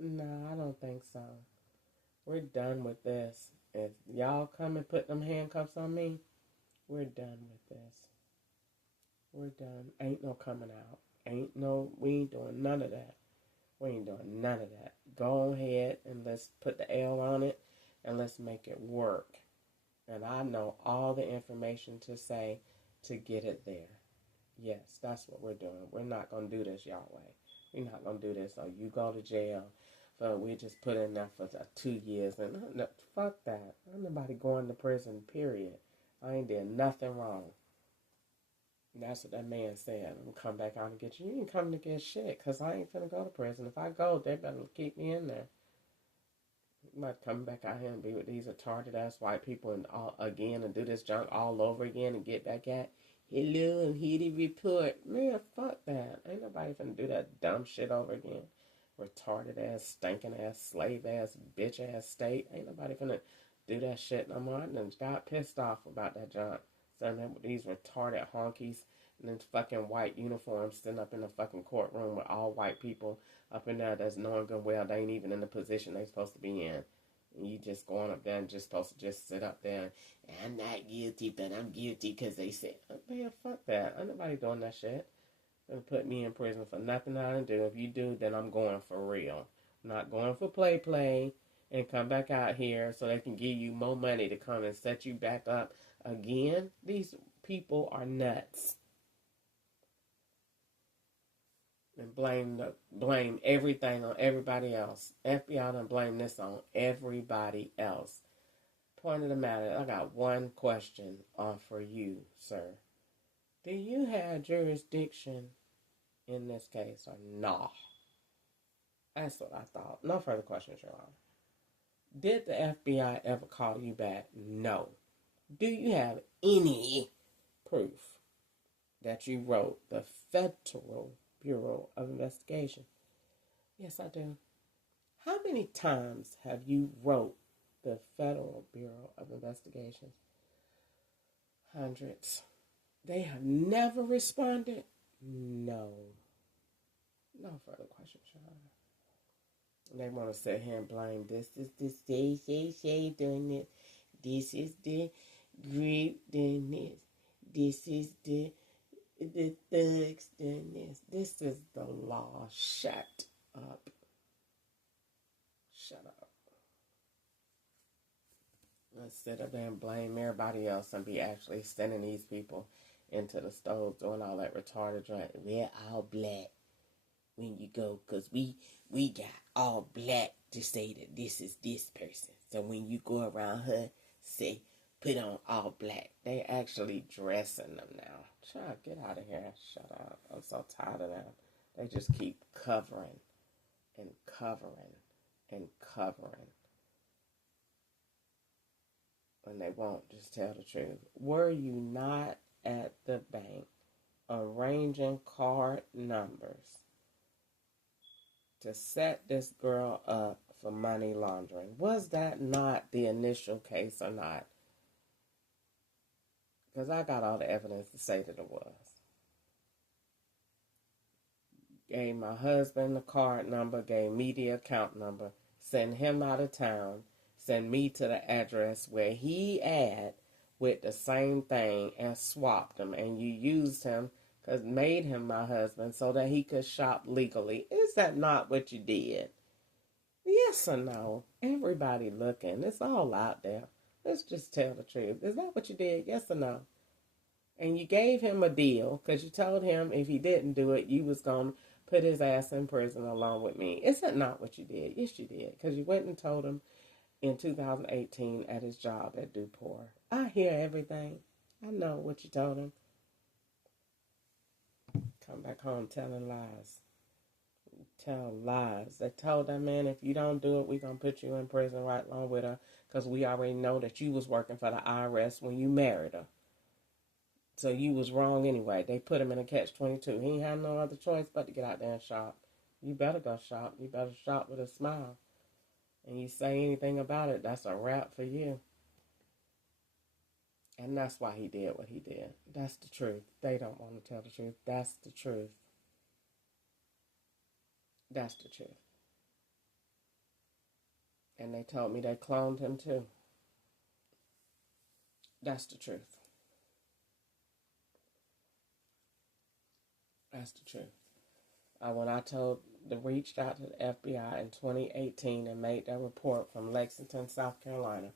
No, I don't think so. We're done with this. If y'all come and put them handcuffs on me, we're done with this. We're done. Ain't no coming out. We ain't doing none of that. We ain't doing none of that. Go ahead and let's put the L on it and let's make it work. And I know all the information to say to get it there. Yes, that's what we're doing. We're not going to do this y'all way. We're not going to do this. So you go to jail. But we just put in there for 2 years. And no, fuck that. Ain't nobody going to prison, period. I ain't did nothing wrong. And that's what that man said. I'm going to come back out and get you. You ain't coming to get shit, because I ain't finna go to prison. If I go, they better keep me in there. I'm not coming back out here and be with these retarded ass white people and again and do this junk all over again and get back at hello and hear the report. Man, fuck that. Ain't nobody finna do that dumb shit over again. Retarded ass, stinking ass, slave ass, bitch ass state. Ain't nobody finna do that shit no more. I done got pissed off about that junk. Sitting with these retarded honkies and then fucking white uniforms sitting up in the fucking courtroom with all white people up in there that's knowing good well they ain't even in the position they supposed to be in. And you just going up there and just supposed to just sit up there and I'm not guilty, but I'm guilty because they said, man, fuck that. Ain't nobody doing that shit. Gonna put me in prison for nothing I didn't do. If you do, then I'm going for real. I'm not going for play and come back out here so they can give you more money to come and set you back up again. These people are nuts. and blame everything on everybody else. FBI done blame this on everybody else. Point of the matter, I got one question for you, sir. Do you have jurisdiction in this case or no? That's what I thought. No further questions, Your Honor. Did the FBI ever call you back? No. Do you have any proof that you wrote the Federal Bureau of Investigation? Yes, I do. How many times have you wrote the Federal Bureau of Investigation? Hundreds. They have never responded? No. No further questions, Your Honor. They want to sit here and blame this is the Shay doing it. This is the group doing this. This is the thugs doing this. This is the law. Shut up. Shut up. Let's sit up there and blame everybody else and be actually sending these people into the stove doing all that retarded drink. We're all black when you go, because we got all black to say that this is this person. So when you go around her, say, put on all black. They actually dressing them now. Child, get out of here. Shut up. I'm so tired of them. They just keep covering and covering and covering. When they won't just tell the truth. Were you not at the bank arranging card numbers to set this girl up for money laundering? Was that not the initial case or not? Because I got all the evidence to say that it was. Gave my husband the card number, gave me the account number, send him out of town, send me to the address where he at with the same thing and swapped him. And you used him because made him my husband so that he could shop legally. Is that not what you did? Yes or no? Everybody looking. It's all out there. Let's just tell the truth. Is that what you did? Yes or no? And you gave him a deal because you told him if he didn't do it, you was going to put his ass in prison along with me. Is that not what you did? Yes, you did. Because you went and told him in 2018 at his job at DuPont. I hear everything. I know what you told him. Come back home telling lies. Tell lies. They told that man, if you don't do it, we're going to put you in prison right along with her because we already know that you was working for the IRS when you married her. So you was wrong anyway. They put him in a catch-22. He ain't had no other choice but to get out there and shop. You better go shop. You better shop with a smile. And you say anything about it, that's a wrap for you. And that's why he did what he did. That's the truth. They don't want to tell the truth. That's the truth. That's the truth. And they told me they cloned him too. That's the truth. That's the truth. When I reached out to the FBI in 2018 and made that report from Lexington, South Carolina,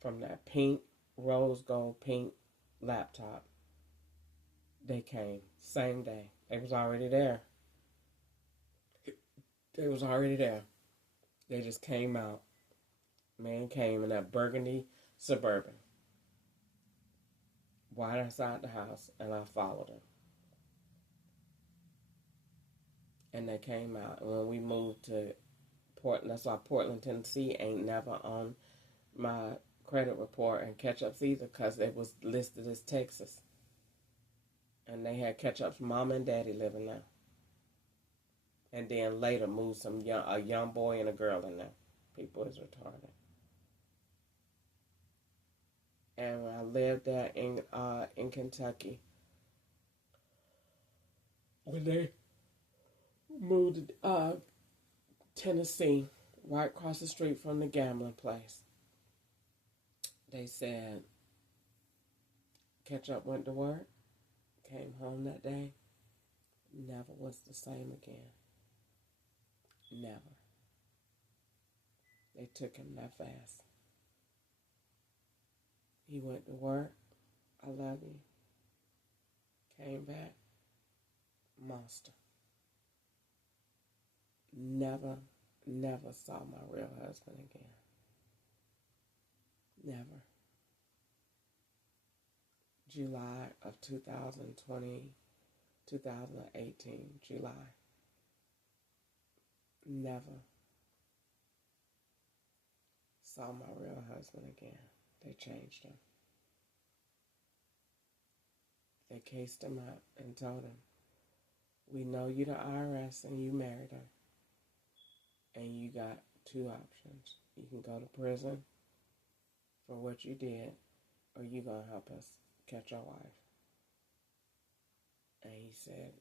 from that pink, rose gold pink laptop, they came. Same day. They was already there. They was already there. They just came out. Man came in that burgundy Suburban. Right outside the house, and I followed him. And they came out. And when we moved to Portland, that's why Portland, Tennessee ain't never on my credit report and Ketchup's either, because it was listed as Texas. And they had Ketchup's mom and daddy living there. And then later moved a young boy and a girl in there. People is retarded. And when I lived there in Kentucky, when they moved to Tennessee, right across the street from the gambling place, they said Ketchup went to work, came home that day, never was the same again. Never. They took him that fast. He went to work. I love you. Came back. Monster. Never, never saw my real husband again. Never. July of 2020, 2018, July. Never saw my real husband again. They changed him. They cased him up and told him, we know you the IRS and you married her. And you got two options. You can go to prison for what you did, or you going to help us catch our wife. And he said,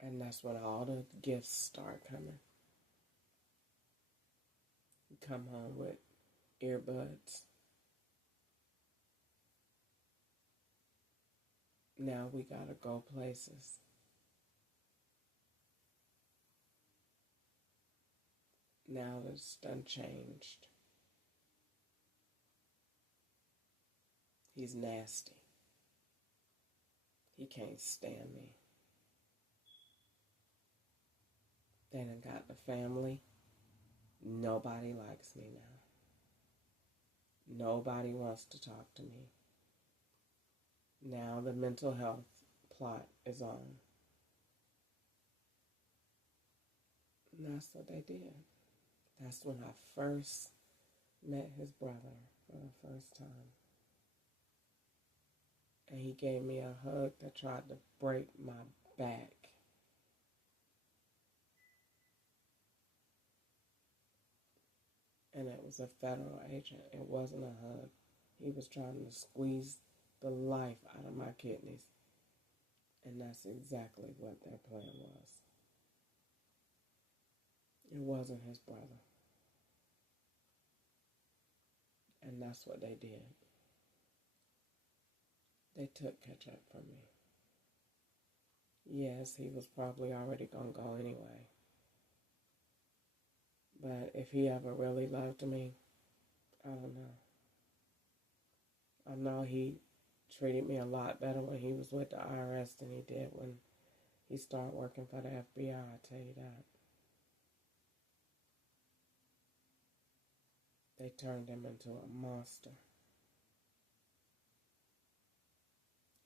and that's when all the gifts start coming. You come home with earbuds. Now we got to go places. Now it's done changed. He's nasty. He can't stand me. They done got the family. Nobody likes me now. Nobody wants to talk to me. Now the mental health plot is on. And that's what they did. That's when I first met his brother for the first time. And he gave me a hug that tried to break my back. And it was a federal agent. It wasn't a hug. He was trying to squeeze the life out of my kidneys. And that's exactly what their plan was. It wasn't his brother. And that's what they did. They took ketchup from me. Yes, he was probably already going to go anyway. But if he ever really loved me, I don't know. I know he treated me a lot better when he was with the IRS than he did when he started working for the FBI, I tell you that. They turned him into a monster.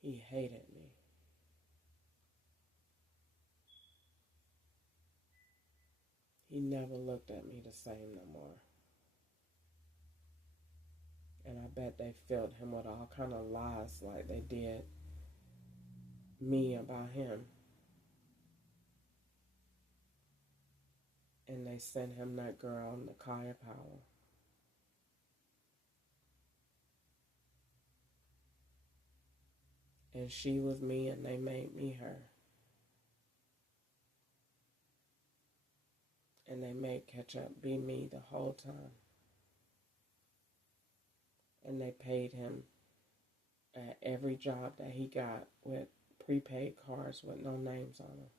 He hated me. He never looked at me the same no more. And I bet they filled him with all kind of lies like they did me about him. And they sent him that girl, Nakia Powell. And she was me and they made me her. And they made Ketchup be me the whole time. And they paid him at every job that he got with prepaid cards with no names on them.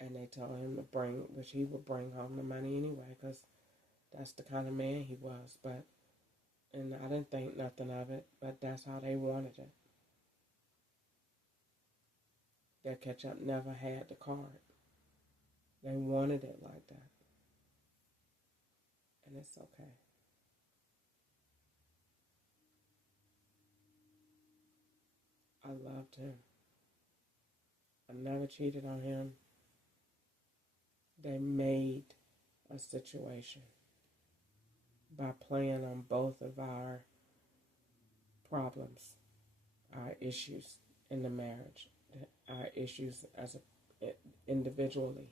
And they told him to bring, which he would bring home the money anyway, because that's the kind of man he was. And I didn't think nothing of it, but that's how they wanted it. Their Ketchup never had the card. They wanted it like that. And it's okay. I loved him. I never cheated on him. They made a situation by playing on both of our problems, our issues in the marriage, our issues as individually.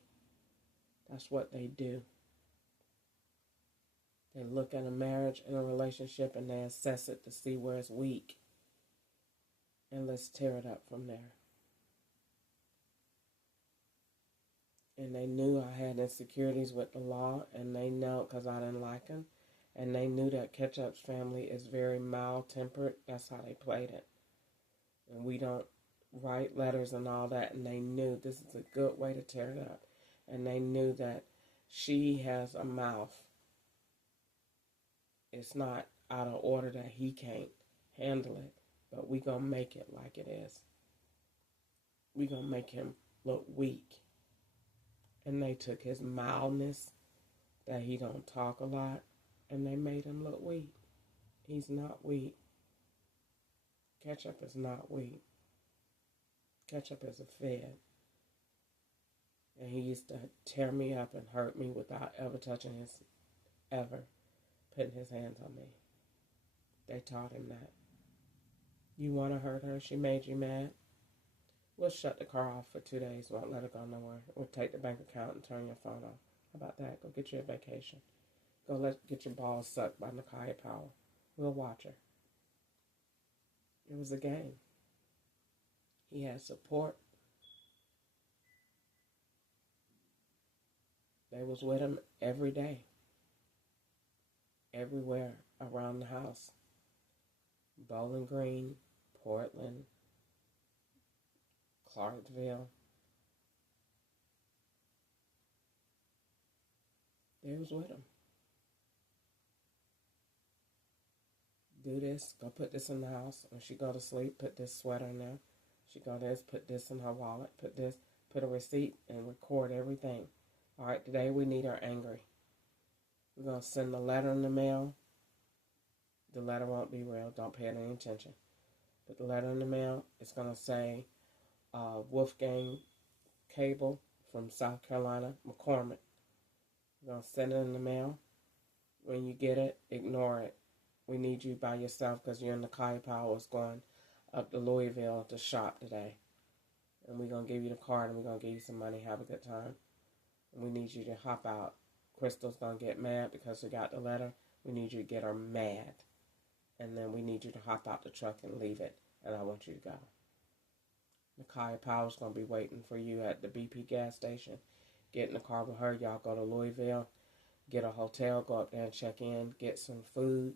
That's what they do. They look at a marriage and a relationship and they assess it to see where it's weak. And let's tear it up from there. And they knew I had insecurities with the law, and they know because I didn't like him. And they knew that Ketchup's family is very mild-tempered. That's how they played it. And we don't write letters and all that. And they knew this is a good way to tear it up. And they knew that she has a mouth. It's not out of order that he can't handle it. But we going to make it like it is. we gonna make him look weak. And they took his mildness, that he don't talk a lot, and they made him look weak. He's not weak. Ketchup is not weak. Ketchup is a fed. And he used to tear me up and hurt me without ever putting his hands on me. They taught him that. You want to hurt her? She made you mad? We'll shut the car off for 2 days. Won't let her go nowhere. We'll take the bank account and turn your phone off. How about that? Go get you a vacation. Get your balls sucked by Nakia Powell. We'll watch her. It was a game. He had support. They was with him every day. Everywhere around the house. Bowling Green, Portland, Clarksville. They was with him. Do this, go put this in the house. When she go to sleep, put this sweater in there. She go this, put this in her wallet, put a receipt and record everything. All right, today we need her angry. We're going to send a letter in the mail. The letter won't be real. Don't pay it any attention. Put the letter in the mail. It's going to say Wolfgang Cable from South Carolina, McCormick. We're going to send it in the mail. When you get it, ignore it. We need you by yourself because you and Nakia Powell is going up to Louisville to shop today. And we're going to give you the card and we're going to give you some money. Have a good time. And we need you to hop out. Crystal's going to get mad because she got the letter. We need you to get her mad. And then we need you to hop out the truck and leave it. And I want you to go. Nakia Powell's going to be waiting for you at the BP gas station. Get in the car with her. Y'all go to Louisville. Get a hotel. Go up there and check in. Get some food.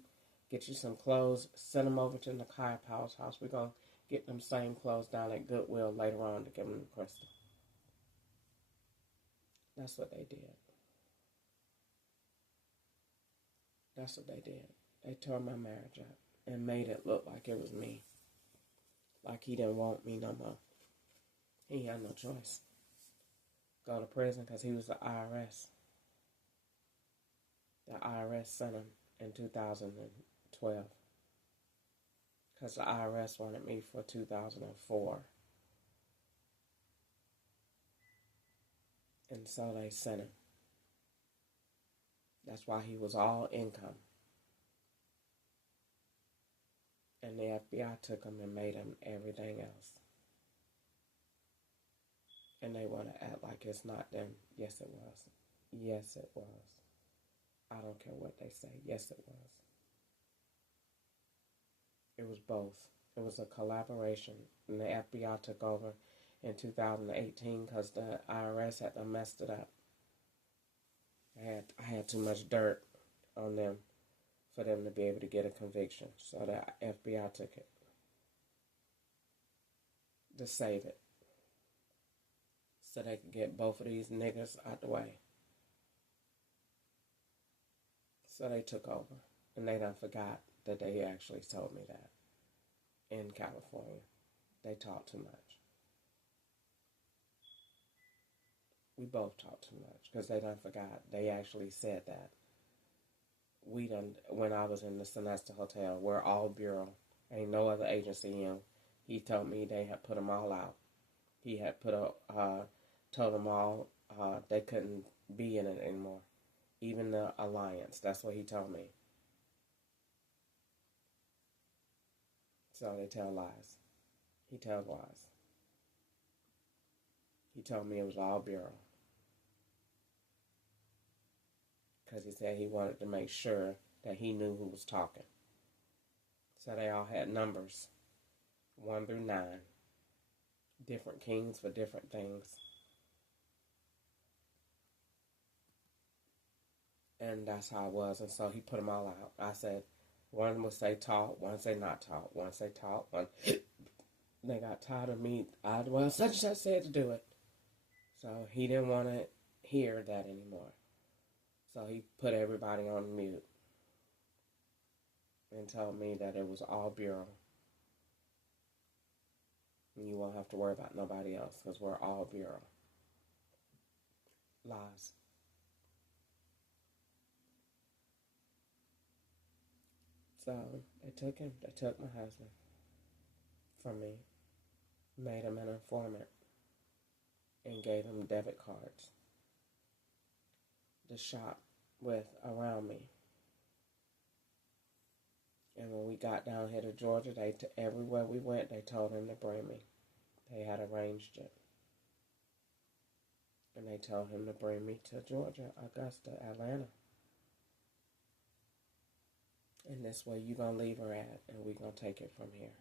Get you some clothes. Send them over to Nakia Powell's house. We're going to get them same clothes down at Goodwill later on to give them to Crystal. That's what they did. That's what they did. They tore my marriage up and made it look like it was me. Like he didn't want me no more. He had no choice. Go to prison because he was the IRS. The IRS sent him in 2012. Because the IRS wanted me for 2004. And so they sent him. That's why he was all income. And the FBI took him and made him everything else. And they want to act like it's not them. Yes, it was. Yes, it was. I don't care what they say. Yes, it was. It was both. It was a collaboration. And the FBI took over in 2018 because the IRS had messed it up. I had too much dirt on them for them to be able to get a conviction. So the FBI took it to save it. So they could get both of these niggas out the way. So they took over. And they done forgot that they actually told me that in California. They talk too much. We both talk too much because they done forgot. They actually said that. When I was in the Sonesta Hotel, we're all bureau. Ain't no other agency in. He told me they had put them all out. He had told them all they couldn't be in it anymore. Even the alliance. That's what he told me. So they tell lies. He tells lies. He told me it was all bureau. Because he said he wanted to make sure that he knew who was talking. So they all had numbers, 1 through 9. Different kings for different things. And that's how it was. And so he put them all out. I said, one would say talk, one say not talk. One say talk, one... They got tired of me. Such and such said to do it. So he didn't want to hear that anymore. So he put everybody on mute and told me that it was all bureau. And you won't have to worry about nobody else because we're all Bureau. Lies. So they took him. They took my husband from me, made him an informant, and gave him debit cards to shop with around me. And when we got down here to Georgia, everywhere we went, they told him to bring me. They had arranged it. And they told him to bring me to Georgia, Augusta, Atlanta. And this way you going to leave her at, and we going to take it from here.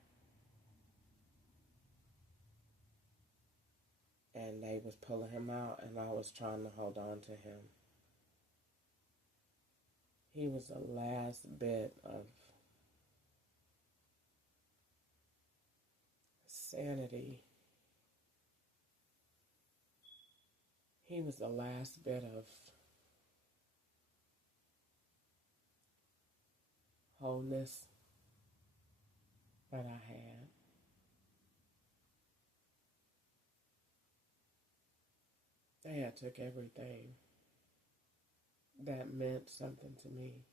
And they was pulling him out, and I was trying to hold on to him. He was the last bit of sanity. He was the last bit of wholeness that I had. They had took everything that meant something to me.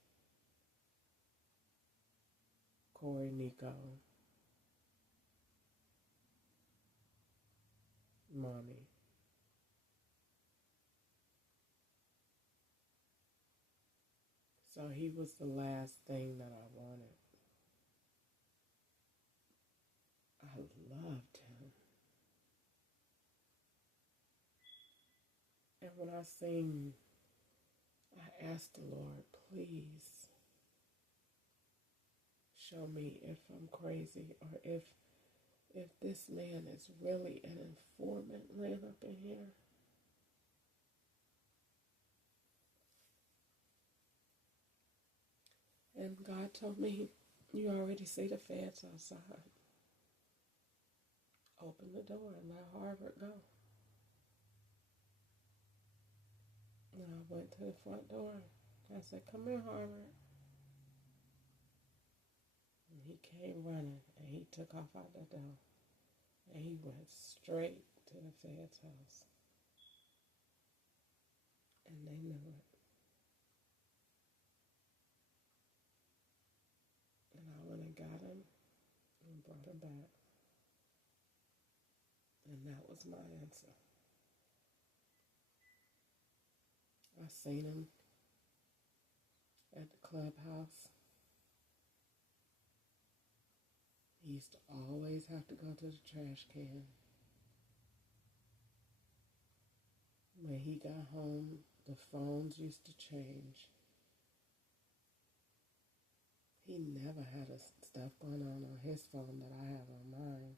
Corey, Nico, Mommy. So he was the last thing that I wanted. I loved him. And when I sing, I asked the Lord, please show me if I'm crazy or if this man is really an informant laying up in here. And God told me, you already see the feds outside. Open the door and let Harvard go. And I went to the front door. I said, come here, Harvard. And he came running, and he took off out the door. And he went straight to the feds' house. And they knew it. And I went and got him and brought him back. And that was my answer. I seen him at the clubhouse. He used to always have to go to the trash can. When he got home, the phones used to change. He never had stuff going on his phone that I have on mine.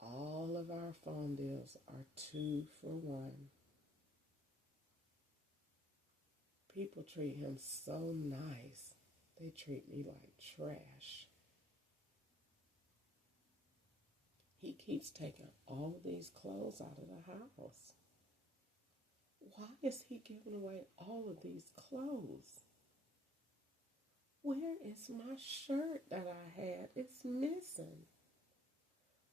All of our phone deals are 2 for 1. People treat him so nice. They treat me like trash. He keeps taking all these clothes out of the house. Why is he giving away all of these clothes? Where is my shirt that I had? It's missing.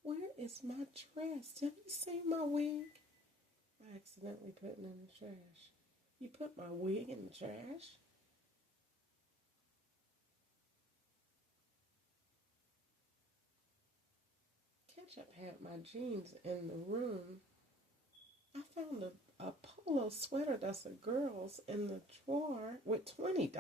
Where is my dress? Have you seen my wig? I accidentally put it in the trash. You put my wig in the trash? Ketchup had my jeans in the room. I found a polo sweater that's a girl's in the drawer with $20.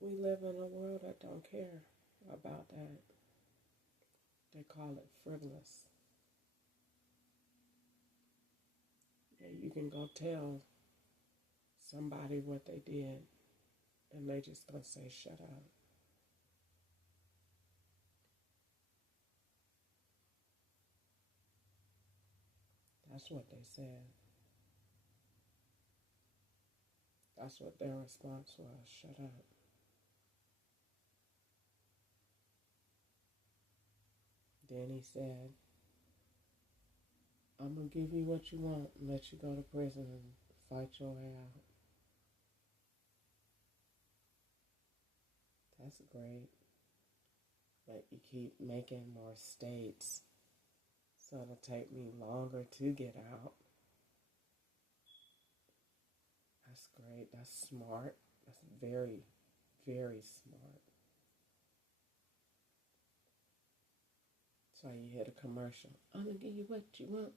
We live in a world that don't care about that. They call it frivolous. And you can go tell somebody what they did, and they just gonna say, shut up. That's what they said. That's what their response was. Shut up. Then he said, I'm going to give you what you want and let you go to prison and fight your way out. That's great. But you keep making more states, so it'll take me longer to get out. That's great. That's smart. That's very, very smart. So you hear the commercial. I'm going to give you what you want.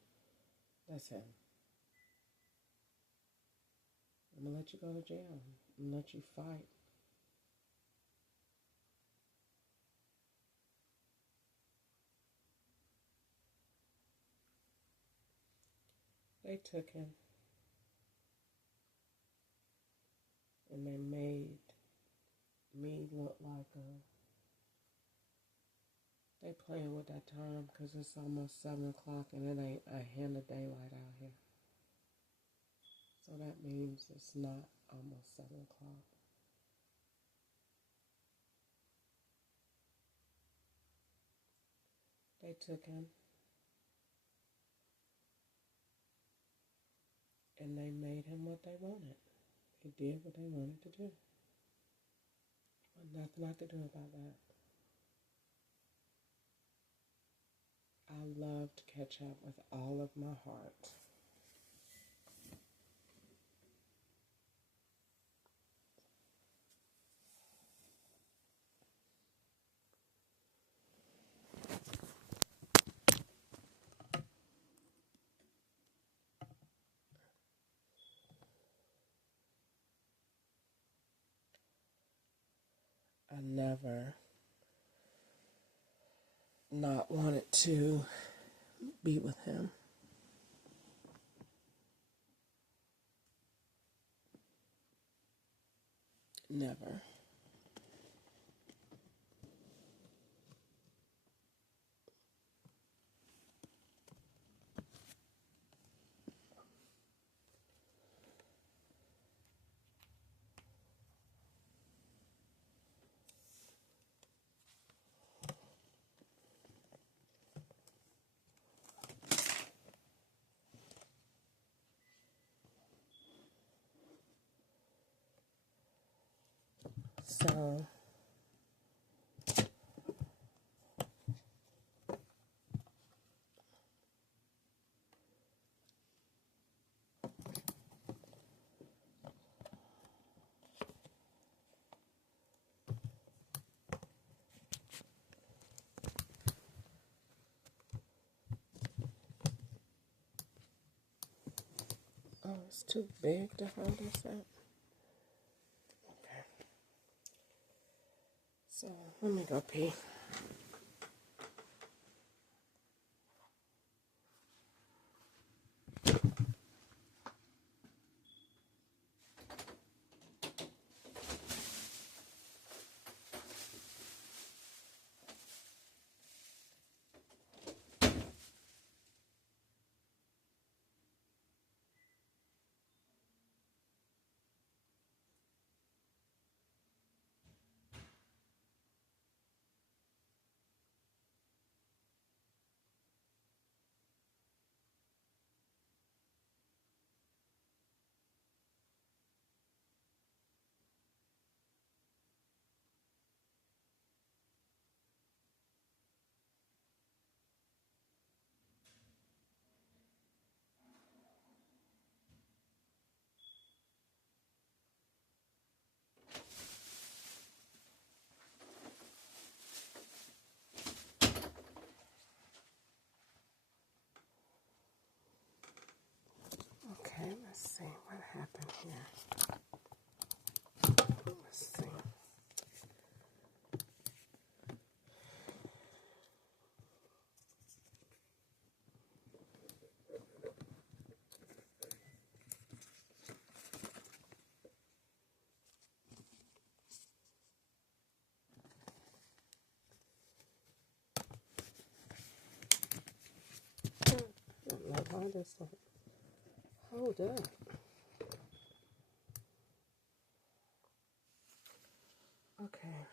That's him. I'm going to let you go to jail. I'm going to let you fight. They took him and they made me look like they playing with that time because it's almost 7 o'clock and it ain't a hint of daylight out here. So that means it's not almost 7 o'clock. They took him and they made him what they wanted. They did what they wanted to do. Nothing I could do about that. I love to catch up with all of my heart. I never not wanted to be with him. Never. So it's too big to hold this up. Okay. So let me go pee. this one. Hold up. Okay.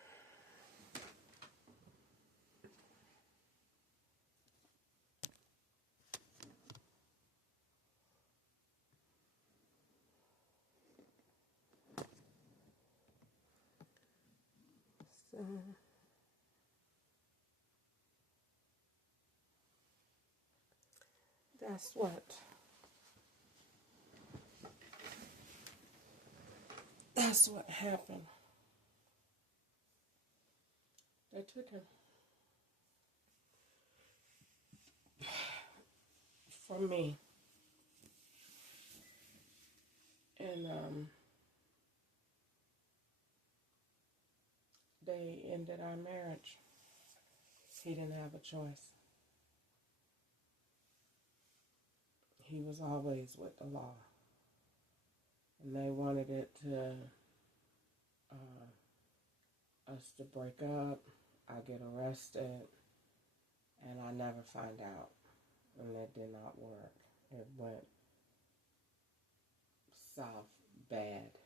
So that's what happened. They took him from me. And they ended our marriage. He didn't have a choice. He was always with the law. And they wanted it to, us to break up. I get arrested. And I never find out. And it did not work. It went south bad.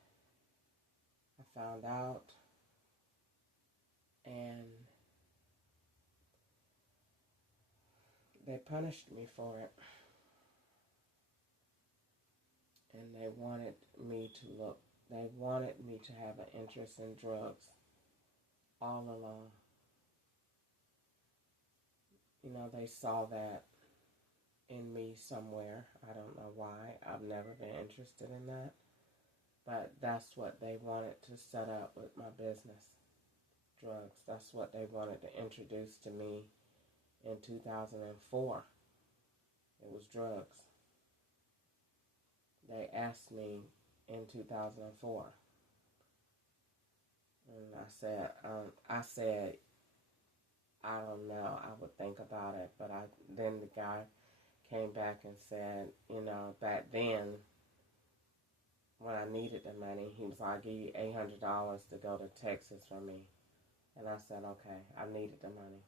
I found out. And they punished me for it. And they wanted me to have an interest in drugs all along. You know, they saw that in me somewhere. I don't know why. I've never been interested in that. But that's what they wanted to set up with my business. Drugs. That's what they wanted to introduce to me in 2004. It was drugs. They asked me in 2004. And I said, I don't know, I would think about it. But then the guy came back and said, you know, back then, when I needed the money, he was like, I'll give you $800 to go to Texas for me. And I said, okay, I needed the money.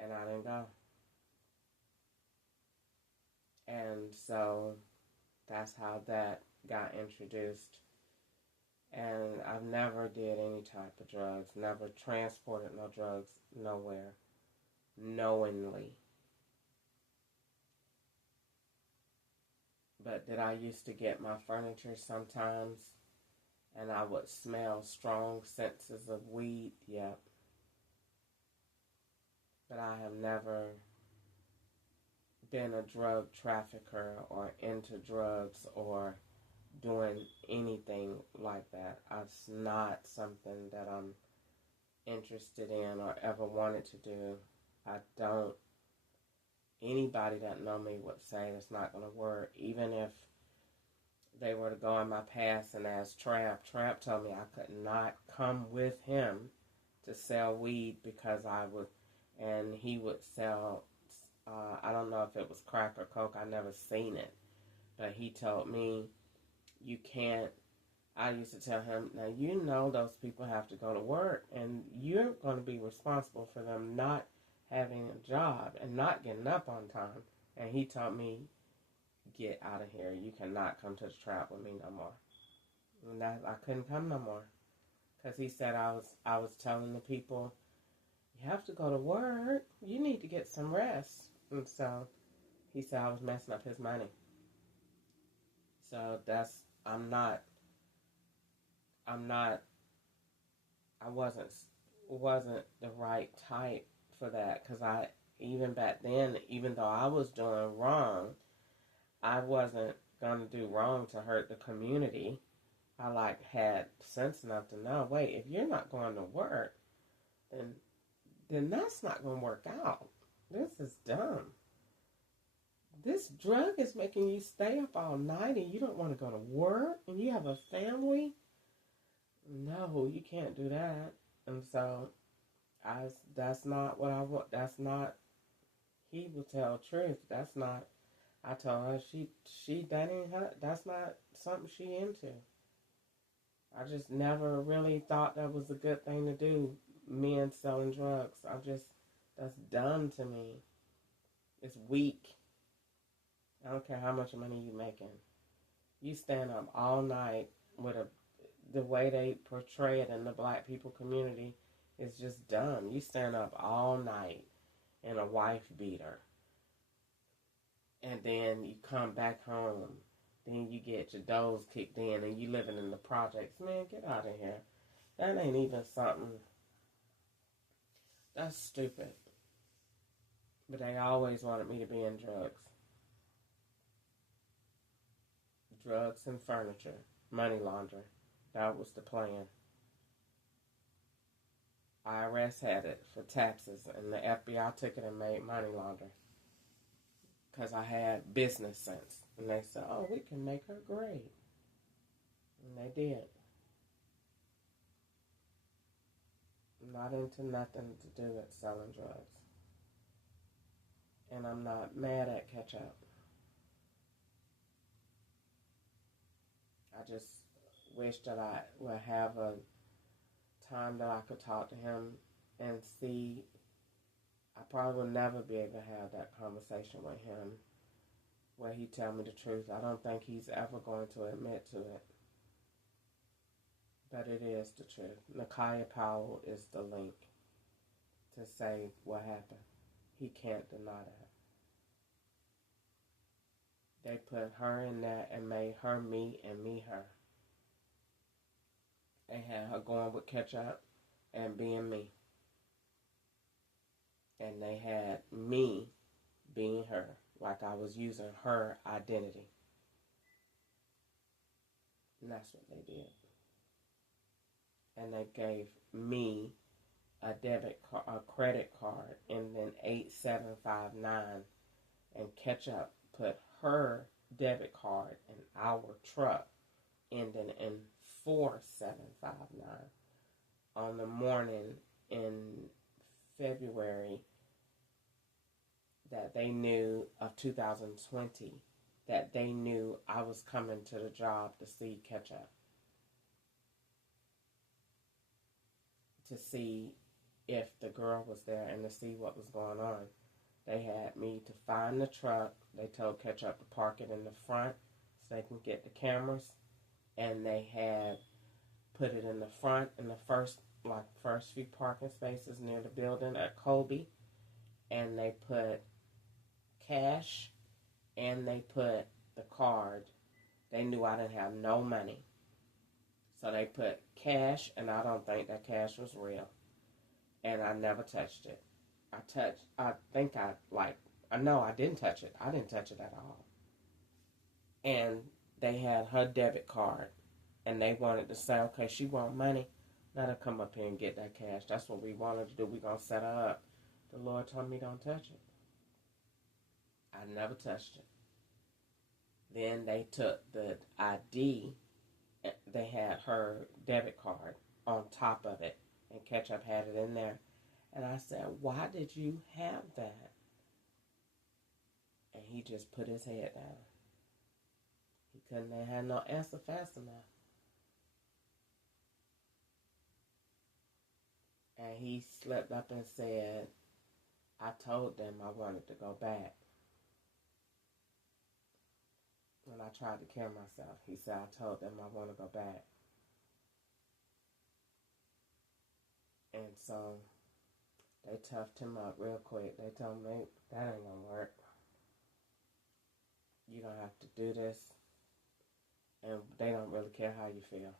And I didn't go. And so that's how that got introduced. And I've never did any type of drugs, never transported no drugs nowhere, knowingly. But did I used to get my furniture sometimes, and I would smell strong senses of weed? Yep. But I have never been a drug trafficker or into drugs or doing anything like that. It's not something that I'm interested in or ever wanted to do. I don't. Anybody that know me would say it's not going to work. Even if they were to go in my past and ask Trap told me I could not come with him to sell weed because I would, and he would sell, I don't know if it was crack or coke, I never seen it. But he told me, you can't, I used to tell him, now you know those people have to go to work and you're going to be responsible for them not having a job and not getting up on time. And he told me, get out of here. You cannot come to the trap with me no more. And I couldn't come no more. Because he said I was telling the people, you have to go to work. You need to get some rest. And so he said I was messing up his money. So I wasn't the right type for that. Because even back then, even though I was doing wrong, I wasn't going to do wrong to hurt the community. I had sense enough to know, wait, if you're not going to work, then that's not going to work out. This is dumb. This drug is making you stay up all night and you don't want to go to work and you have a family. No, you can't do that. And so that's not what I want. That's not, he will tell the truth. That's not, I told her that ain't her, that's not something she into. I just never really thought that was a good thing to do, men selling drugs. That's dumb to me. It's weak. I don't care how much money you making. You stand up all night with the way they portray it in the black people community is just dumb. You stand up all night in a wife beater, and then you come back home. Then you get your doors kicked in, and you living in the projects. Man, get out of here. That ain't even something. That's stupid. But they always wanted me to be in drugs. Drugs and furniture. Money laundering. That was the plan. IRS had it for taxes, and the FBI took it and made money laundering. Because I had business sense. And they said, oh, we can make her great. And they did. I'm not into nothing to do with selling drugs. And I'm not mad at Ketchup. I just wish that I would have a time that I could talk to him and see. I probably will never be able to have that conversation with him where he tell me the truth. I don't think he's ever going to admit to it. But it is the truth. Nakia Powell is the link to say what happened. He can't deny that. They put her in there and made her me and me her. They had her going with Ketchup and being me. And they had me being her, like I was using her identity. And that's what they did. And they gave me a credit card, and then 8759, and Ketchup put her debit card in our truck, ending in 4759 on the morning in February that they knew of 2020, that they knew I was coming to the job to see Ketchup, to see if the girl was there and to see what was going on. They had me to find the truck. They told Ketchup to park it in the front so they can get the cameras. And they had put it in the front in the first few parking spaces near the building at Colby. And they put cash and they put the card. They knew I didn't have no money. So they put cash, and I don't think that cash was real. And I never touched it. I didn't touch it. I didn't touch it at all. And they had her debit card, and they wanted to say, okay, she want money, let her come up here and get that cash. That's what we wanted to do. We're going to set her up. The Lord told me don't touch it. I never touched it. Then they took the ID. They had her debit card on top of it, and Ketchup had it in there. And I said, why did you have that? And he just put his head down. He couldn't have had no answer fast enough. And he slipped up and said, I told them I wanted to go back. When I tried to kill myself, he said, I told them I want to go back. And so they toughed him up real quick. They told me, that ain't going to work. You're going to have to do this. And they don't really care how you feel.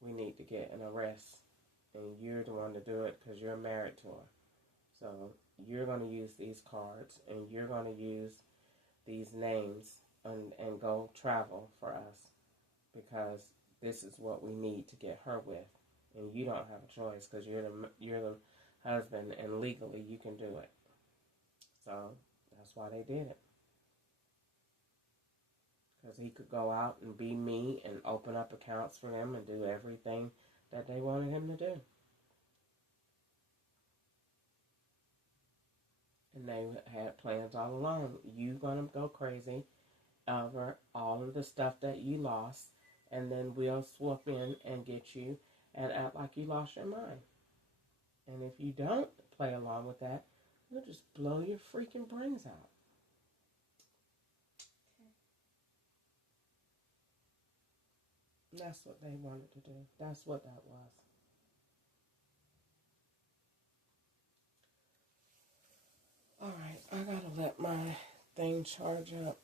We need to get an arrest. And you're the one to do it because you're married to her. So you're going to use these cards and you're going to use these names and go travel for us because this is what we need to get her with. And you don't have a choice because you're the husband and legally you can do it. So that's why they did it. Because he could go out and be me and open up accounts for them and do everything that they wanted him to do. And they had plans all along. You're going to go crazy over all of the stuff that you lost, and then we'll swoop in and get you and act like you lost your mind. And if you don't play along with that, we'll just blow your freaking brains out. That's what they wanted to do. That's what that was. All right, I gotta let my thing charge up.